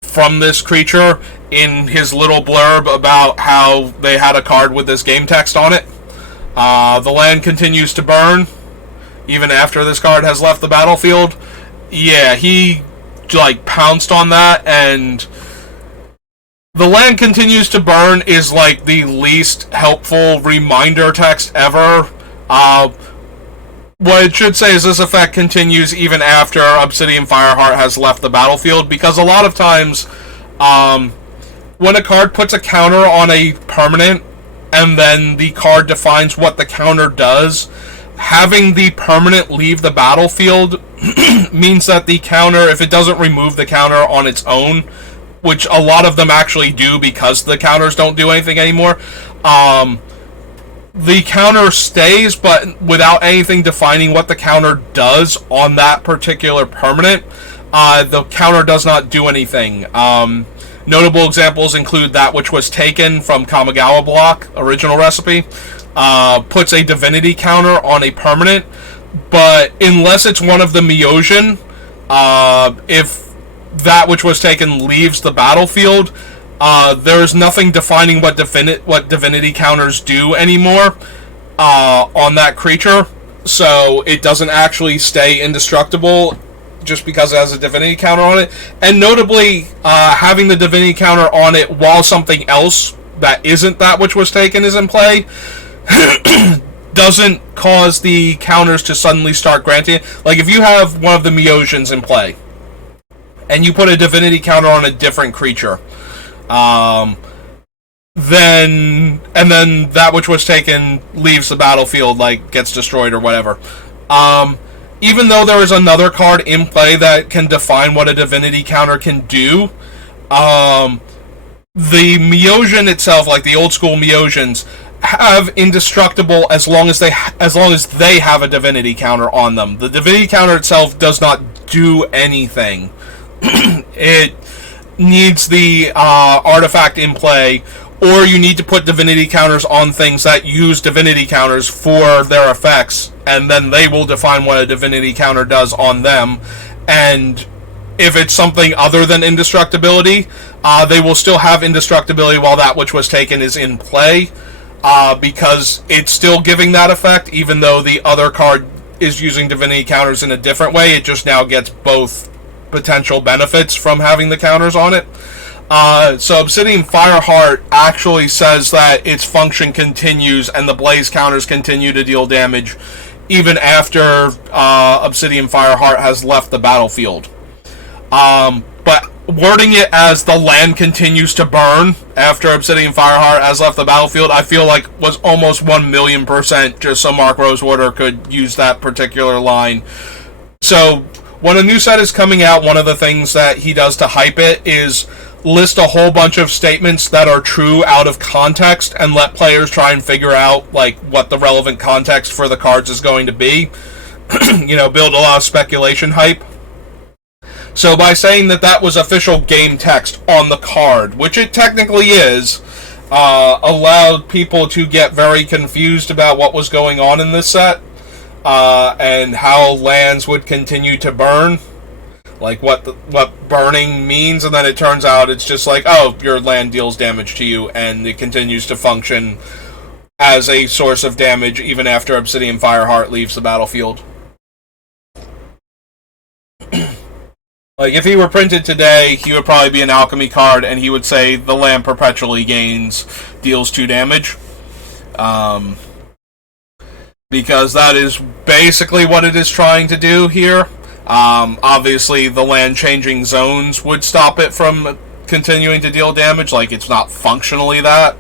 from this creature in his little blurb about how they had a card with this game text on it. The land continues to burn even after this card has left the battlefield. Yeah, he like pounced on that, and the land continues to burn is like the least helpful reminder text ever. What it should say is this effect continues even after Obsidian Fireheart has left the battlefield, because a lot of times when a card puts a counter on a permanent and then the card defines what the counter does, having the permanent leave the battlefield means that the counter, if it doesn't remove the counter on its own, which a lot of them actually do because the counters don't do anything anymore, the counter stays, but without anything defining what the counter does on that particular permanent, the counter does not do anything. Notable examples include that which was taken from Kamigawa block, original recipe, puts a divinity counter on a permanent, but unless it's one of the Myojin, if that which was taken leaves the battlefield, there is nothing defining what divinity counters do anymore on that creature, so it doesn't actually stay indestructible just because it has a divinity counter on it. And notably, having the divinity counter on it while something else that isn't that which was taken is in play doesn't cause the counters to suddenly start granting it. Like, if you have one of the Myojins in play and you put a divinity counter on a different creature, then that which was taken leaves the battlefield, like gets destroyed or whatever. Even though there is another card in play that can define what a divinity counter can do, the Myojin itself, like the old school Myojins, have indestructible as long as they have a divinity counter on them. The divinity counter itself does not do anything. It needs the artifact in play, or you need to put divinity counters on things that use divinity counters for their effects, and then they will define what a divinity counter does on them. And if it's something other than indestructibility, they will still have indestructibility while that which was taken is in play, because it's still giving that effect, even though the other card is using divinity counters in a different way. It just now gets both potential benefits from having the counters on it. So Obsidian Fireheart actually says that its function continues and the blaze counters continue to deal damage even after Obsidian Fireheart has left the battlefield. But wording it as the land continues to burn after Obsidian Fireheart has left the battlefield, I feel like was almost 1,000,000% just so Mark Rosewater could use that particular line. So when a new set is coming out, one of the things that he does to hype it is list a whole bunch of statements that are true out of context and let players try and figure out like what the relevant context for the cards is going to be. Build a lot of speculation hype. So by saying that was official game text on the card, which it technically is, allowed people to get very confused about what was going on in this set. and how lands would continue to burn, like what burning means, and then it turns out it's just like, oh, your land deals damage to you, and it continues to function as a source of damage even after Obsidian Fireheart leaves the battlefield. Like, if he were printed today, he would probably be an alchemy card, and he would say the land perpetually deals 2 damage. Because that is basically what it is trying to do here. Obviously, the land changing zones would stop it from continuing to deal damage. Like, it's not functionally that.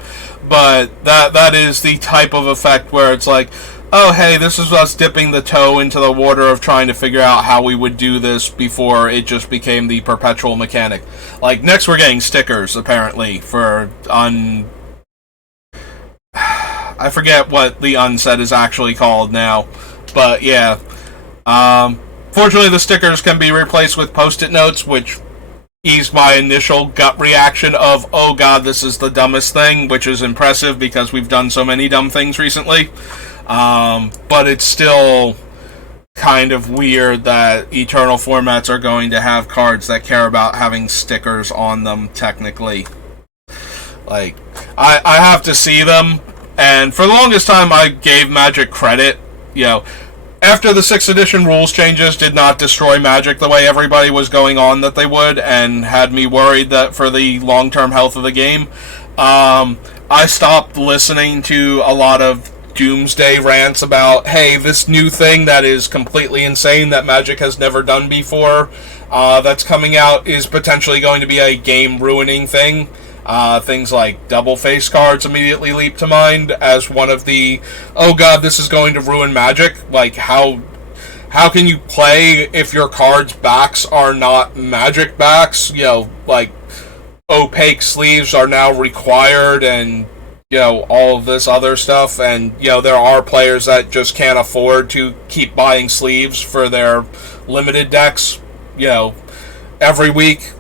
But that is the type of effect where it's like, oh, hey, this is us dipping the toe into the water of trying to figure out how we would do this before it just became the perpetual mechanic. Like, next we're getting stickers, apparently, for I forget what the unset is actually called now. But, yeah. Fortunately, the stickers can be replaced with post-it notes, which eased my initial gut reaction of, oh god, this is the dumbest thing, which is impressive because we've done so many dumb things recently. But it's still kind of weird that Eternal formats are going to have cards that care about having stickers on them, technically. Like, I have to see them, and for the longest time I gave Magic credit. You know, after the 6th edition rules changes did not destroy Magic the way everybody was going on that they would, and had me worried that for the long-term health of the game, I stopped listening to a lot of doomsday rants about, hey, this new thing that is completely insane that Magic has never done before that's coming out is potentially going to be a game-ruining thing. Things like double face cards immediately leap to mind as one of the, oh god, this is going to ruin Magic. Like, how can you play if your cards' backs are not Magic backs? You know, like, opaque sleeves are now required, and, you know, all of this other stuff. And, you know, there are players that just can't afford to keep buying sleeves for their limited decks, you know, every week.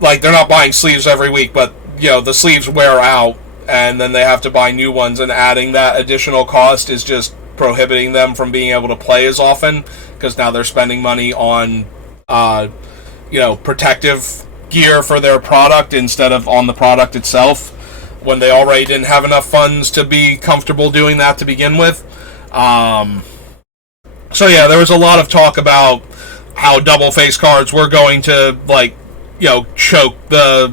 Like, they're not buying sleeves every week, but, you know, the sleeves wear out, and then they have to buy new ones, and adding that additional cost is just prohibiting them from being able to play as often, because now they're spending money on, you know, protective gear for their product instead of on the product itself, when they already didn't have enough funds to be comfortable doing that to begin with. So yeah, there was a lot of talk about how double face cards were going to, like, you know, choke the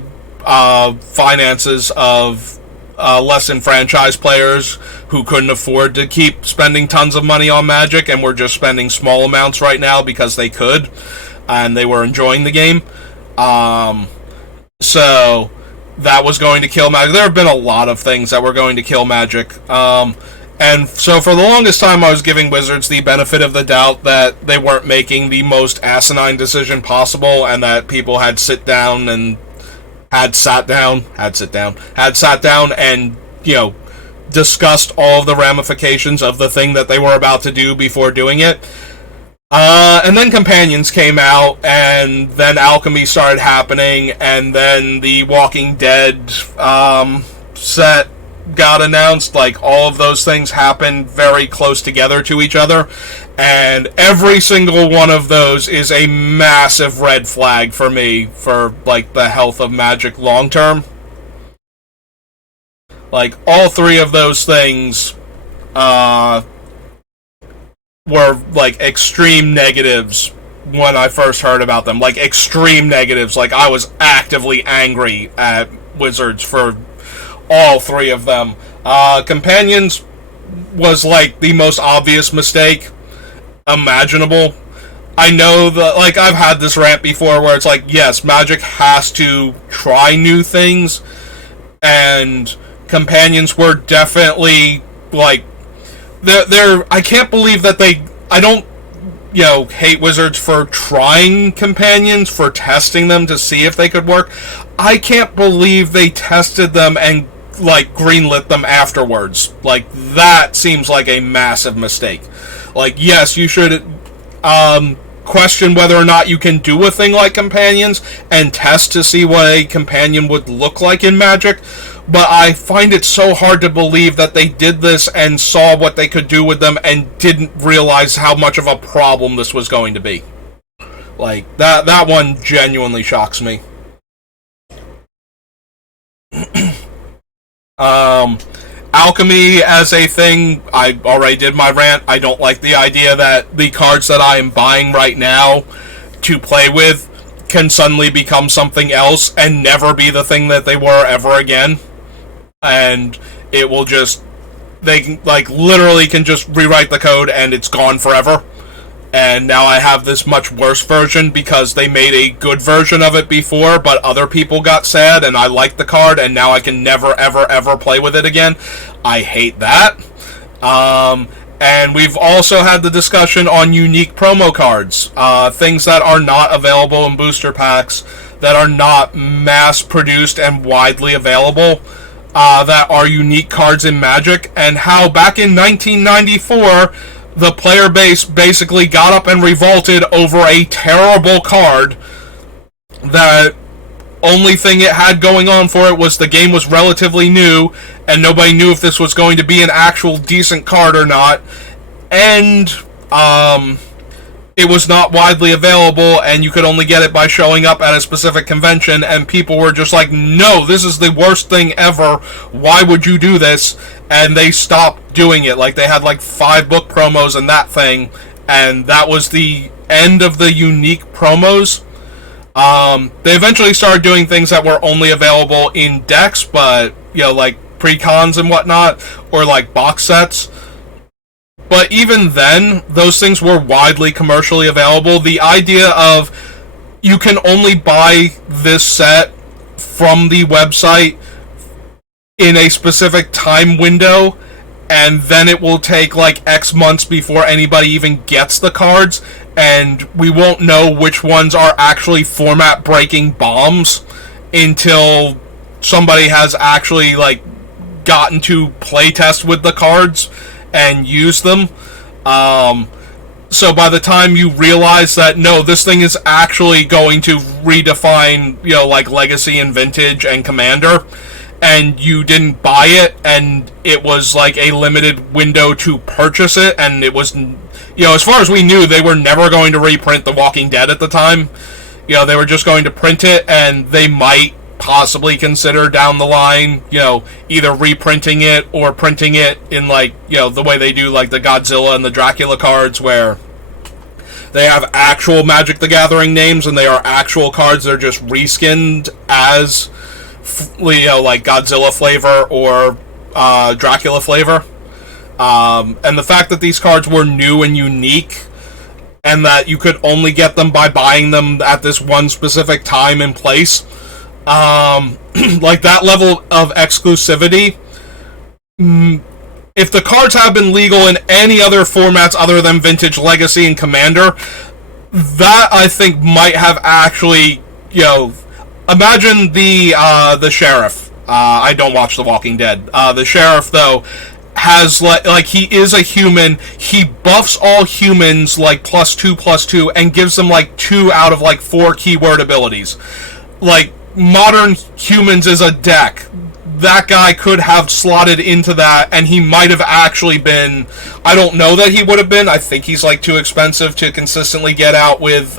finances of less enfranchised players who couldn't afford to keep spending tons of money on Magic and were just spending small amounts right now because they could and they were enjoying the game. So that was going to kill Magic. There have been a lot of things that were going to kill Magic. And so for the longest time I was giving Wizards the benefit of the doubt that they weren't making the most asinine decision possible, and that people had sat down and and, you know, discussed all of the ramifications of the thing that they were about to do before doing it. And then Companions came out, and then Alchemy started happening, and then the Walking Dead set got announced. Like, all of those things happened very close together to each other, and every single one of those is a massive red flag for me for, like, the health of Magic long term. Like, all three of those things were, like, extreme negatives when I first heard about them. Like, extreme negatives. Like, I was actively angry at Wizards for all three of them. Companions was, like, the most obvious mistake imaginable. I know that, like, I've had this rant before where it's like, yes, Magic has to try new things, and Companions were definitely, like, they're I can't believe that I don't, you know, hate Wizards for trying Companions, for testing them to see if they could work. I can't believe they tested them and, like, greenlit them afterwards. Like, that seems like a massive mistake. Like, yes, you should question whether or not you can do a thing like Companions and test to see what a Companion would look like in Magic, but I find it so hard to believe that they did this and saw what they could do with them and didn't realize how much of a problem this was going to be. Like, that one genuinely shocks me. Alchemy as a thing, I already did my rant. I don't like the idea that the cards that I am buying right now to play with can suddenly become something else and never be the thing that they were ever again. And it will just, they like literally can just rewrite the code and it's gone forever. And now I have this much worse version because they made a good version of it before, but other people got sad and I liked the card and now I can never, ever, ever play with it again. I hate that. And we've also had the discussion on unique promo cards. Things that are not available in booster packs, that are not mass-produced and widely available, that are unique cards in Magic, and how back in 1994... the player base basically got up and revolted over a terrible card that only thing it had going on for it was the game was relatively new and nobody knew if this was going to be an actual decent card or not. And it was not widely available and you could only get it by showing up at a specific convention, and people were just like, no, this is the worst thing ever. Why would you do this? And they stopped doing it. Like, they had like 5 book promos and that thing, and that was the end of the unique promos. They eventually started doing things that were only available in decks, but, you know, like pre-cons and whatnot, or like box sets. But even then, those things were widely commercially available. The idea of you can only buy this set from the website in a specific time window, and then it will take like X months before anybody even gets the cards, and we won't know which ones are actually format-breaking bombs until somebody has actually like gotten to playtest with the cards and use them. So by the time you realize that, no, this thing is actually going to redefine, you know, like Legacy and Vintage and Commander, and you didn't buy it, and it was like a limited window to purchase it, and it was, you know, as far as we knew, they were never going to reprint The Walking Dead at the time. You know, they were just going to print it, and they might possibly consider down the line, you know, either reprinting it or printing it in, like, you know, the way they do, like, the Godzilla and the Dracula cards, where they have actual Magic the Gathering names and they are actual cards. They're just reskinned as, you know, like Godzilla flavor or Dracula flavor. And the fact that these cards were new and unique, and that you could only get them by buying them at this one specific time and place, like that level of exclusivity, if the cards have been legal in any other formats other than Vintage, Legacy, and Commander, that I think might have actually, you know, imagine the Sheriff. I don't watch The Walking Dead. The Sheriff, though, has, like, he is a human. He buffs all humans, like, +2/+2, and gives them, like, 2 out of, like, 4 keyword abilities. Like, Modern Humans is a deck. That guy could have slotted into that, and he might have actually been... I don't know that he would have been. I think he's, like, too expensive to consistently get out with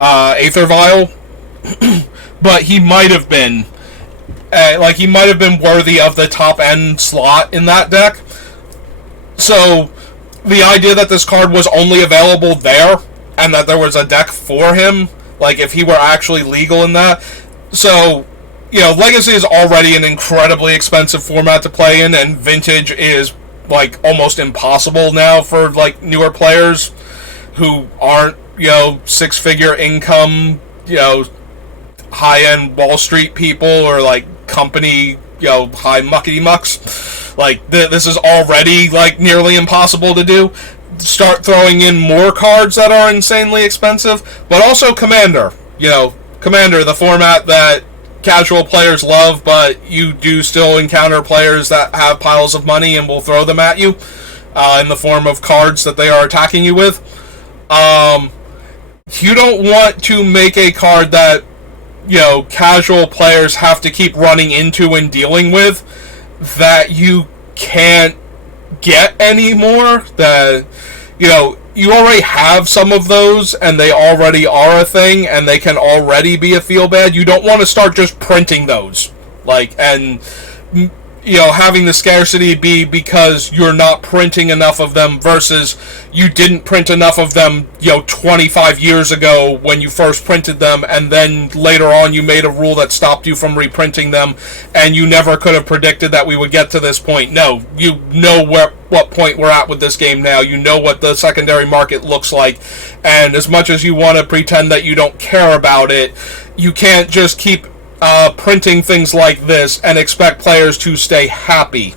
Aether Vial. But he might have been... like, he might have been worthy of the top-end slot in that deck. So, the idea that this card was only available there, and that there was a deck for him, like, if he were actually legal in that... So, you know, Legacy is already an incredibly expensive format to play in, and Vintage is, like, almost impossible now for, like, newer players who aren't, you know, 6-figure income, you know, high-end Wall Street people, or, like, company, you know, high muckety-mucks. Like, this is already, like, nearly impossible to do. Start throwing in more cards that are insanely expensive, but also Commander. You know, Commander, the format that casual players love, but you do still encounter players that have piles of money and will throw them at you in the form of cards that they are attacking you with. You don't want to make a card that casual players have to keep running into and dealing with that you can't get anymore. That, you already have some of those, and they already are a thing, and they can already be a feel bad. You don't want to start just printing those, and having the scarcity be because you're not printing enough of them versus you didn't print enough of them 25 years ago when you first printed them, and then later on you made a rule that stopped you from reprinting them, and you never could have predicted that we would get to this point. No, you know what point we're at with this game now. You know what the secondary market looks like, and as much as you want to pretend that you don't care about it, you can't just keep printing things like this and expect players to stay happy.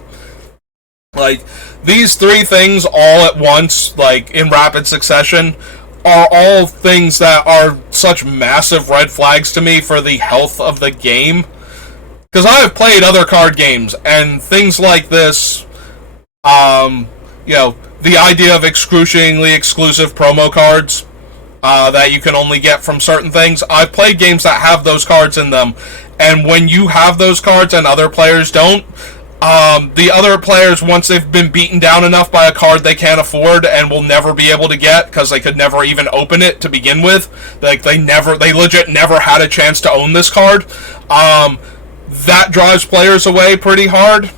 These three things all at once, in rapid succession, are all things that are such massive red flags to me for the health of the game. Because I have played other card games, and things like this, the idea of excruciatingly exclusive promo cards, that you can only get from certain things. I've played games that have those cards in them, and when you have those cards and other players don't, the other players, once they've been beaten down enough by a card they can't afford and will never be able to get because they could never even open it to begin with, they legit never had a chance to own this card, that drives players away pretty hard.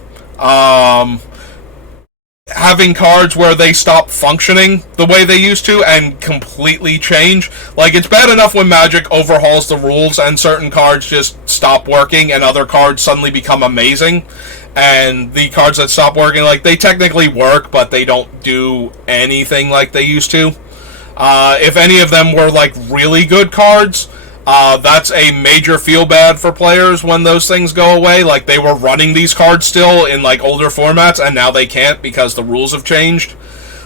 Having cards where they stop functioning the way they used to and completely change. It's bad enough when Magic overhauls the rules and certain cards just stop working and other cards suddenly become amazing. And the cards that stop working, they technically work, but they don't do anything like they used to. If any of them were, really good cards, that's a major feel bad for players when those things go away. They were running these cards still in older formats, and now they can't because the rules have changed.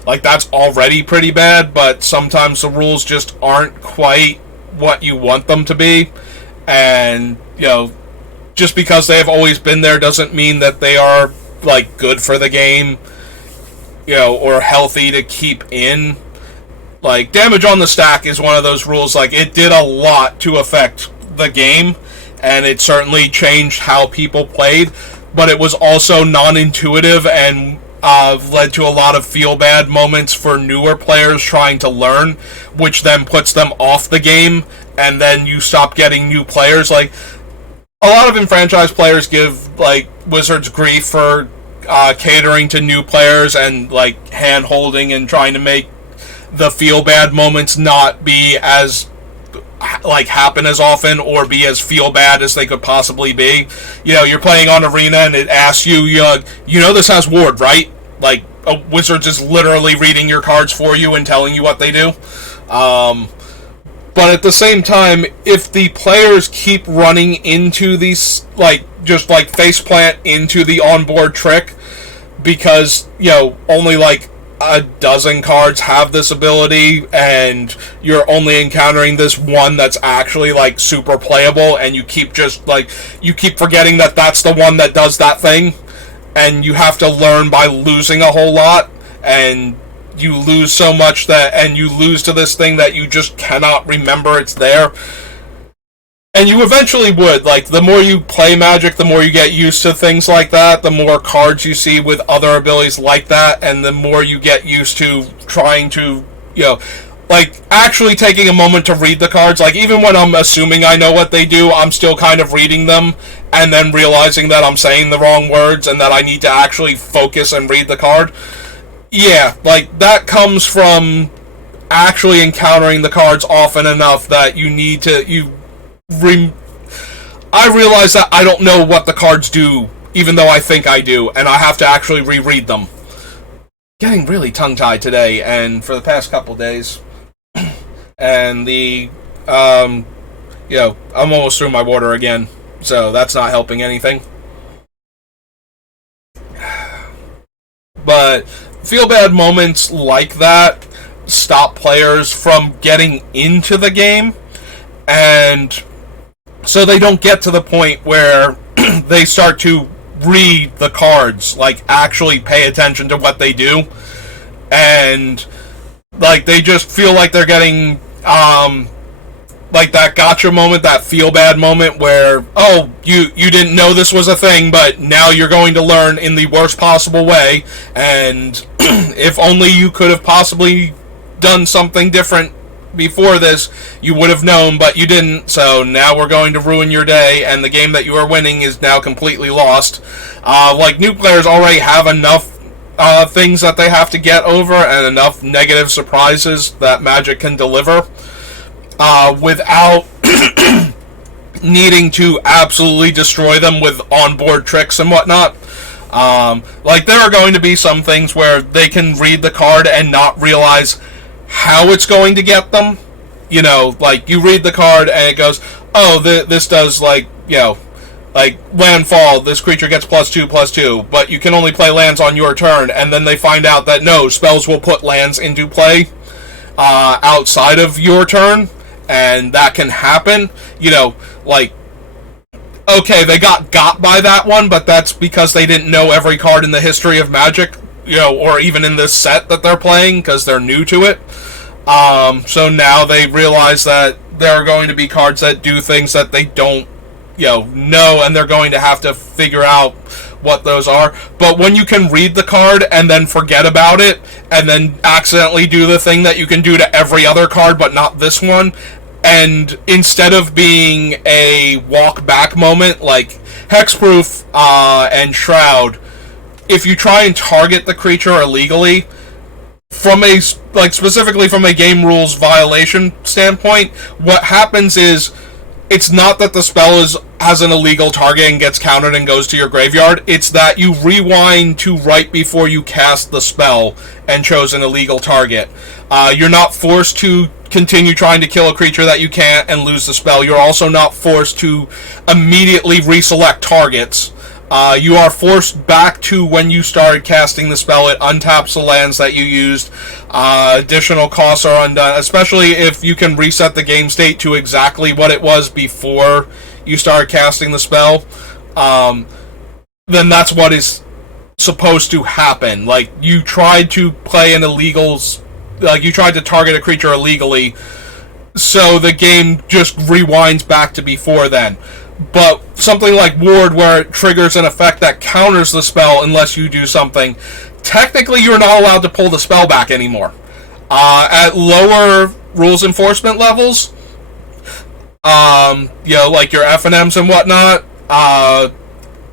That's already pretty bad, but sometimes the rules just aren't quite what you want them to be. And, just because they have always been there doesn't mean that they are, good for the game, or healthy to keep in. Damage on the stack is one of those rules. It did a lot to affect the game, and it certainly changed how people played, but it was also non-intuitive and led to a lot of feel-bad moments for newer players trying to learn, which then puts them off the game, and then you stop getting new players. A lot of enfranchised players give, Wizards grief for catering to new players and, hand-holding and trying to make the feel-bad moments not be as, happen as often or be as feel-bad as they could possibly be. You're playing on Arena and it asks you, this has Ward, right? Wizards is literally reading your cards for you and telling you what they do. But at the same time, if the players keep running into these, just faceplant into the onboard trick, because, only, a dozen cards have this ability, and you're only encountering this one that's actually, super playable, and you keep you keep forgetting that that's the one that does that thing, and you have to learn by losing a whole lot, and you lose so much and you lose to this thing that you just cannot remember it's there. And you eventually would. The more you play Magic, the more you get used to things like that, the more cards you see with other abilities like that, and the more you get used to trying to, actually taking a moment to read the cards. Even when I'm assuming I know what they do, I'm still kind of reading them, and then realizing that I'm saying the wrong words, and that I need to actually focus and read the card. Yeah, that comes from actually encountering the cards often enough that you need to, I realize that I don't know what the cards do, even though I think I do, and I have to actually reread them. Getting really tongue-tied today, and for the past couple days. And I'm almost through my water again, so that's not helping anything. But feel-bad moments like that stop players from getting into the game, and so they don't get to the point where they start to read the cards, actually pay attention to what they do, and they just feel like they're getting like that gotcha moment, that feel bad moment where, oh, you didn't know this was a thing, but now you're going to learn in the worst possible way, and if only you could have possibly done something different before this, you would have known, but you didn't, so now we're going to ruin your day, and the game that you are winning is now completely lost. Like, new players already have enough things that they have to get over, and enough negative surprises that Magic can deliver, without needing to absolutely destroy them with onboard tricks and whatnot. Like, there are going to be some things where they can read the card and not realize how it's going to get them. You know, like, you read the card and it goes, oh, this does, like, you know, like, landfall, this creature gets +2/+2, but you can only play lands on your turn, and then they find out that, no, spells will put lands into play outside of your turn, and that can happen. You know, like, okay, they got by that one, but that's because they didn't know every card in the history of Magic, you know, or even in this set that they're playing, because they're new to it. So now they realize that there are going to be cards that do things that they don't, you know, and they're going to have to figure out what those are. But when you can read the card and then forget about it, and then accidentally do the thing that you can do to every other card but not this one, and instead of being a walk back moment like Hexproof and Shroud, if you try and target the creature illegally, from a, like, specifically from a game rules violation standpoint, what happens is, it's not that the spell has an illegal target and gets countered and goes to your graveyard. It's that you rewind to right before you cast the spell and chose an illegal target. You're not forced to continue trying to kill a creature that you can't and lose the spell. You're also not forced to immediately reselect targets. You are forced back to when you started casting the spell. It untaps the lands that you used. Additional costs are undone, especially if you can reset the game state to exactly what it was before you started casting the spell. Then that's what is supposed to happen. Like, you tried to play an illegal, like, you tried to target a creature illegally, so the game just rewinds back to before then. But something like Ward, where it triggers an effect that counters the spell unless you do something, technically you're not allowed to pull the spell back anymore. At lower rules enforcement levels, you know, like your FNMs and whatnot,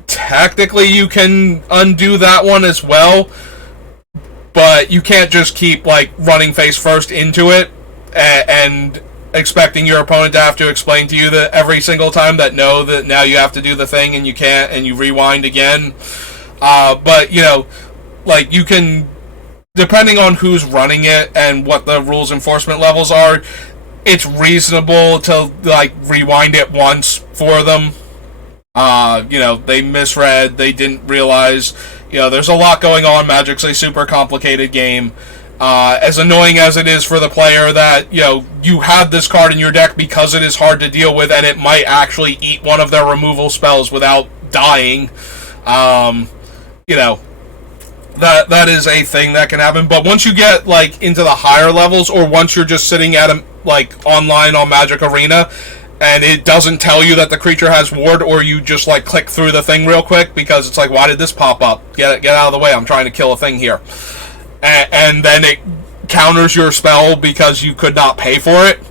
technically you can undo that one as well, but you can't just keep, like, running face first into it and expecting your opponent to have to explain to you that every single time that no, that now you have to do the thing and you can't, and you rewind again. But, you know, like, you can, depending on who's running it and what the rules enforcement levels are, it's reasonable to, like, rewind it once for them. You know, they misread, they didn't realize, you know, there's a lot going on. Magic's a super complicated game. As annoying as it is for the player that, you know, you have this card in your deck because it is hard to deal with and it might actually eat one of their removal spells without dying, you know, that is a thing that can happen. But once you get, like, into the higher levels, or once you're just sitting at a, like, online on Magic Arena, and it doesn't tell you that the creature has Ward, or you just, like, click through the thing real quick because it's like, why did this pop up? Get out of the way, I'm trying to kill a thing here. And then it counters your spell because you could not pay for it,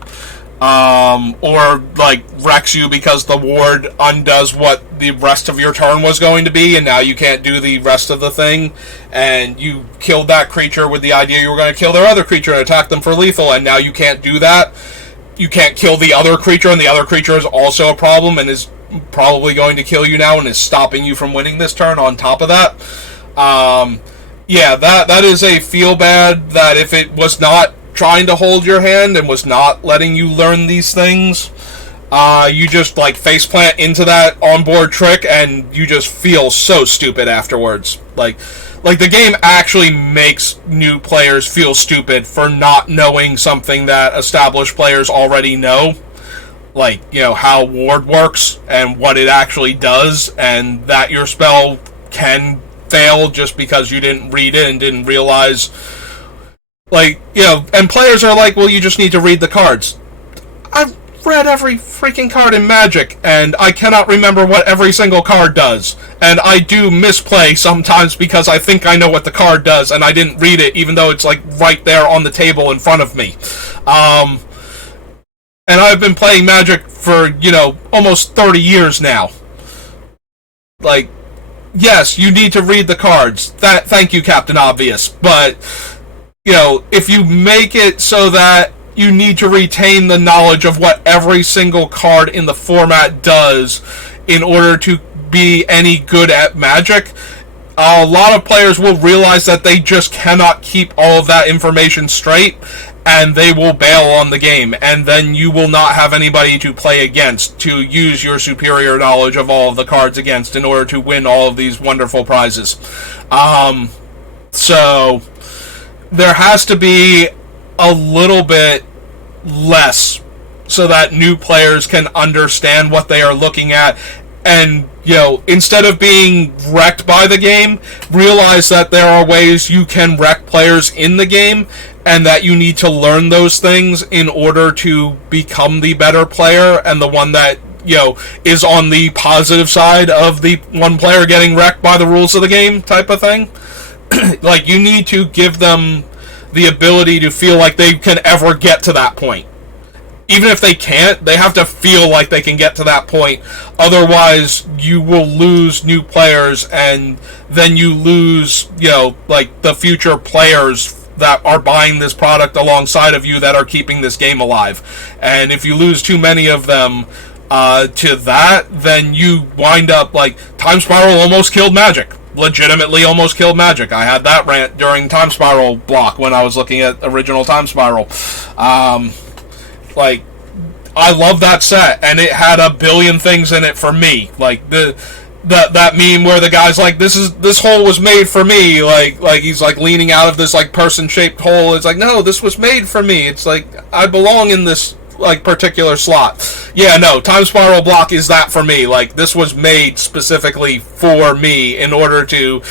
or, like, wrecks you because the ward undoes what the rest of your turn was going to be, and now you can't do the rest of the thing, and you killed that creature with the idea you were going to kill their other creature and attack them for lethal, and now you can't do that. You can't kill the other creature, and the other creature is also a problem and is probably going to kill you now and is stopping you from winning this turn on top of that. Yeah, that is a feel bad that if it was not trying to hold your hand and was not letting you learn these things, you just, like, faceplant into that onboard trick and you just feel so stupid afterwards. Like the game actually makes new players feel stupid for not knowing something that established players already know. Like, you know, how Ward works and what it actually does, and that your spell can fail just because you didn't read it and didn't realize, like, you know, and players are like, well, you just need to read the cards. I've read every freaking card in Magic, and I cannot remember what every single card does. And I do misplay sometimes because I think I know what the card does, and I didn't read it, even though it's like right there on the table in front of me. And I've been playing Magic for, almost 30 years now. Like, yes, you need to read the cards. Thank you, Captain Obvious. But, if you make it so that you need to retain the knowledge of what every single card in the format does in order to be any good at Magic, a lot of players will realize that they just cannot keep all of that information straight, and they will bail on the game, and then you will not have anybody to play against, to use your superior knowledge of all of the cards against in order to win all of these wonderful prizes. So there has to be a little bit less so that new players can understand what they are looking at, and instead of being wrecked by the game, realize that there are ways you can wreck players in the game, and that you need to learn those things in order to become the better player and the one that is on the positive side of the one player getting wrecked by the rules of the game type of thing. Like, you need to give them the ability to feel like they can ever get to that point. Even if they can't, they have to feel like they can get to that point. Otherwise, you will lose new players, and then you lose, like, the future players that are buying this product alongside of you that are keeping this game alive. And if you lose too many of them to that, then you wind up like Time Spiral almost killed Magic. Legitimately almost killed Magic. I had that rant during Time Spiral block when I was looking at original Time Spiral. Like, I love that set, and it had a billion things in it for me. Like that meme where the guy's like, this hole was made for me, like he's like leaning out of this like person shaped hole. It's like, no, this was made for me. It's like, I belong in this like particular slot. Yeah, no, Time Spiral block is that for me. Like, this was made specifically for me in order to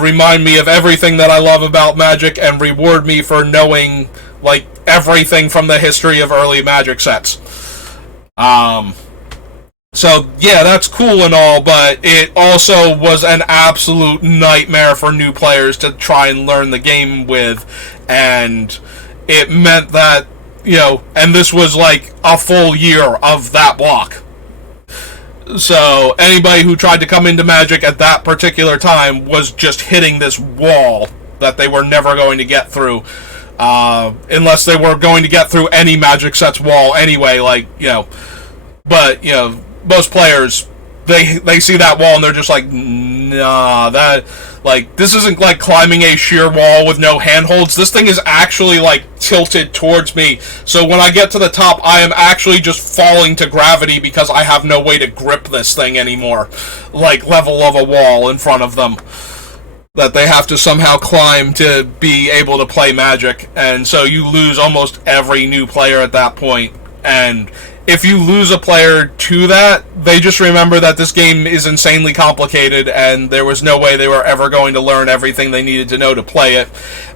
remind me of everything that I love about Magic and reward me for knowing like everything from the history of early Magic sets. So, yeah, that's cool and all, but it also was an absolute nightmare for new players to try and learn the game with, and it meant that, and this was like a full year of that block. So, anybody who tried to come into Magic at that particular time was just hitting this wall that they were never going to get through, unless they were going to get through any Magic set's wall anyway, but, most players, they see that wall and they're just like, nah, this isn't like climbing a sheer wall with no handholds. This thing is actually like tilted towards me. So when I get to the top, I am actually just falling to gravity because I have no way to grip this thing anymore. Like, level of a wall in front of them that they have to somehow climb to be able to play Magic. And so you lose almost every new player at that point. And if you lose a player to that, they just remember that this game is insanely complicated and there was no way they were ever going to learn everything they needed to know to play it,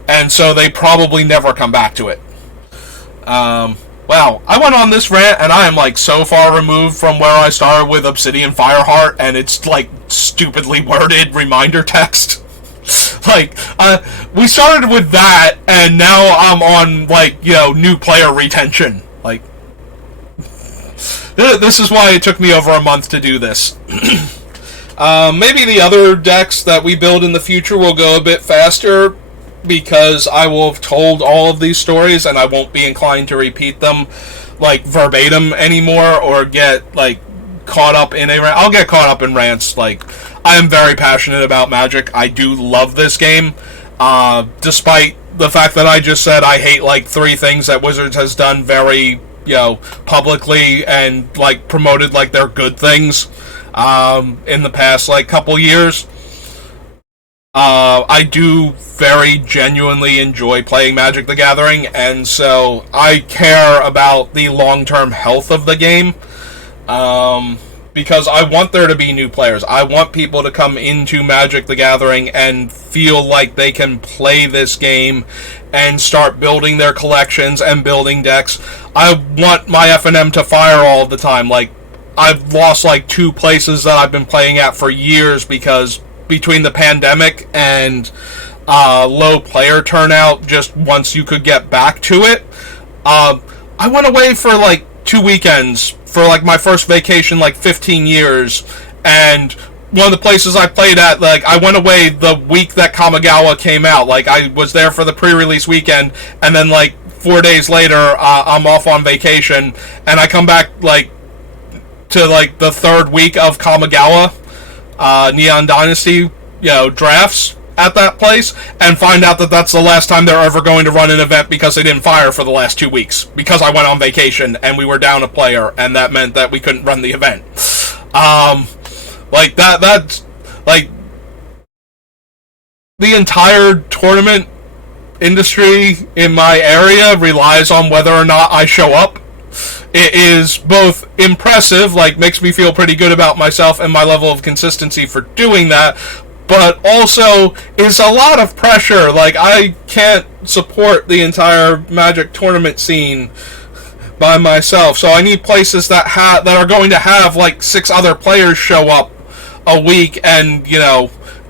and so they probably never come back to it. Wow, I went on this rant and I am like so far removed from where I started with Obsidian Fireheart and it's like stupidly worded reminder text. Like, we started with that and now I'm on like, new player retention. Like, this is why it took me over a month to do this. Maybe the other decks that we build in the future will go a bit faster because I will have told all of these stories and I won't be inclined to repeat them like verbatim anymore or get like caught up in a rant. I'll get caught up in rants. Like, I am very passionate about Magic. I do love this game. Despite the fact that I just said I hate like 3 things that Wizards has done very publicly and like promoted like they're good things in the past like couple years. I do very genuinely enjoy playing Magic the Gathering, and so I care about the long-term health of the game. because I want there to be new players. I want people to come into Magic the Gathering and feel like they can play this game and start building their collections and building decks. I want my FNM to fire all the time. Like, I've lost like 2 places that I've been playing at for years because between the pandemic and low player turnout, just once you could get back to it, I went away for like 2 weekends for like my first vacation, like 15 years, and one of the places I played at, like, I went away the week that Kamigawa came out. Like, I was there for the pre-release weekend, and then like 4 days later, I'm off on vacation, and I come back like to like the 3rd week of Kamigawa Neon Dynasty, drafts at that place, and find out that that's the last time they're ever going to run an event because they didn't fire for the last 2 weeks because I went on vacation and we were down a player, and that meant that we couldn't run the event. Like that's like the entire tournament industry in my area relies on whether or not I show up. It is both impressive, like makes me feel pretty good about myself and my level of consistency for doing that, but also is a lot of pressure. Like, I can't support the entire Magic tournament scene by myself, so I need places that are going to have like 6 other players show up a week and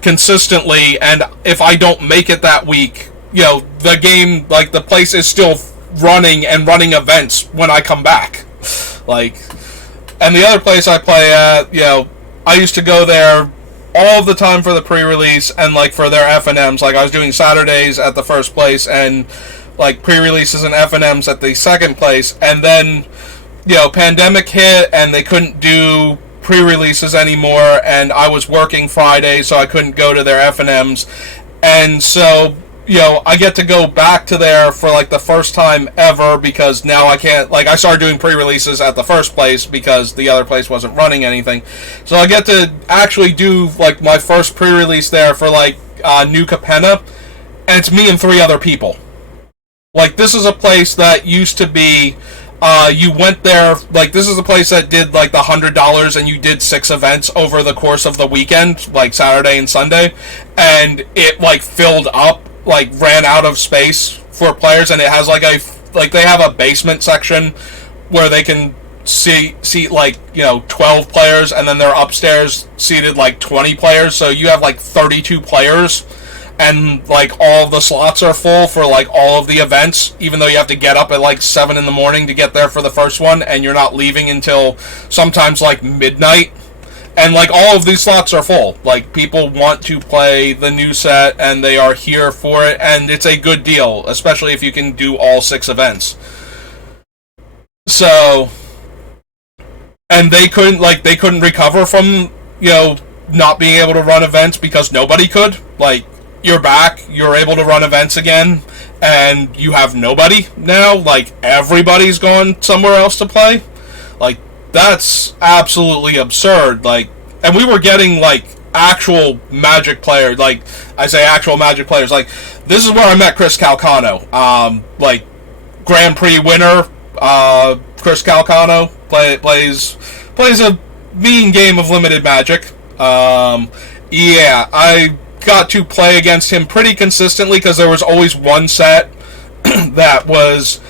consistently, and if I don't make it that week, the game, like, the place is still running and running events when I come back. Like, and the other place I play at, I used to go there all the time for the pre-release and like for their FNMs. Like, I was doing Saturdays at the first place and like pre-releases and FNMs at the second place, and then pandemic hit and they couldn't do pre-releases anymore, and I was working Friday, so I couldn't go to their FNMs, and so I get to go back to there for like the first time ever, because now I can't, like, I started doing pre-releases at the first place because the other place wasn't running anything, so I get to actually do like my first pre-release there for like New Capenna, and it's me and 3 other people. Like, this is a place that used to be you went there, like, this is a place that did like the $100 and you did 6 events over the course of the weekend, like Saturday and Sunday, and it like filled up, like ran out of space for players, and it has like they have a basement section where they can seat like 12 players, and then they're upstairs seated like 20 players, so you have like 32 players, and like all the slots are full for like all of the events, even though you have to get up at like 7 in the morning to get there for the first one, and you're not leaving until sometimes like midnight. And like all of these slots are full. Like, people want to play the new set and they are here for it, and it's a good deal, especially if you can do all 6 events. So, and they couldn't recover from not being able to run events because nobody could. Like, you're back, you're able to run events again, and you have nobody now. Like, everybody's gone somewhere else to play. Like, that's absolutely absurd. Like, and we were getting like actual Magic players. Like, I say actual Magic players. Like, this is where I met Chris Calcano. Like, Grand Prix winner. Chris Calcano plays a mean game of limited Magic. Yeah, I got to play against him pretty consistently because there was always one set that was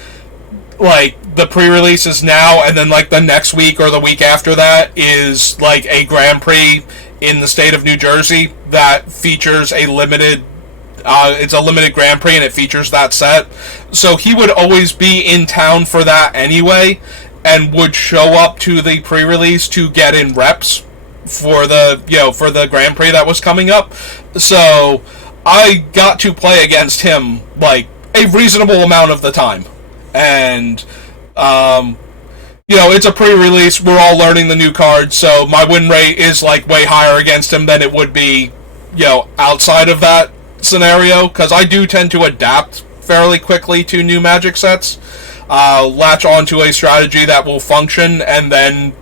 like the pre-release is now, and then like the next week or the week after that is like a Grand Prix in the state of New Jersey that features a limited it's a limited Grand Prix, and it features that set. So he would always be in town for that anyway, and would show up to the pre-release to get in reps for the for the Grand Prix that was coming up. So I got to play against him like a reasonable amount of the time. And it's a pre-release, we're all learning the new cards, so my win rate is like way higher against him than it would be outside of that scenario, because I do tend to adapt fairly quickly to new Magic sets, latch onto a strategy that will function, and then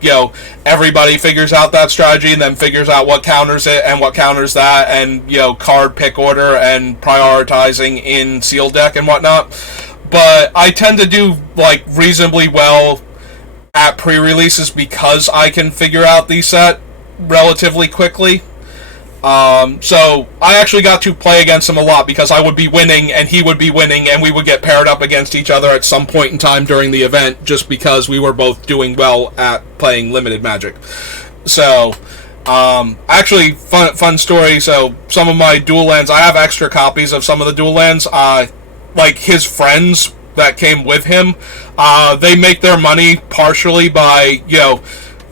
everybody figures out that strategy and then figures out what counters it and what counters that, and card pick order and prioritizing in sealed deck and whatnot. But I tend to do like reasonably well at pre-releases because I can figure out the set relatively quickly. So I actually got to play against him a lot because I would be winning and he would be winning, and we would get paired up against each other at some point in time during the event just because we were both doing well at playing limited Magic. So, actually, fun story. So, some of my dual lands, I have extra copies of some of the dual lands. Like his friends that came with him, they make their money partially by,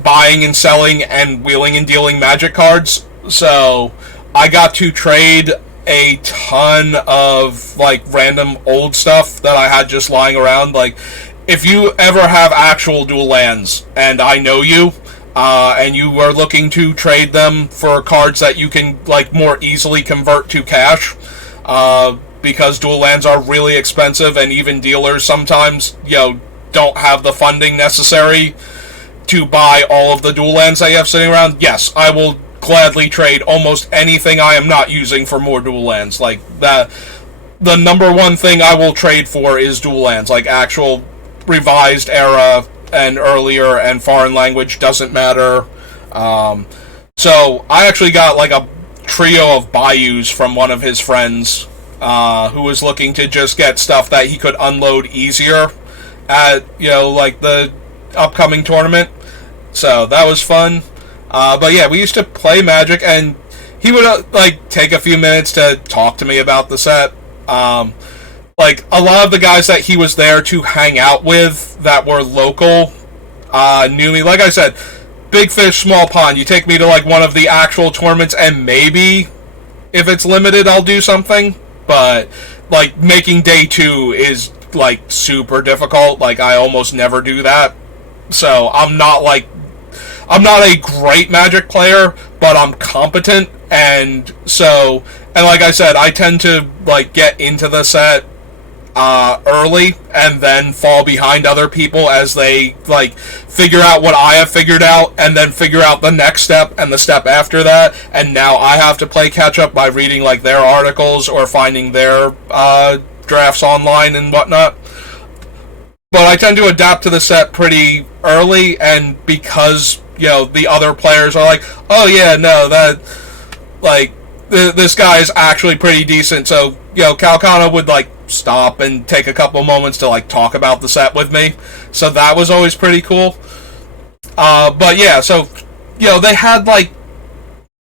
buying and selling and wheeling and dealing Magic cards. So I got to trade a ton of like random old stuff that I had just lying around. Like, if you ever have actual dual lands and I know you, and you are looking to trade them for cards that you can like more easily convert to cash, because dual lands are really expensive, and even dealers sometimes don't have the funding necessary to buy all of the dual lands that you have sitting around. Yes, I will gladly trade almost anything I am not using for more dual lands. Like that, the number one thing I will trade for is dual lands, like actual revised era and earlier and foreign language, doesn't matter. So I actually got like a trio of Bayous from one of his friends, who was looking to just get stuff that he could unload easier at like the upcoming tournament. So that was fun. But yeah, we used to play Magic, and he would like take a few minutes to talk to me about the set. Like a lot of the guys that he was there to hang out with that were local knew me. Like I said, big fish, small pond. You take me to like one of the actual tournaments, and maybe if it's limited, I'll do something. But like making day 2 is like super difficult. Like I almost never do that. So I'm not a great Magic player, but I'm competent, and like I said, I tend to like get into the set early and then fall behind other people as they like figure out what I have figured out, and then figure out the next step and the step after that, and now I have to play catch up by reading like their articles or finding their drafts online and whatnot. But I tend to adapt to the set pretty early, and because the other players are like, oh yeah, no, that like this guy is actually pretty decent. So Calcana would like stop and take a couple moments to like talk about the set with me. So that was always pretty cool. But yeah, so they had like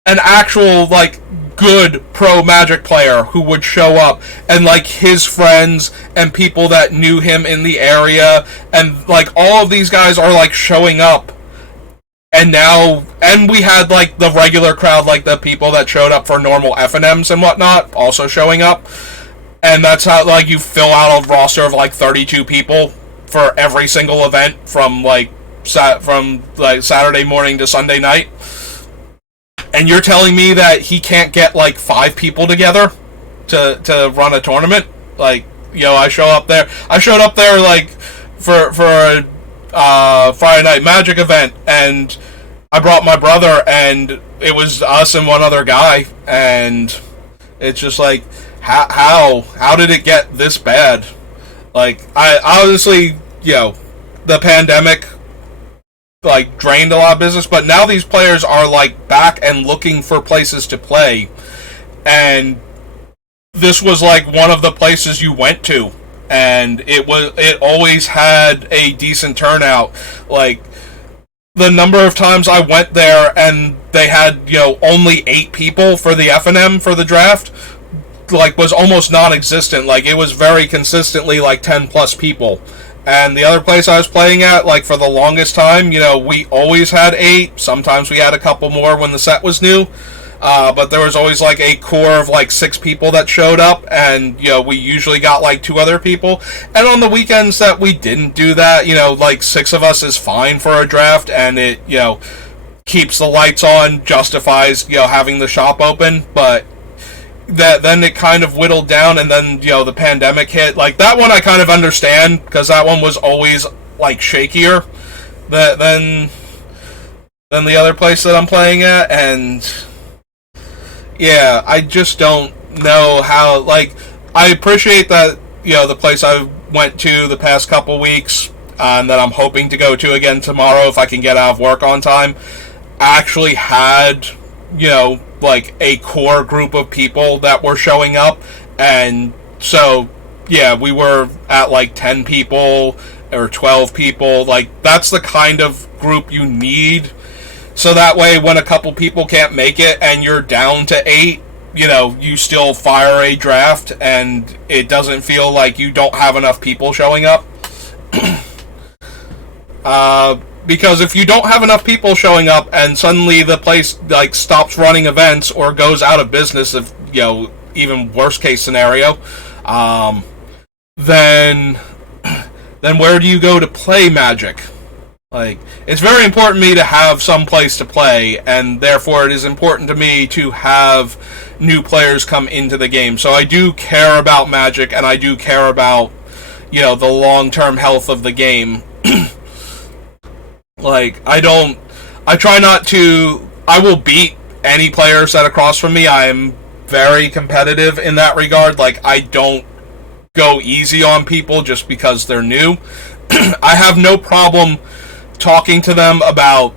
an actual like good pro Magic player who would show up, and like his friends and people that knew him in the area, and like all of these guys are like showing up. And we had like the regular crowd, like the people that showed up for normal FNMs and whatnot, also showing up. And that's how like you fill out a roster of like 32 people for every single event from like Saturday morning to Sunday night. And you're telling me that he can't get like 5 people together to run a tournament? Like, I showed up there like for a Friday Night Magic event, and I brought my brother, and it was us and one other guy, and it's just like, how did it get this bad? Like, I honestly, the pandemic like drained a lot of business, but now these players are like back and looking for places to play, and this was like one of the places you went to, and it always had a decent turnout. Like the number of times I went there and they had only 8 people for the FNM for the draft, like was almost non-existent. Like it was very consistently like 10 plus people. And the other place I was playing at, like for the longest time, we always had 8. Sometimes we had a couple more when the set was new. But there was always like a core of like 6 people that showed up, and we usually got like 2 other people. And on the weekends that we didn't do that, like 6 of us is fine for a draft, and it keeps the lights on, justifies having the shop open. But then it kind of whittled down, and then the pandemic hit. Like that one I kind of understand, because that one was always like shakier than the other place that I'm playing at, and yeah, I just don't know how. Like I appreciate that the place I went to the past couple weeks and that I'm hoping to go to again tomorrow if I can get out of work on time, actually had, like a core group of people that were showing up. And so, yeah, we were at like 10 people or 12 people. Like, that's the kind of group you need. So that way, when a couple people can't make it and you're down to 8, you still fire a draft and it doesn't feel like you don't have enough people showing up. Because if you don't have enough people showing up and suddenly the place like stops running events or goes out of business, if even worst case scenario, then where do you go to play Magic? Like, it's very important to me to have some place to play, and therefore it is important to me to have new players come into the game. So I do care about Magic, and I do care about, the long-term health of the game. Like, I try not to, I will beat any player set across from me. I am very competitive in that regard. Like, I don't go easy on people just because they're new. I have no problem talking to them about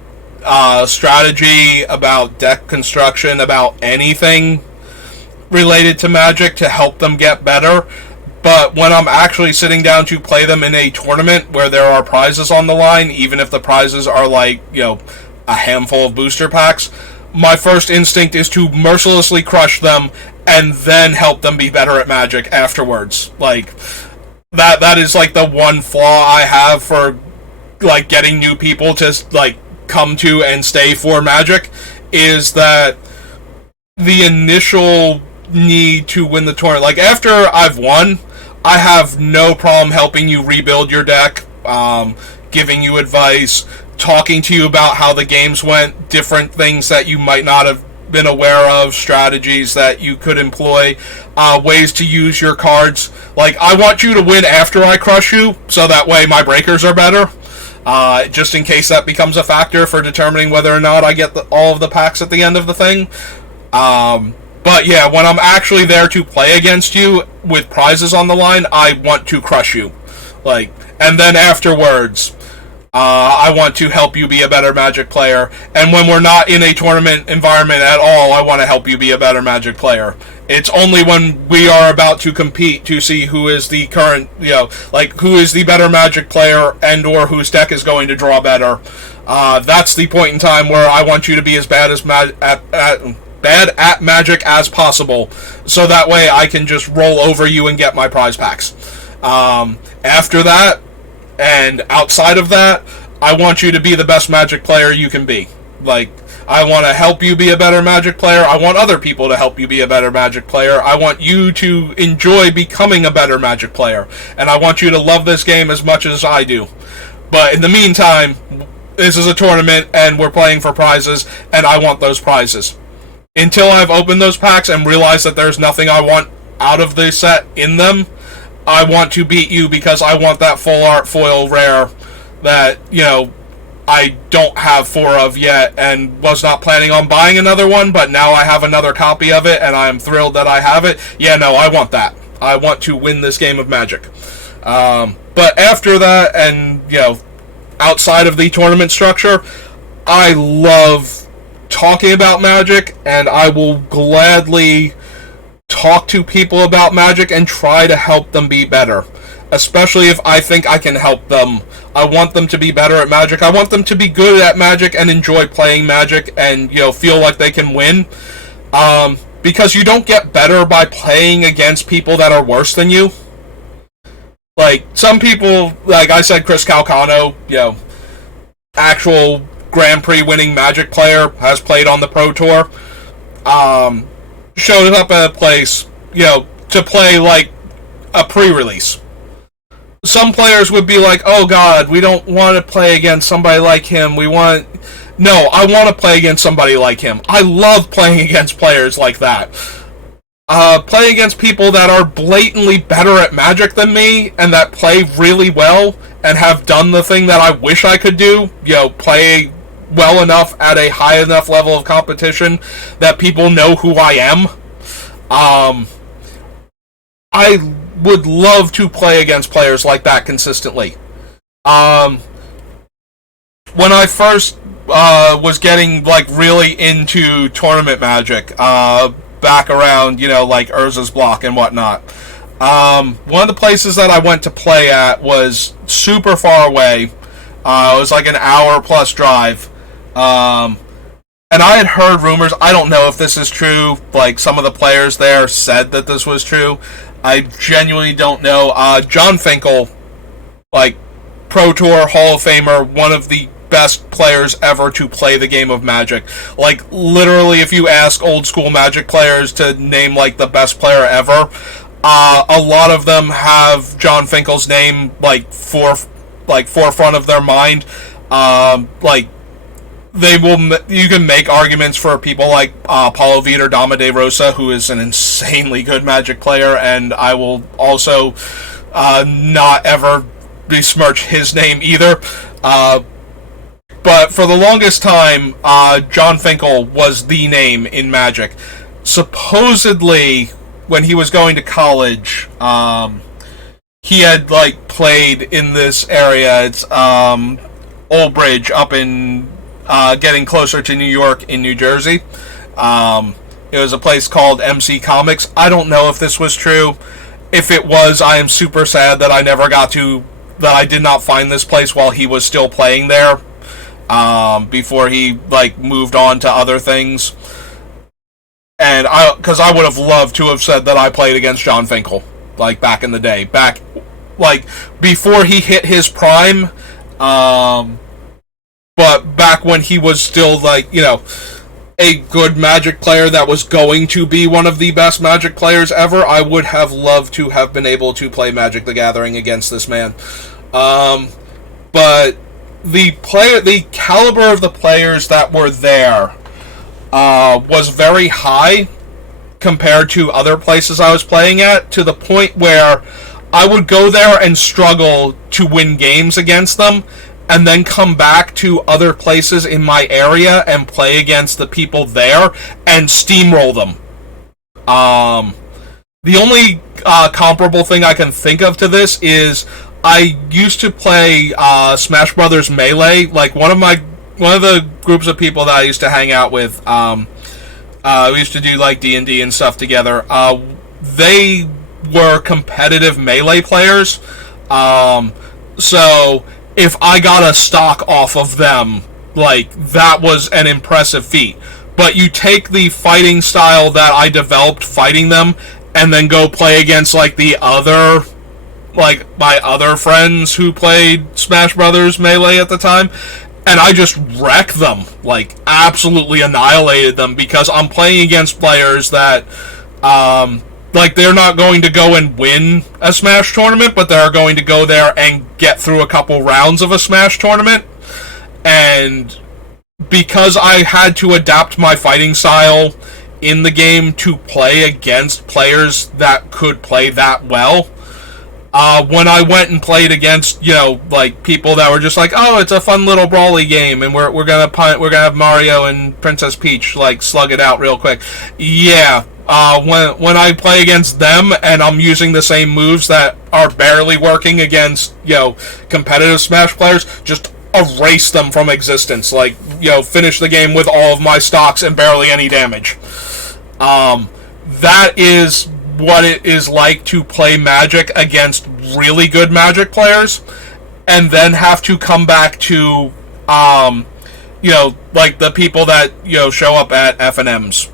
strategy, about deck construction, about anything related to Magic to help them get better. But when I'm actually sitting down to play them in a tournament where there are prizes on the line, even if the prizes are like, a handful of booster packs, my first instinct is to mercilessly crush them and then help them be better at Magic afterwards. Like, that is like the one flaw I have for like getting new people to like come to and stay for Magic, is that the initial need to win the tournament. Like, after I've won, I have no problem helping you rebuild your deck, giving you advice, talking to you about how the games went, different things that you might not have been aware of, strategies that you could employ, ways to use your cards. Like, I want you to win after I crush you, so that way my breakers are better. Just in case that becomes a factor for determining whether or not I get all of the packs at the end of the thing. But yeah, when I'm actually there to play against you with prizes on the line, I want to crush you. Like, and then afterwards, I want to help you be a better Magic player. And when we're not in a tournament environment at all, I want to help you be a better Magic player. It's only when we are about to compete to see who is the current, who is the better Magic player and or whose deck is going to draw better. That's the point in time where I want you to be as bad as bad at Magic as possible, so that way I can just roll over you and get my prize packs. After that, and outside of that, I want you to be the best Magic player you can be. Like, I want to help you be a better Magic player. I want other people to help you be a better Magic player. I want you to enjoy becoming a better Magic player. And I want you to love this game as much as I do. But in the meantime, this is a tournament, and we're playing for prizes, and I want those prizes. Until I've opened those packs and realized that there's nothing I want out of the set in them, I want to beat you because I want that full art foil rare that, I don't have 4 of yet and was not planning on buying another one, but now I have another copy of it and I'm thrilled that I have it. Yeah, no, I want that. I want to win this game of Magic. But after that, and, outside of the tournament structure, I love talking about Magic, and I will gladly talk to people about Magic and try to help them be better. Especially if I think I can help them. I want them to be better at Magic. I want them to be good at Magic and enjoy playing Magic and, feel like they can win. Because you don't get better by playing against people that are worse than you. Like, some people, like I said, Chris Calcano, actual Grand Prix winning Magic player, has played on the Pro Tour, showed up at a place, to play like a pre-release. Some players would be like, oh god, we don't want to play against somebody like him, no, I want to play against somebody like him. I love playing against players like that. Playing against people that are blatantly better at Magic than me, and that play really well, and have done the thing that I wish I could do, play well enough at a high enough level of competition that people know who I am. I would love to play against players like that consistently. Um, when I first was getting like really into tournament Magic, back around like Urza's Block and whatnot. One of the places that I went to play at was super far away. It was like an hour plus drive. And I had heard rumors. I don't know if this is true. Like, some of the players there said that this was true. I genuinely don't know. John Finkel, like, Pro Tour Hall of Famer, one of the best players ever to play the game of Magic. Like, literally, if you ask old school Magic players to name, like, the best player ever, a lot of them have John Finkel's name, like, forefront of their mind. Like, you can make arguments for people like Paulo Vitor Dama de Rosa, who is an insanely good Magic player, and I will also not ever besmirch his name either. But for the longest time, John Finkel was the name in Magic. Supposedly, when he was going to college, he had like played in this area. It's Old Bridge up in getting closer to New York in New Jersey. It was a place called MC Comics. I don't know if this was true. If it was, I am super sad that I did not find this place while he was still playing there, before he like moved on to other things. And because I would have loved to have said that I played against John Finkel, like back in the day, like before he hit his prime. But back when he was still, like, a good Magic player that was going to be one of the best Magic players ever, I would have loved to have been able to play Magic the Gathering against this man. But the caliber of the players that were there was very high compared to other places I was playing at, to the point where I would go there and struggle to win games against them, and then come back to other places in my area and play against the people there and steamroll them. The only comparable thing I can think of to this is I used to play Smash Brothers Melee. Like, one of the groups of people that I used to hang out with, we used to do like D&D and stuff together. They were competitive Melee players. So if I got a stock off of them, like, that was an impressive feat. But you take the fighting style that I developed fighting them, and then go play against, like, my other friends who played Smash Brothers Melee at the time, and I just wrecked them, like, absolutely annihilated them, because I'm playing against players that, like, they're not going to go and win a Smash tournament, but they're going to go there and get through a couple rounds of a Smash tournament. And because I had to adapt my fighting style in the game to play against players that could play that well, when I went and played against, like, people that were just like, oh, it's a fun little brawly game, and we're gonna have Mario and Princess Peach, like, slug it out real quick. Yeah. When I play against them and I'm using the same moves that are barely working against, competitive Smash players, just erase them from existence. Like, finish the game with all of my stocks and barely any damage. That is what it is like to play Magic against really good Magic players, and then have to come back to, like the people that, show up at F&Ms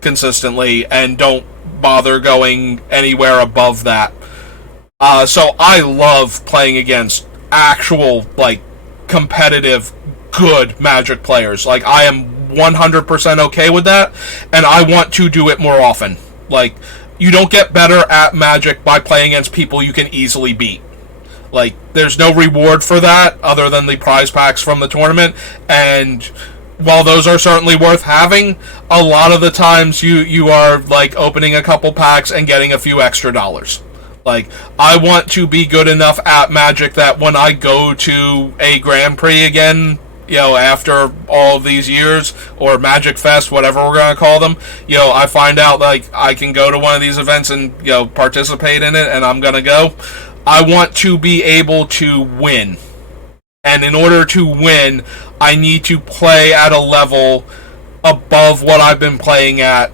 consistently and don't bother going anywhere above that. So I love playing against actual, like, competitive, good Magic players. Like, I am 100% okay with that, and I want to do it more often. Like, you don't get better at Magic by playing against people you can easily beat. Like, there's no reward for that other than the prize packs from the tournament, and while those are certainly worth having, a lot of the times you are, like, opening a couple packs and getting a few extra dollars. Like, I want to be good enough at Magic that when I go to a Grand Prix again, after all of these years, or Magic Fest, whatever we're going to call them, I find out, like, I can go to one of these events and, participate in it, and I'm going to go. I want to be able to win. And in order to win, I need to play at a level above what I've been playing at,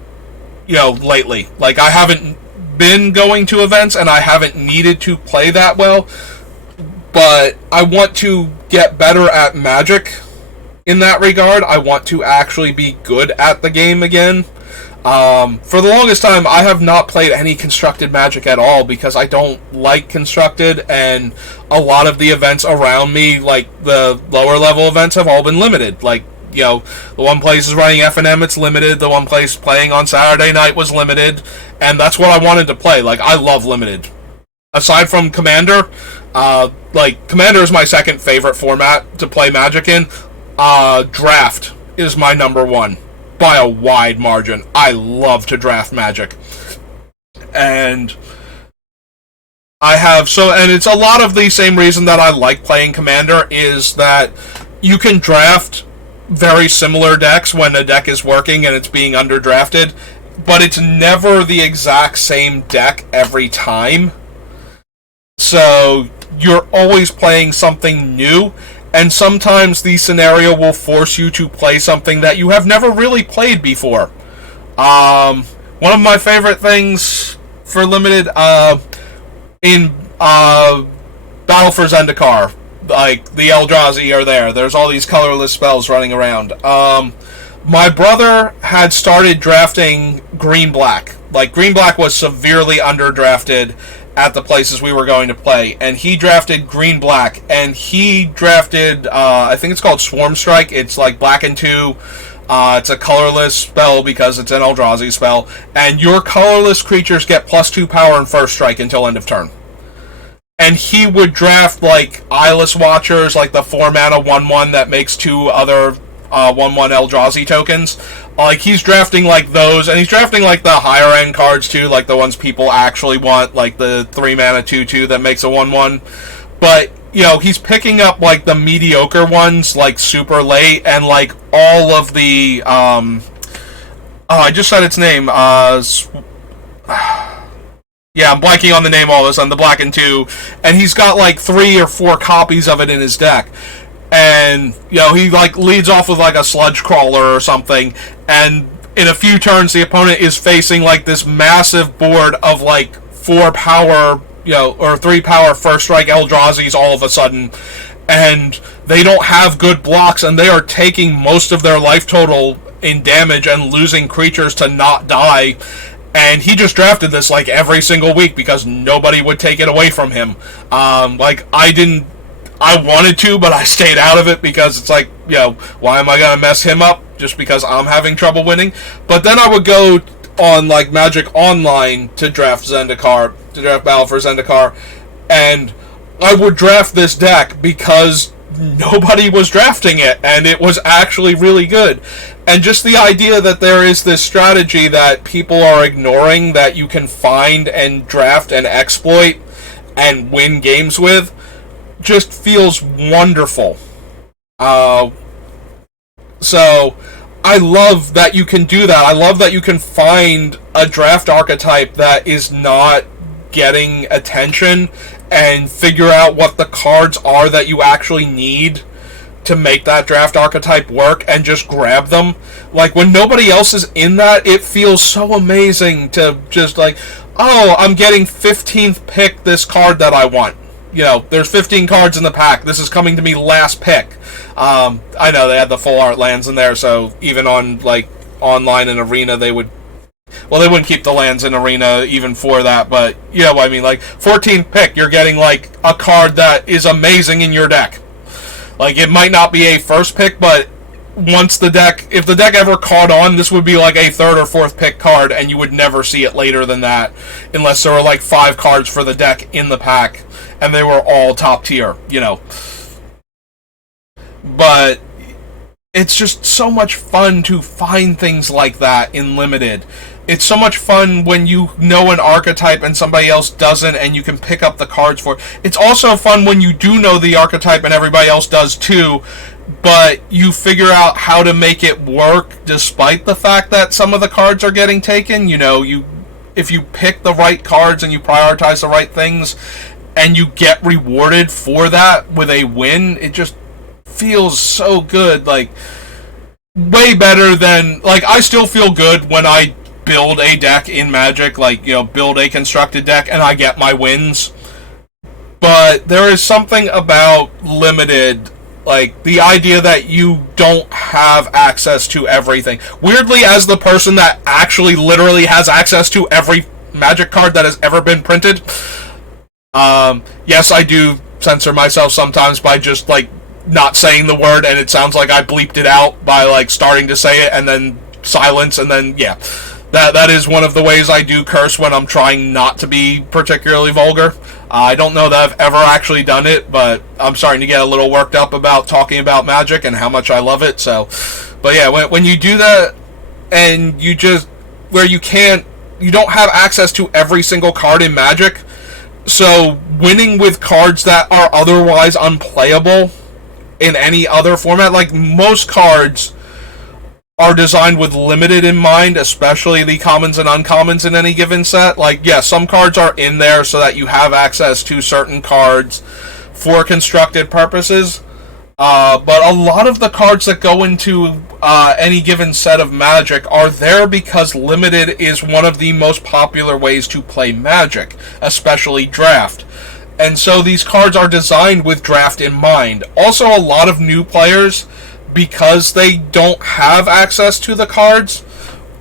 lately. Like, I haven't been going to events and I haven't needed to play that well, but I want to get better at Magic in that regard. I want to actually be good at the game again. For the longest time, I have not played any constructed Magic at all because I don't like constructed, and a lot of the events around me, like the lower level events, have all been limited. Like, the one place is running F&M, it's limited. The one place playing on Saturday night was limited, and that's what I wanted to play. Like, I love limited. Aside from Commander, Commander is my second favorite format to play Magic in. Draft is my number one by a wide margin. I love to draft Magic. And and it's a lot of the same reason that I like playing Commander, is that you can draft very similar decks when a deck is working and it's being underdrafted, but it's never the exact same deck every time. So you're always playing something new, and sometimes the scenario will force you to play something that you have never really played before. One of my favorite things for Limited, in Battle for Zendikar, like, the Eldrazi are there. There's all these colorless spells running around. My brother had started drafting Green-Black. Like, Green-Black was severely underdrafted at the places we were going to play, and he drafted Green-Black, and he drafted, I think it's called Swarm Strike. It's like black and 2. It's a colorless spell because it's an Eldrazi spell, and your colorless creatures get +2 power and first strike until end of turn. And he would draft, like, Eyeless Watchers, like the 4-mana 1/1 that makes 2 other 1/1 Eldrazi tokens. Like, he's drafting, like, those, and he's drafting, like, the higher-end cards, too, like the ones people actually want, like the 3-mana 2/2 that makes a 1/1. But, he's picking up, like, the mediocre ones, like, super late, and, like, all of the, I just said its name, yeah, I'm blanking on the name all of a sudden, the black and 2, and he's got, like, 3 or 4 copies of it in his deck. And, he, like, leads off with, like, a Sludge Crawler or something, and in a few turns the opponent is facing, like, this massive board of, like, 4 power, or 3 power first strike Eldrazi's all of a sudden, and they don't have good blocks, and they are taking most of their life total in damage and losing creatures to not die. And he just drafted this, like, every single week because nobody would take it away from him. I wanted to, but I stayed out of it because it's like, why am I going to mess him up just because I'm having trouble winning? But then I would go on, like, Magic Online to draft Zendikar, to draft Battle for Zendikar, and I would draft this deck because nobody was drafting it, and it was actually really good. And just the idea that there is this strategy that people are ignoring that you can find and draft and exploit and win games with just feels wonderful. So I love that you can do that. I love that you can find a draft archetype that is not getting attention and figure out what the cards are that you actually need to make that draft archetype work and just grab them. Like, when nobody else is in that, it feels so amazing to just, like, oh, I'm getting 15th pick this card that I want. There's 15 cards in the pack. This is coming to me last pick. I know they had the full art lands in there, so even on, like, online and arena, they wouldn't keep the lands in arena even for that, but you know what I mean. Like, 14th pick, you're getting, like, a card that is amazing in your deck. Like, it might not be a first pick, but if the deck ever caught on, this would be like a 3rd or 4th pick card, and you would never see it later than that, unless there were, like, 5 cards for the deck in the pack, and they were all top tier, But it's just so much fun to find things like that in Limited. It's so much fun when you know an archetype and somebody else doesn't, and you can pick up the cards for it. It's also fun when you do know the archetype and everybody else does too, but you figure out how to make it work despite the fact that some of the cards are getting taken. If you pick the right cards and you prioritize the right things, and you get rewarded for that with a win, feels so good, like way better than, like, I still feel good when I build a deck in Magic, like, build a constructed deck and I get my wins. But there is something about Limited, like the idea that you don't have access to everything. Weirdly, as the person that actually literally has access to every Magic card that has ever been printed, yes, I do censor myself sometimes by just like not saying the word, and it sounds like I bleeped it out by like starting to say it and then silence, and then yeah, that is one of the ways I do curse when I'm trying not to be particularly vulgar. I don't know that I've ever actually done it, but I'm starting to get a little worked up about talking about Magic and how much I love it. So, but yeah, when you do that, and you just, where you don't have access to every single card in Magic, so winning with cards that are otherwise unplayable in any other format, like most cards are designed with Limited in mind, especially the commons and uncommons in any given set. Like, yeah, some cards are in there so that you have access to certain cards for constructed purposes, but a lot of the cards that go into any given set of Magic are there because Limited is one of the most popular ways to play Magic, especially Draft. And so these cards are designed with Draft in mind. Also, a lot of new players, because they don't have access to the cards,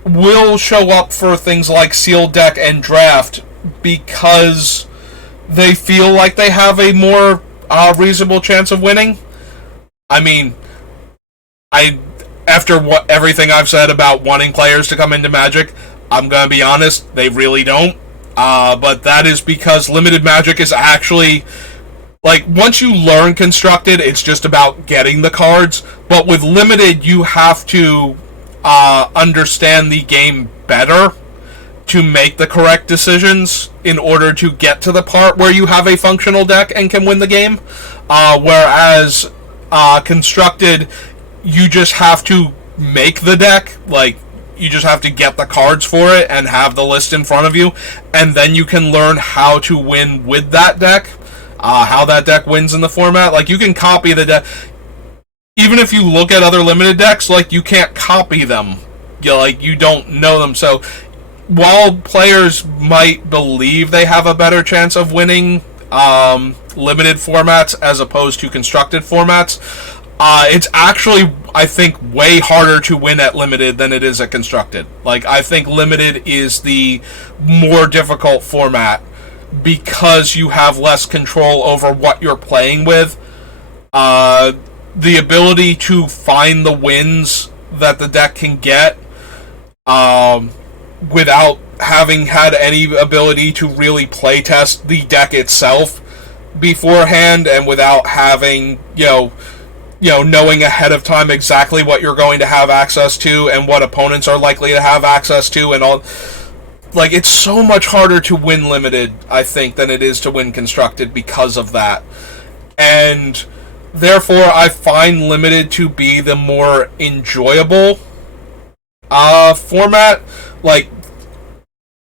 will show up for things like Sealed Deck and Draft because they feel like they have a more reasonable chance of winning. I mean, after everything I've said about wanting players to come into Magic, I'm going to be honest, they really don't. But that is because Limited Magic is actually, like, once you learn Constructed, it's just about getting the cards. But with Limited, you have to understand the game better to make the correct decisions in order to get to the part where you have a functional deck and can win the game. Whereas Constructed, you just have to make the deck. Like, you just have to get the cards for it and have the list in front of you. And then you can learn how to win with that deck. How that deck wins in the format. Like, you can copy the deck. Even if you look at other Limited decks, like, you can't copy them. You don't know them. So, while players might believe they have a better chance of winning Limited formats as opposed to Constructed formats, it's actually, I think, way harder to win at Limited than it is at Constructed. Like, I think Limited is the more difficult format because you have less control over what you're playing with. The ability to find the wins that the deck can get without having had any ability to really play test the deck itself beforehand, and without having, knowing ahead of time exactly what you're going to have access to and what opponents are likely to have access to and all. Like, it's so much harder to win Limited, I think, than it is to win Constructed because of that. And therefore, I find Limited to be the more enjoyable format. Like,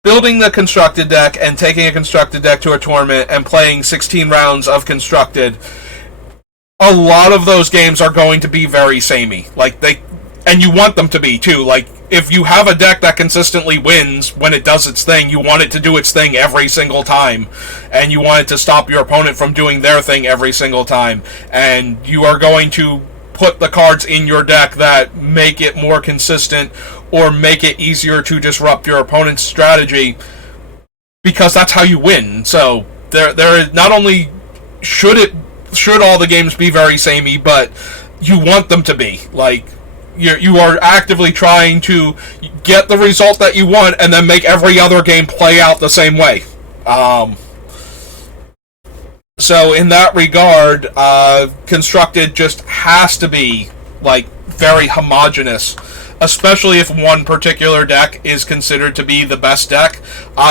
building the Constructed deck and taking a Constructed deck to a tournament and playing 16 rounds of Constructed, a lot of those games are going to be very samey. And you want them to be, too. Like, if you have a deck that consistently wins when it does its thing, you want it to do its thing every single time. And you want it to stop your opponent from doing their thing every single time. And you are going to put the cards in your deck that make it more consistent or make it easier to disrupt your opponent's strategy, because that's how you win. So, there not only should all the games be very samey, but you want them to be. Like, you are actively trying to get the result that you want and then make every other game play out the same way. So in that regard, Constructed just has to be, like, very homogeneous, especially if one particular deck is considered to be the best deck.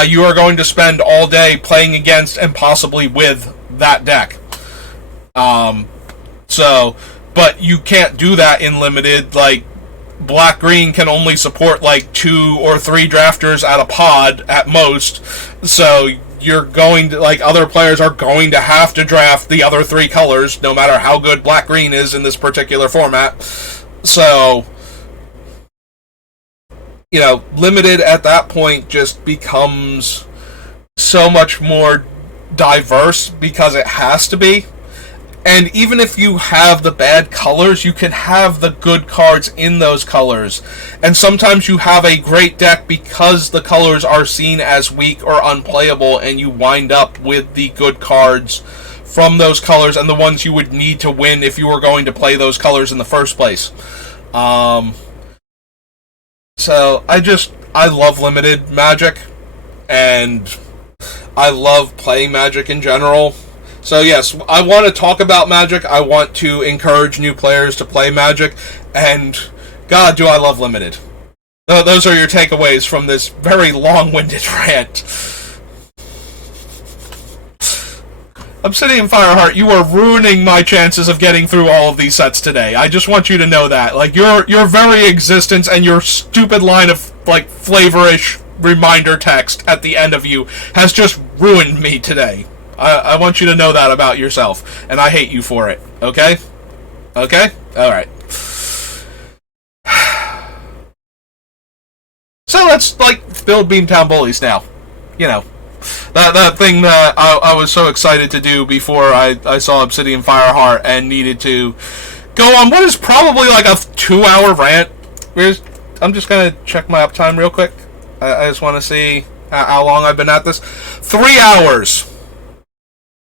You are going to spend all day playing against and possibly with that deck. But you can't do that in Limited. Like, Black-Green can only support, like, 2 or 3 drafters at a pod at most, so you're going to, like, other players are going to have to draft the other three colors, no matter how good black-green is in this particular format. So, you know, limited at that point just becomes so much more diverse because it has to be. And even if you have the bad colors, you can have the good cards in those colors. And sometimes you have a great deck because the colors are seen as weak or unplayable, and you wind up with the good cards from those colors and the ones you would need to win if you were going to play those colors in the first place. So, I love limited Magic, and I love playing Magic in general. So yes, I want to talk about Magic. I want to encourage new players to play Magic, and God, do I love Limited. Those are your takeaways from this very long-winded rant. Obsidian Fireheart, you are ruining my chances of getting through all of these sets today. I just want you to know that. Like, your very existence and your stupid line of, like, flavorish reminder text at the end of you has just ruined me today. I want you to know that about yourself, and I hate you for it, okay? Okay? Alright. So let's, like, build Beamtown Bullies now. You know, that thing that I was so excited to do before I saw Obsidian Fireheart and needed to go on what is probably like a 2-hour rant. I'm just going to check my uptime real quick. I just want to see how long I've been at this. 3 hours.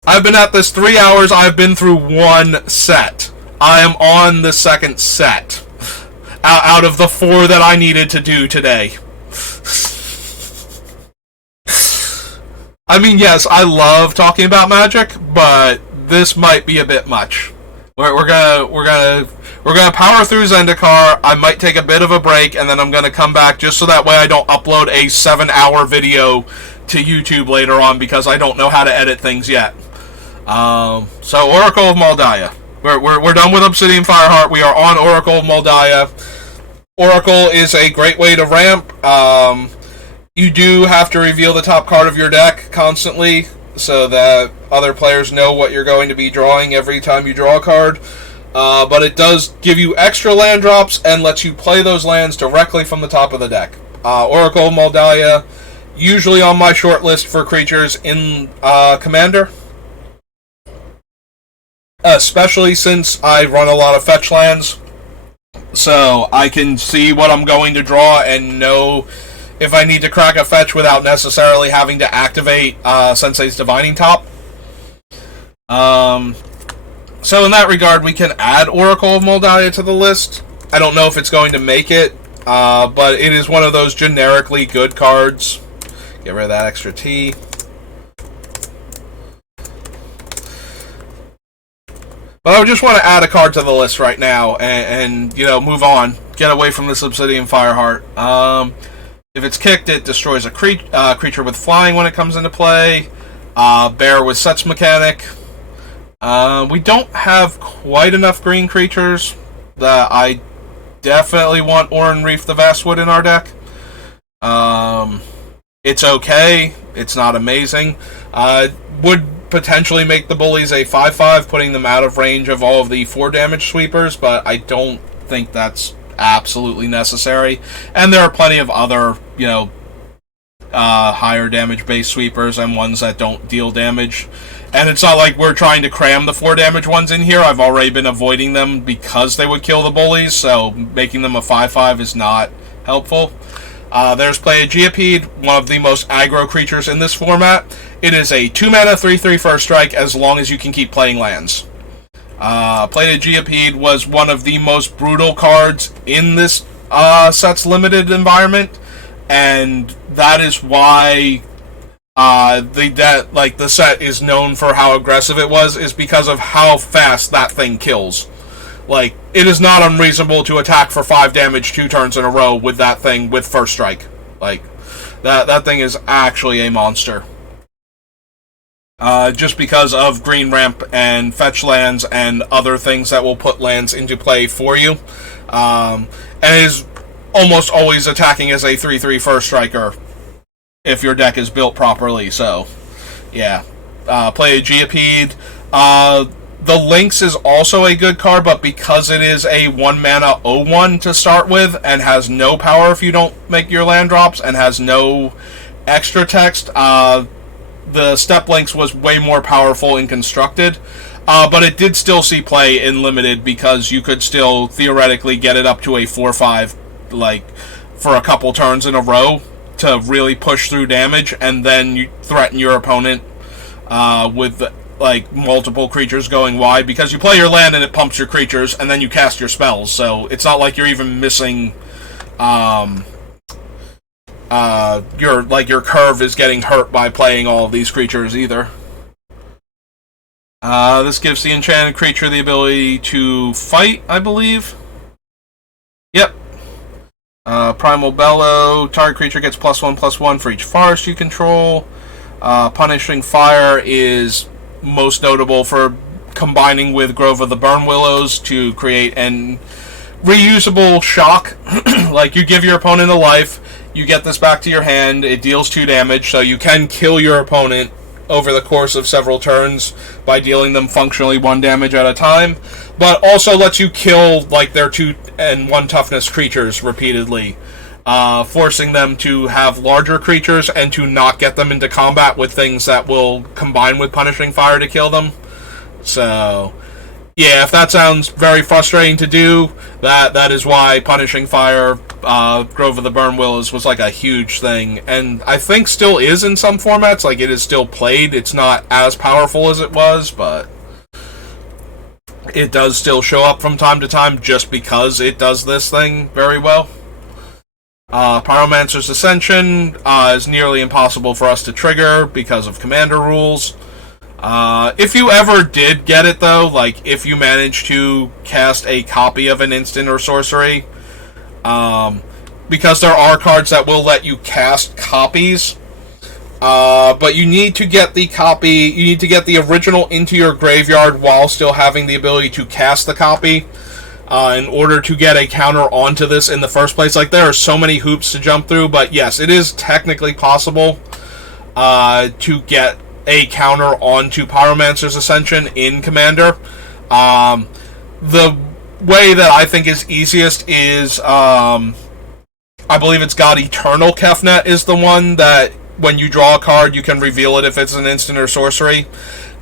I've been at this 3 hours. I've been through one set. I am on the second set. Out of the 4 that I needed to do today. I mean, yes, I love talking about Magic, but this might be a bit much. We're gonna power through Zendikar. I might take a bit of a break, and then I'm gonna come back just so that way I don't upload a 7-hour video to YouTube later on because I don't know how to edit things yet. So Oracle of Moldiah. We're done with Obsidian Fireheart. We are on Oracle of Moldiah. Oracle is a great way to ramp. You do have to reveal the top card of your deck constantly so that other players know what you're going to be drawing every time you draw a card. But it does give you extra land drops and lets you play those lands directly from the top of the deck. Oracle of Moldiah, usually on my short list for creatures in Commander. Especially since I run a lot of fetch lands. So I can see what I'm going to draw and know if I need to crack a fetch without necessarily having to activate Sensei's Divining Top. So in that regard, we can add Oracle of Moldiah to the list. I don't know if it's going to make it, but it is one of those generically good cards. Get rid of that extra T. But I just want to add a card to the list right now and you know, move on. Get away from this Obsidian Fireheart. If it's kicked, it destroys a creature with flying when it comes into play. Bear with Sets Mechanic. We don't have quite enough green creatures that I definitely want Oran Reef the Vastwood in our deck. It's okay. It's not amazing. Would potentially make the Bullies a 5/5, putting them out of range of all of the 4 damage sweepers, but I don't think that's absolutely necessary. And there are plenty of other, you know, higher damage base sweepers and ones that don't deal damage. And it's not like we're trying to cram the 4 damage ones in here. I've already been avoiding them because they would kill the Bullies, so making them a 5/5 is not helpful. There's Pleiadiopede, one of the most aggro creatures in this format. It is a 2-mana 3/3 first strike as long as you can keep playing lands. Pleiadiopede was one of the most brutal cards in this set's limited environment, and that is why the set is known for how aggressive it was, is because of how fast that thing kills. Like, it is not unreasonable to attack for 5 damage 2 turns in a row with that thing with first strike. Like, that thing is actually a monster. Just because of green ramp and fetch lands and other things that will put lands into play for you. And it is almost always attacking as a 3/3 first striker if your deck is built properly, so Yeah. Play a Geopede. The Lynx is also a good card, but because it is a 1 mana 0/1 to start with and has no power if you don't make your land drops and has no extra text, the Step Lynx was way more powerful in Constructed. But it did still see play in Limited because you could still theoretically get it up to a 4/5, like, for a couple turns in a row to really push through damage, and then you threaten your opponent with, like, multiple creatures going wide, because you play your land and it pumps your creatures, and then you cast your spells, so it's not like you're even missing, your curve is getting hurt by playing all of these creatures either. This gives the enchanted creature the ability to fight, I believe. Yep. Primal Bellow. Target creature gets +1/+1 for each forest you control. Punishing Fire is most notable for combining with Grove of the Burn Willows to create an reusable shock. Like, you give your opponent a life, you get this back to your hand, it deals 2 damage, so you can kill your opponent over the course of several turns by dealing them functionally 1 damage at a time, but also lets you kill, like, their 2 and 1 toughness creatures repeatedly, forcing them to have larger creatures and to not get them into combat with things that will combine with Punishing Fire to kill them. So, yeah, if that sounds very frustrating to do, that is why Punishing Fire, Grove of the Burn Willows was like a huge thing, and I think still is in some formats. Like, it is still played. It's not as powerful as it was, but it does still show up from time to time just because it does this thing very well. Pyromancer's Ascension is nearly impossible for us to trigger because of commander rules. If you ever did get it, though, like, if you managed to cast a copy of an instant or sorcery, because there are cards that will let you cast copies, but you need to get the copy, you need to get the original into your graveyard while still having the ability to cast the copy, in order to get a counter onto this in the first place. Like, there are so many hoops to jump through, but yes, it is technically possible to get a counter onto Pyromancer's Ascension in Commander. The way that I think is easiest is, I believe it's God Eternal Kefnet is the one that when you draw a card, you can reveal it if it's an instant or sorcery.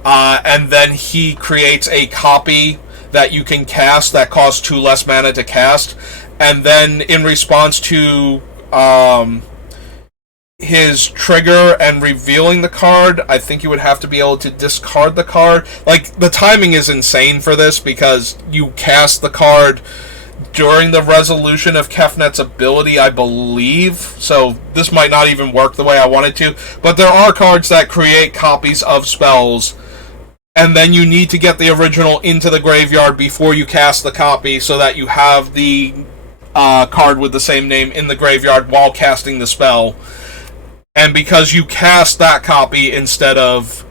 And then he creates a copy that you can cast that costs 2 less mana to cast. And then in response to his trigger and revealing the card, I think you would have to be able to discard the card. Like, the timing is insane for this because you cast the card during the resolution of Kefnet's ability, I believe. So this might not even work the way I wanted to. But there are cards that create copies of spells, and then you need to get the original into the graveyard before you cast the copy so that you have the card with the same name in the graveyard while casting the spell. And because you cast that copy instead of,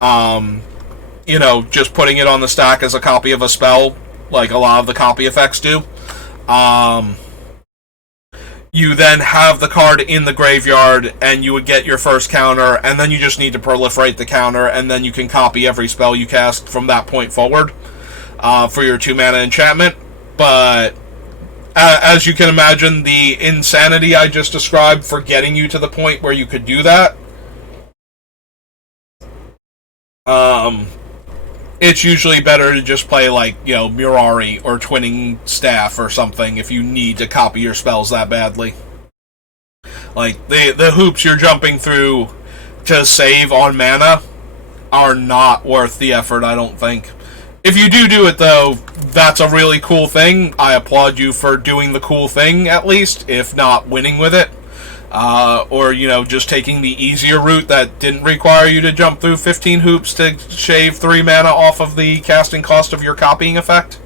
just putting it on the stack as a copy of a spell, like a lot of the copy effects do, you then have the card in the graveyard, and you would get your first counter, and then you just need to proliferate the counter, and then you can copy every spell you cast from that point forward for your 2 mana enchantment. But as you can imagine, the insanity I just described for getting you to the point where you could do that, it's usually better to just play, like, Mirari or Twinning Staff or something if you need to copy your spells that badly. Like, the hoops you're jumping through to save on mana are not worth the effort, I don't think. If you do it, though, that's a really cool thing. I applaud you for doing the cool thing, at least, if not winning with it. Or, just taking the easier route that didn't require you to jump through 15 hoops to shave 3 mana off of the casting cost of your copying effect.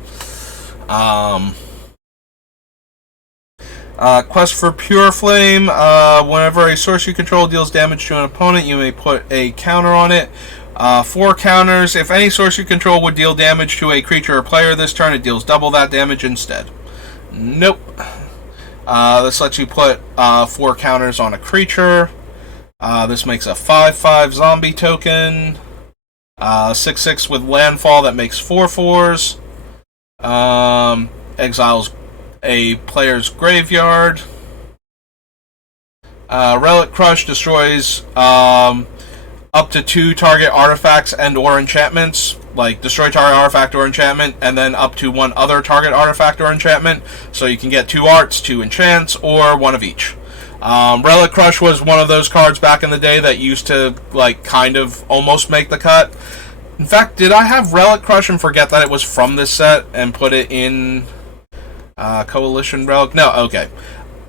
Quest for Pure Flame. Whenever a source you control deals damage to an opponent, you may put a counter on it. 4 counters. If any source you control would deal damage to a creature or player this turn, it deals double that damage instead. Nope. This lets you put 4 counters on a creature. This makes a 5/5 zombie token. 6/6 with landfall that makes 4/4s. Exiles a player's graveyard. Relic Crush destroys up to 2 target artifacts and or enchantments. Like, destroy target artifact or enchantment, and then up to 1 other target artifact or enchantment. So you can get 2 arts, 2 enchants, or 1 of each. Relic Crush was one of those cards back in the day that used to, like, kind of almost make the cut. In fact, did I have Relic Crush and forget that it was from this set and put it in Coalition Relic? No, okay.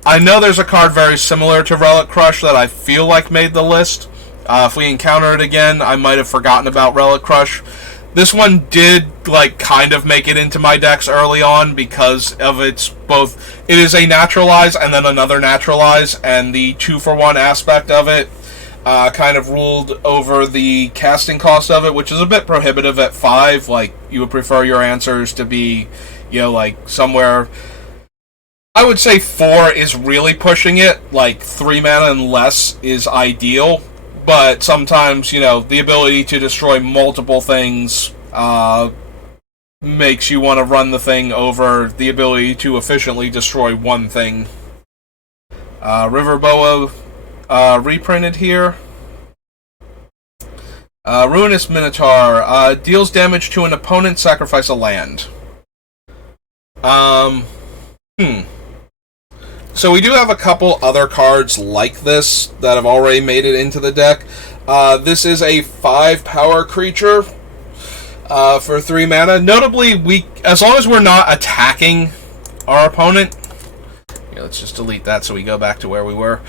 I know there's a card very similar to Relic Crush that I feel like made the list. If we encounter it again, I might have forgotten about Relic Crush. This one did, like, kind of make it into my decks early on because of its both... It is a naturalize and then another naturalize, and the 2-for-1 aspect of it kind of ruled over the casting cost of it, which is a bit prohibitive at 5. Like, you would prefer your answers to be, you know, like, somewhere... I would say 4 is really pushing it. Like, 3 mana and less is ideal. But sometimes, you know, the ability to destroy multiple things makes you want to run the thing over the ability to efficiently destroy one thing. River Boa reprinted here. Ruinous Minotaur deals damage to an opponent, sacrifice a land. So we do have a couple other cards like this that have already made it into the deck. This is a 5-power creature for 3 mana. Notably, as long as we're not attacking our opponent... Yeah, let's just delete that so we go back to where we were.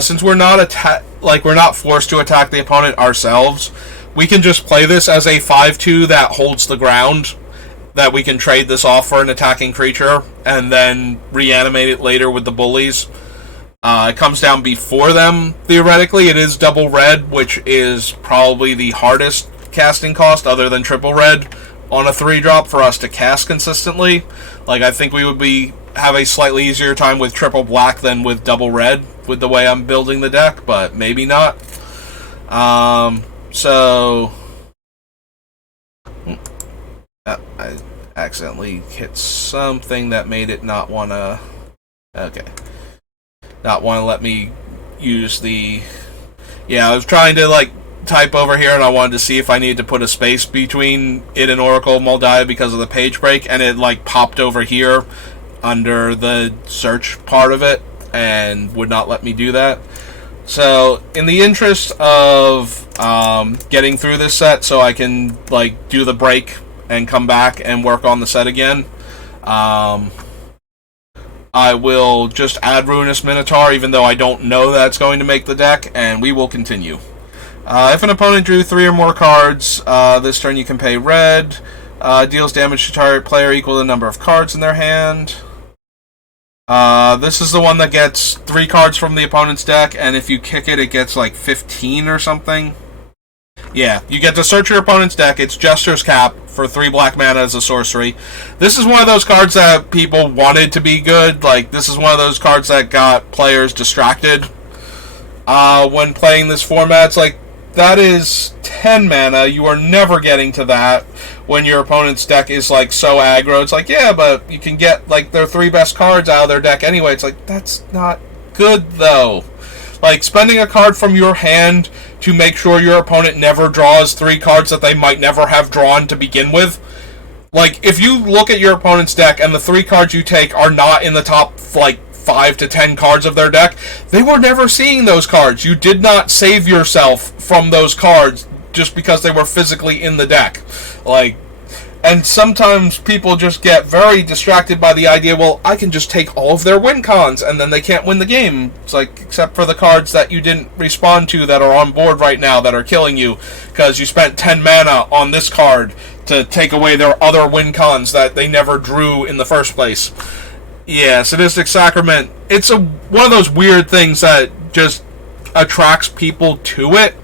Since we're not we're not forced to attack the opponent ourselves, we can just play this as a 5/2 that holds the ground. That we can trade this off for an attacking creature and then reanimate it later with the Bullies. It comes down before them, theoretically. It is double red, which is probably the hardest casting cost other than triple red on a 3-drop for us to cast consistently. Like, I think we would have a slightly easier time with triple black than with double red with the way I'm building the deck, but maybe not. I accidentally hit something that made it not want to... Okay. Not want to let me use the... Yeah, I was trying to, like, type over here, and I wanted to see if I needed to put a space between it and Oracle of Moldiah because of the page break, and it, like, popped over here under the search part of it, and would not let me do that. So, in the interest of getting through this set so I can, like, do the break and come back and work on the set again, I will just add Ruinous Minotaur, even though I don't know that's going to make the deck, and we will continue. If an opponent drew 3 or more cards, this turn you can pay red. Deals damage to target player equal to the number of cards in their hand. This is the one that gets 3 cards from the opponent's deck, and if you kick it, it gets like 15 or something. Yeah, you get to search your opponent's deck. It's Jester's Cap for 3 black mana as a sorcery. This is one of those cards that people wanted to be good. Like, this is one of those cards that got players distracted when playing this format. It's like, that is 10 mana. You are never getting to that when your opponent's deck is, like, so aggro. It's like, yeah, but you can get, like, their 3 best cards out of their deck anyway. It's like, that's not good, though. Like, spending a card from your hand to make sure your opponent never draws 3 cards that they might never have drawn to begin with. Like, if you look at your opponent's deck and the 3 cards you take are not in the top, like, 5 to 10 cards of their deck, they were never seeing those cards. You did not save yourself from those cards just because they were physically in the deck. Like, and sometimes people just get very distracted by the idea, well, I can just take all of their win cons, and then they can't win the game. It's like, except for the cards that you didn't respond to that are on board right now that are killing you, because you spent 10 mana on this card to take away their other win cons that they never drew in the first place. Yeah, Sadistic Sacrament, it's one of those weird things that just attracts people to it.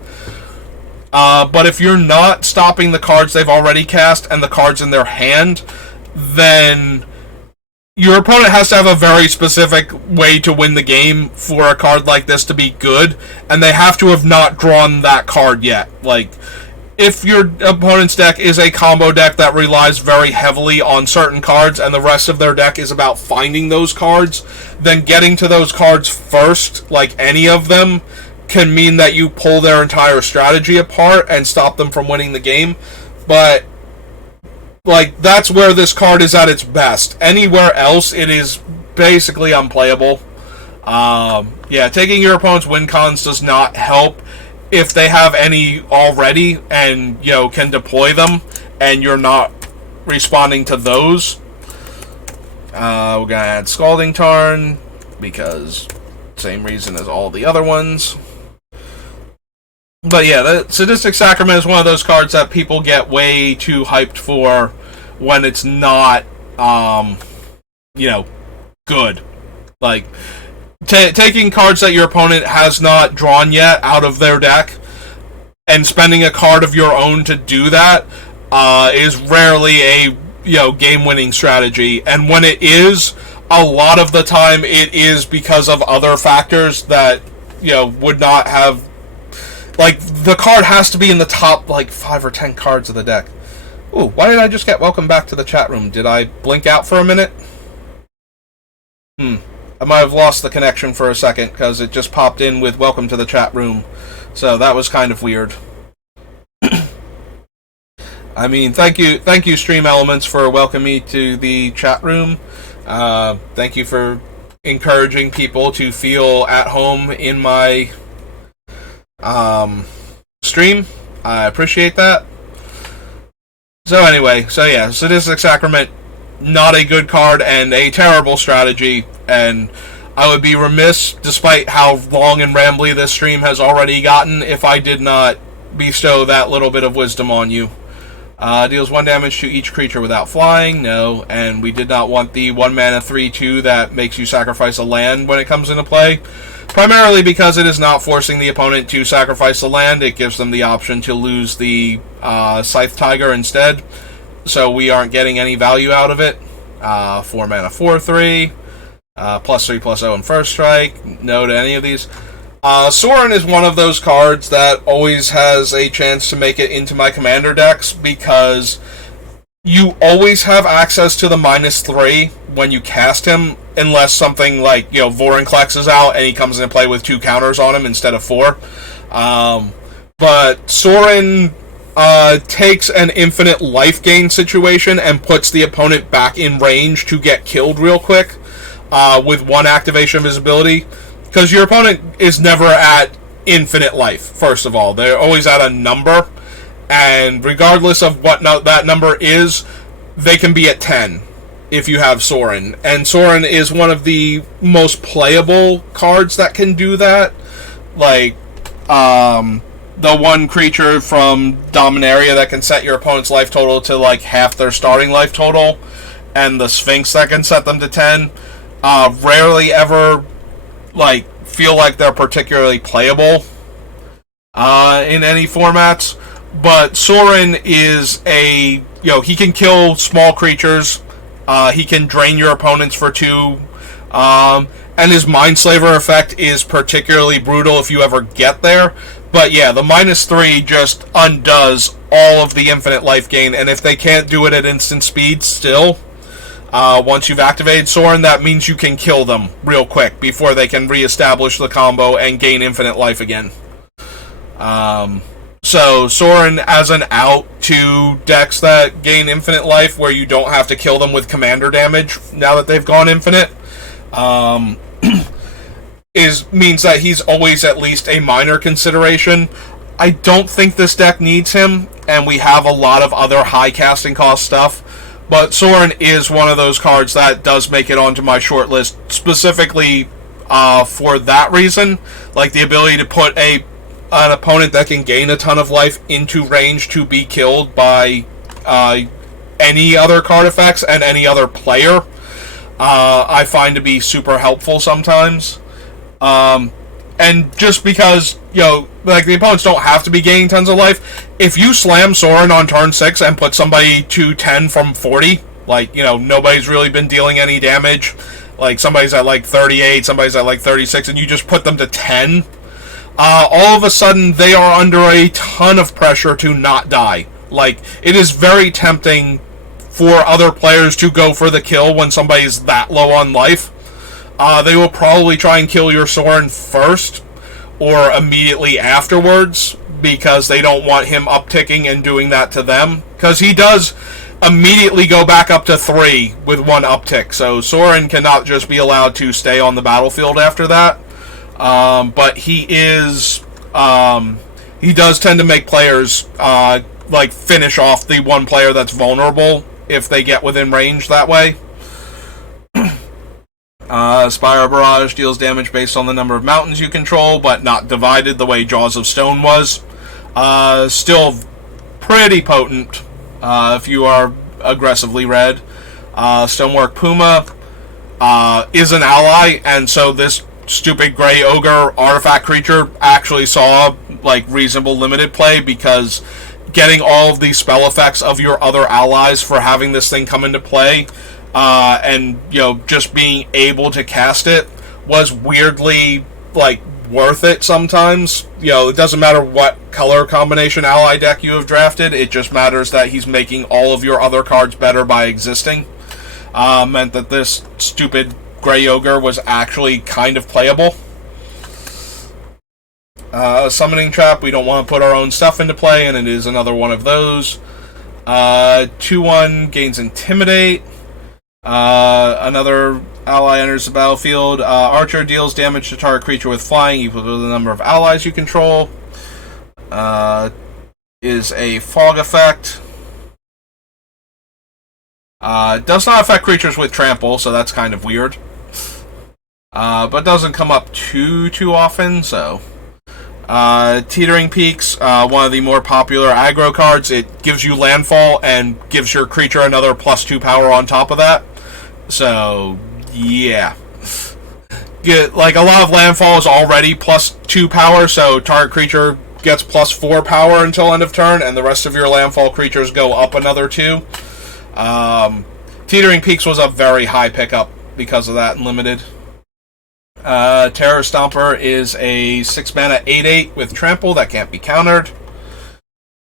But if you're not stopping the cards they've already cast and the cards in their hand, then your opponent has to have a very specific way to win the game for a card like this to be good, and they have to have not drawn that card yet. Like, if your opponent's deck is a combo deck that relies very heavily on certain cards and the rest of their deck is about finding those cards, then getting to those cards first, like any of them, can mean that you pull their entire strategy apart and stop them from winning the game. But like, that's where this card is at its best. Anywhere else, it is basically unplayable. Yeah, taking your opponent's win cons does not help if they have any already and, you know, can deploy them, and you're not responding to those. We're gonna add Scalding Tarn, because same reason as all the other ones. But yeah, the Sadistic Sacrament is one of those cards that people get way too hyped for when it's not, you know, good. Like, taking cards that your opponent has not drawn yet out of their deck and spending a card of your own to do that is rarely a, you know, game-winning strategy. And when it is, a lot of the time it is because of other factors that, you know, would not have. Like, the card has to be in the top, like, 5 or 10 cards of the deck. Ooh, why did I just get welcome back to the chat room? Did I blink out for a minute? I might have lost the connection for a second, because it just popped in with welcome to the chat room. So that was kind of weird. I mean, thank you, Stream Elements, for welcoming me to the chat room. Thank you for encouraging people to feel at home in my stream. I appreciate that. So anyway, so yeah, Sadistic Sacrament, not a good card and a terrible strategy, and I would be remiss, despite how long and rambly this stream has already gotten, if I did not bestow that little bit of wisdom on you. Deals 1 damage to each creature without flying, no, and we did not want the 1 mana 3/2 that makes you sacrifice a land when it comes into play. Primarily because it is not forcing the opponent to sacrifice a land, it gives them the option to lose the Scythe Tiger instead, so we aren't getting any value out of it. 4 mana 4/3, +3/+0 in first strike, no to any of these. Sorin is one of those cards that always has a chance to make it into my commander decks, because you always have access to the -3 when you cast him, unless something like, you know, Vorinclex is out and he comes into play with 2 counters on him instead of 4. But Sorin takes an infinite life gain situation and puts the opponent back in range to get killed real quick with 1 activation of his ability. Because your opponent is never at infinite life, first of all. They're always at a number, and regardless of what that number is, they can be at 10 if you have Sorin. And Sorin is one of the most playable cards that can do that. Like, the 1 creature from Dominaria that can set your opponent's life total to, like, half their starting life total, and the Sphinx that can set them to 10, rarely ever, like, feel like they're particularly playable in any formats. But Sorin is a, you know, he can kill small creatures, he can drain your opponents for 2, and his Mindslaver effect is particularly brutal if you ever get there. But yeah, the -3 just undoes all of the infinite life gain, and if they can't do it at instant speed still, once you've activated Sorin, that means you can kill them real quick before they can reestablish the combo and gain infinite life again. So Sorin as an out to decks that gain infinite life, where you don't have to kill them with commander damage now that they've gone infinite, means that he's always at least a minor consideration. I don't think this deck needs him, and we have a lot of other high casting cost stuff. But Sorin is one of those cards that does make it onto my short list, specifically for that reason. Like, the ability to put an opponent that can gain a ton of life into range to be killed by any other card effects and any other player, I find to be super helpful sometimes. And just because, you know, like, the opponents don't have to be gaining tons of life. If you slam Sorin on turn 6 and put somebody to 10 from 40, Like, nobody's really been dealing any damage. Like, somebody's at like 38, somebody's at like 36, and you just put them to 10. All of a sudden, they are under a ton of pressure to not die. Like, it is very tempting for other players to go for the kill when somebody's that low on life. They will probably try and kill your Soren first, or immediately afterwards, because they don't want him upticking and doing that to them. Because he does immediately go back up to 3 with 1 uptick, so Soren cannot just be allowed to stay on the battlefield after that. But he is, he does tend to make players, like, finish off the one player that's vulnerable if they get within range that way. Spire Barrage deals damage based on the number of mountains you control, but not divided the way Jaws of Stone was. Still pretty potent if you are aggressively red. Stonework Puma is an ally, and so this stupid Grey Ogre artifact creature actually saw like reasonable limited play, because getting all of the spell effects of your other allies for having this thing come into play, and just being able to cast it was weirdly like worth it sometimes. It doesn't matter what color combination ally deck you have drafted, it just matters that he's making all of your other cards better by existing. Meant that this stupid Grey Ogre was actually kind of playable. Summoning Trap, we don't want to put our own stuff into play, and it is another one of those. 2-1 gains Intimidate. Another ally enters the battlefield. Archer deals damage to target creature with flying equal to the number of allies you control. Is a fog effect. Does not affect creatures with trample, so that's kind of weird. But doesn't come up too often, so. Teetering Peaks, one of the more popular aggro cards. It gives you landfall and gives your creature another +2 power on top of that. So, yeah. Like, a lot of landfall is already +2 power, so target creature gets +4 power until end of turn, and the rest of your landfall creatures go up another 2. Teetering Peaks was a very high pickup because of that in Limited. Terror Stomper is a 6 mana 8/8 with trample that can't be countered.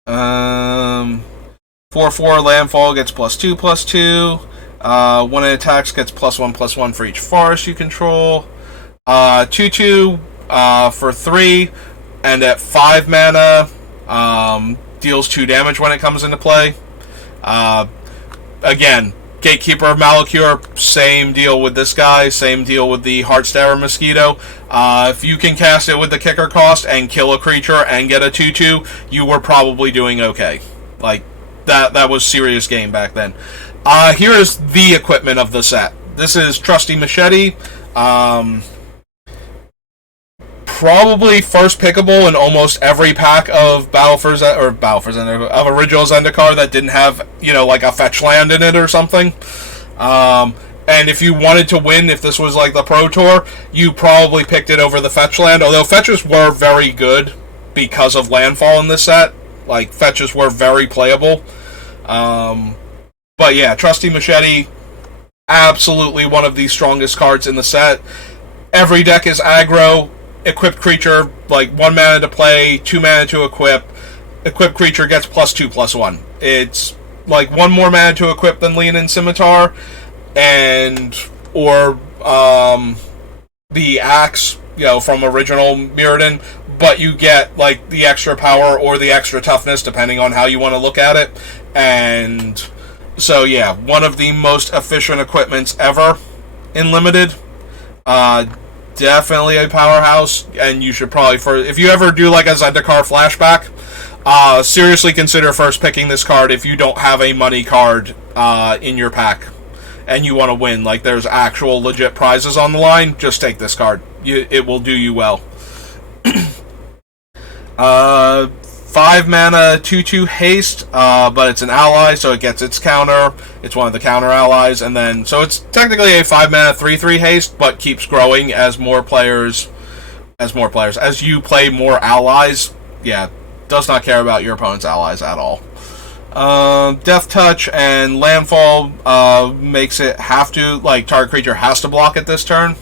4/4 landfall gets +2/+2. When it attacks, gets +1/+1 for each forest you control. 2/2 for 3, and at 5 mana deals 2 damage when it comes into play. Again, Gatekeeper of Malacure, same deal with this guy, same deal with the Heartstabber Mosquito. If you can cast it with the kicker cost and kill a creature and get a 2/2, you were probably doing okay. Like, that was serious game back then. Here is the equipment of the set. This is Trusty Machete. Probably first pickable in almost every pack of of original Zendikar that didn't have, like a fetch land in it or something. And if you wanted to win, if this was like the Pro Tour, you probably picked it over the fetch land. Although fetches were very good because of landfall in this set. Like, fetches were very playable. But yeah, Trusty Machete, absolutely one of the strongest cards in the set. Every deck is aggro. Equipped creature, like 1 mana to play, 2 mana to equip. Equipped creature gets +2/+1. It's like 1 more mana to equip than Leonin Scimitar, or the axe, from original Mirrodin, but you get like the extra power or the extra toughness depending on how you want to look at it. And so yeah, one of the most efficient equipments ever in Limited. Definitely a powerhouse, and you should probably, if you ever do like a Zendikar flashback, seriously consider first picking this card if you don't have a money card in your pack and you want to win. Like, there's actual legit prizes on the line. Just take this card. It will do you well. 5 mana 2/2 haste, but it's an ally, so it gets its counter. It's one of the counter allies, and then so it's technically a 5 mana 3/3 haste, but keeps growing as you play more allies. Yeah, does not care about your opponent's allies at all. Death Touch and Landfall makes it have to, like, target creature has to block it this turn.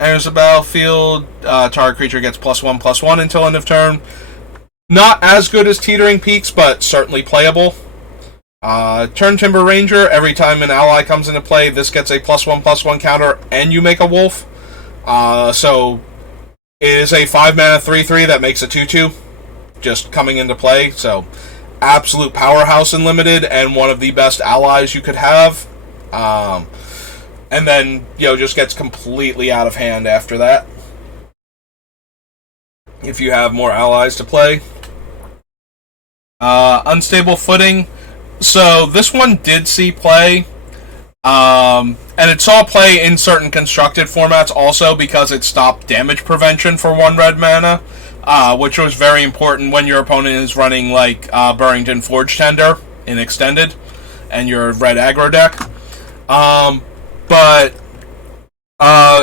Enters the battlefield, target creature gets +1/+1 until end of turn. Not as good as Teetering Peaks, but certainly playable. Turn Timber Ranger, every time an ally comes into play, this gets a +1/+1 counter, and you make a wolf. So it is a 5-mana 3/3 that makes a 2/2 just coming into play. So absolute powerhouse in Limited, and one of the best allies you could have. And then, just gets completely out of hand after that, if you have more allies to play. Unstable Footing. So this one did see play, and it saw play in certain constructed formats also because it stopped damage prevention for 1 red mana, which was very important when your opponent is running like Burrington Forge Tender in Extended and your red aggro deck. But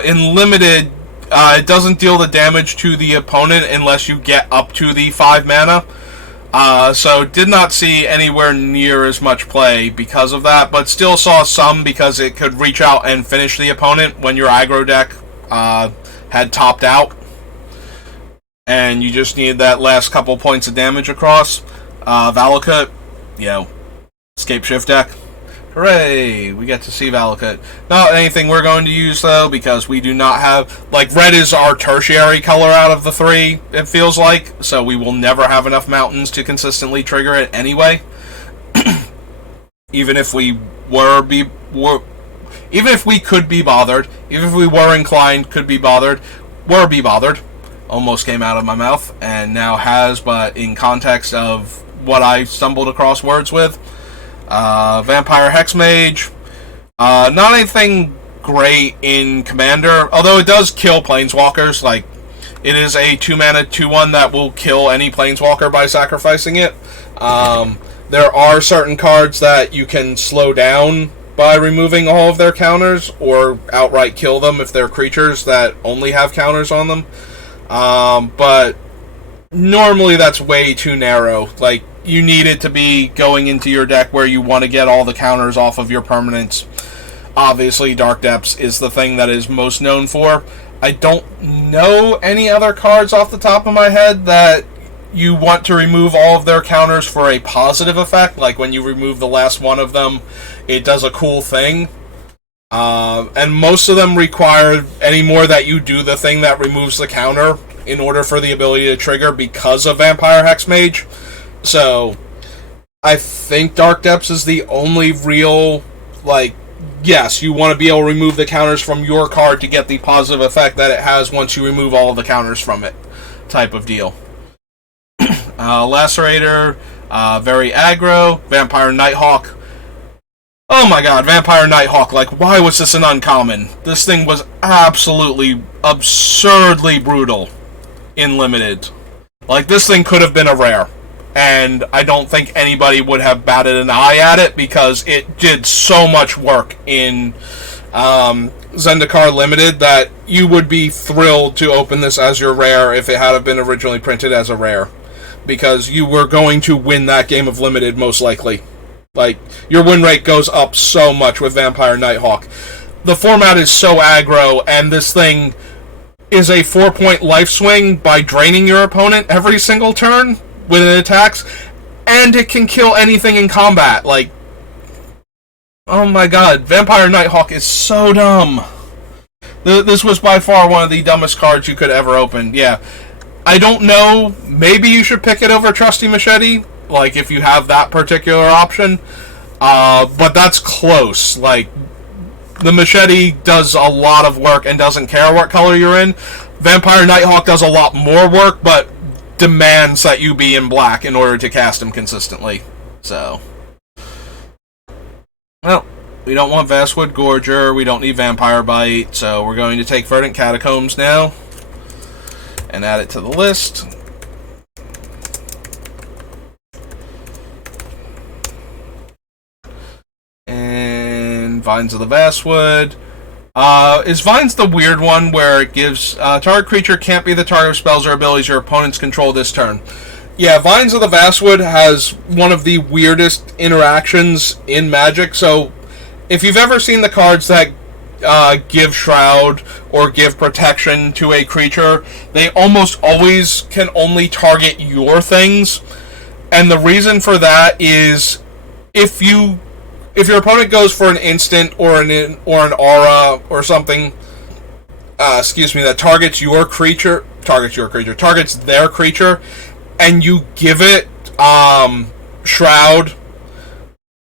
in Limited, it doesn't deal the damage to the opponent unless you get up to the 5 mana. So did not see anywhere near as much play because of that, but still saw some because it could reach out and finish the opponent when your aggro deck had topped out. And you just needed that last couple points of damage across. Valakut, escape shift deck. Hooray! We get to see Valakut. Not anything we're going to use, though, because we do not have... Like, red is our tertiary color out of the 3, it feels like, so we will never have enough mountains to consistently trigger it anyway. Even if we even if we could be bothered, even if we were inclined, could be bothered, almost came out of my mouth, and now has, but in context of what I stumbled across words with. Vampire Hexmage. Not anything great in Commander, although it does kill Planeswalkers. Like, it is a 2-mana 2/1 that will kill any Planeswalker by sacrificing it. There are certain cards that you can slow down by removing all of their counters, or outright kill them if they're creatures that only have counters on them. But normally that's way too narrow. Like, you need it to be going into your deck where you want to get all the counters off of your permanents. Obviously, Dark Depths is the thing that is most known for. I don't know any other cards off the top of my head that you want to remove all of their counters for a positive effect. Like, when you remove the last one of them, it does a cool thing. And most of them require anymore that you do the thing that removes the counter in order for the ability to trigger because of Vampire Hexmage. So, I think Dark Depths is the only real, yes, you want to be able to remove the counters from your card to get the positive effect that it has once you remove all of the counters from it, type of deal. Lacerator, very aggro. Vampire Nighthawk. Oh my god, Vampire Nighthawk, why was this an uncommon? This thing was absolutely, absurdly brutal in Limited. This thing could have been a rare. And I don't think anybody would have batted an eye at it because it did so much work in Zendikar Limited that you would be thrilled to open this as your rare if it had been originally printed as a rare. Because you were going to win that game of Limited, most likely. Your win rate goes up so much with Vampire Nighthawk. The format is so aggro, and this thing is a 4-point life swing by draining your opponent every single turn with it attacks, and it can kill anything in combat. Oh my god, Vampire Nighthawk is so dumb. This was by far one of the dumbest cards you could ever open. Yeah, I don't know, maybe you should pick it over Trusty Machete, if you have that particular option, but that's close. The Machete does a lot of work and doesn't care what color you're in. Vampire Nighthawk does a lot more work, but demands that you be in black in order to cast him consistently. So, well, we don't want Vastwood Gorger, we don't need Vampire Bite, so we're going to take Verdant Catacombs now and add it to the list. And Vines of the Vastwood. Is Vines the weird one where it gives target creature can't be the target of spells or abilities your opponents control this turn? Yeah, Vines of the Vastwood has one of the weirdest interactions in Magic. So, if you've ever seen the cards that give Shroud or give protection to a creature, they almost always can only target your things. And the reason for that is if your opponent goes for an instant or an aura or something, that targets their creature, and you give it Shroud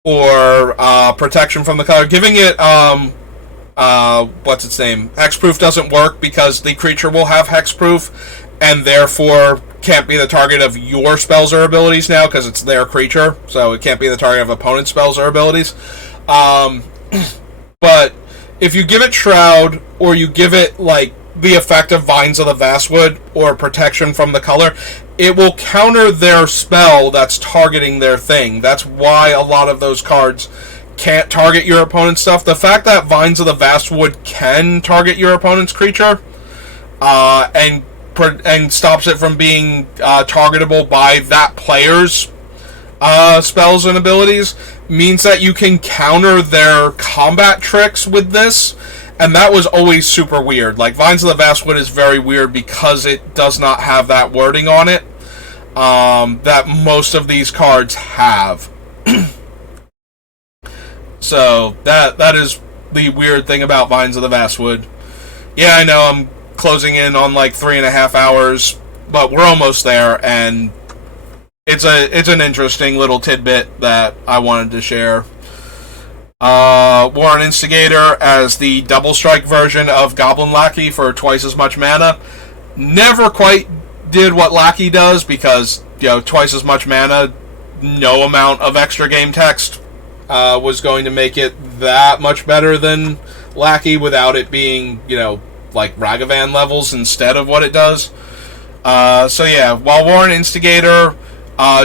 or protection from the color, giving it what's its name? Hexproof doesn't work because the creature will have hexproof, and therefore can't be the target of your spells or abilities now because it's their creature, so it can't be the target of opponent's spells or abilities. But if you give it Shroud, or you give it like the effect of Vines of the Vastwood or protection from the color, it will counter their spell that's targeting their thing. That's why a lot of those cards can't target your opponent's stuff. The fact that Vines of the Vastwood can target your opponent's creature and stops it from being targetable by that player's spells and abilities means that you can counter their combat tricks with this, and that was always super weird. Like, Vines of the Vastwood is very weird because it does not have that wording on it that most of these cards have. So that is the weird thing about Vines of the Vastwood. Yeah, I know I'm closing in on like 3.5 hours, but we're almost there, and it's an interesting little tidbit that I wanted to share. Warren Instigator as the double strike version of Goblin Lackey for twice as much mana. Never quite did what Lackey does because, twice as much mana, no amount of extra game text was going to make it that much better than Lackey without it being, like Ragavan levels instead of what it does. So yeah, while Warren Instigator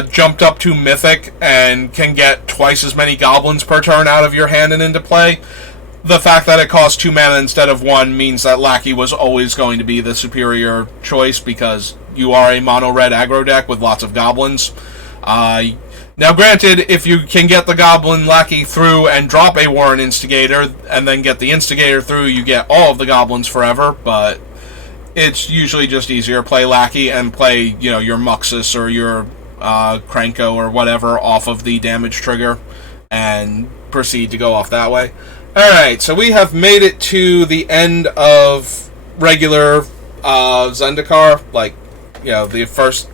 jumped up to Mythic and can get twice as many goblins per turn out of your hand and into play, the fact that it costs 2 mana instead of 1 means that Lackey was always going to be the superior choice because you are a mono-red aggro deck with lots of goblins. Now granted, if you can get the Goblin Lackey through and drop a Warren Instigator, and then get the Instigator through, you get all of the goblins forever, but it's usually just easier to play Lackey and play, your Muxus or your Krenko or whatever off of the damage trigger and proceed to go off that way. Alright, so we have made it to the end of regular Zendikar, the first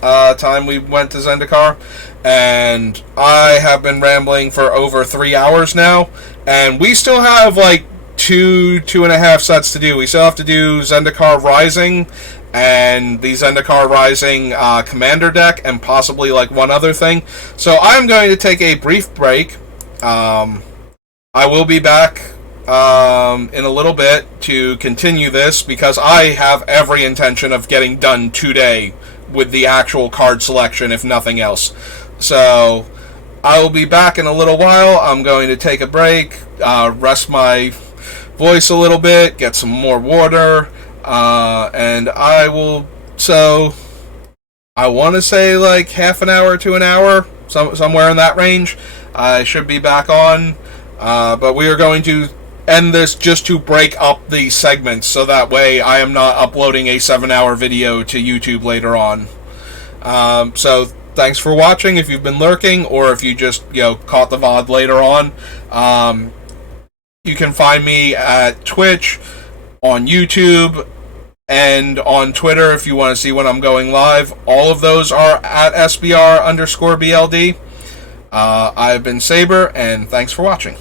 time we went to Zendikar, and I have been rambling for over 3 hours now, and we still have 2.5 sets to do. We still have to do Zendikar Rising and the Zendikar Rising Commander deck, and possibly one other thing. So I'm going to take a brief break. I will be back in a little bit to continue this because I have every intention of getting done today with the actual card selection, if nothing else. So I will be back in a little while. I'm going to take a break, rest my voice a little bit, get some more water, and I will. So I want to say half an hour to an hour, somewhere in that range. I should be back on, but we are going to end this just to break up the segments, so that way I am not uploading a 7-hour video to YouTube later on. So thanks for watching if you've been lurking, or if you just caught the VOD later on. You can find me at Twitch, on YouTube, and on Twitter if you want to see when I'm going live. All of those are at SBR_BLD. I've been Saber, and thanks for watching.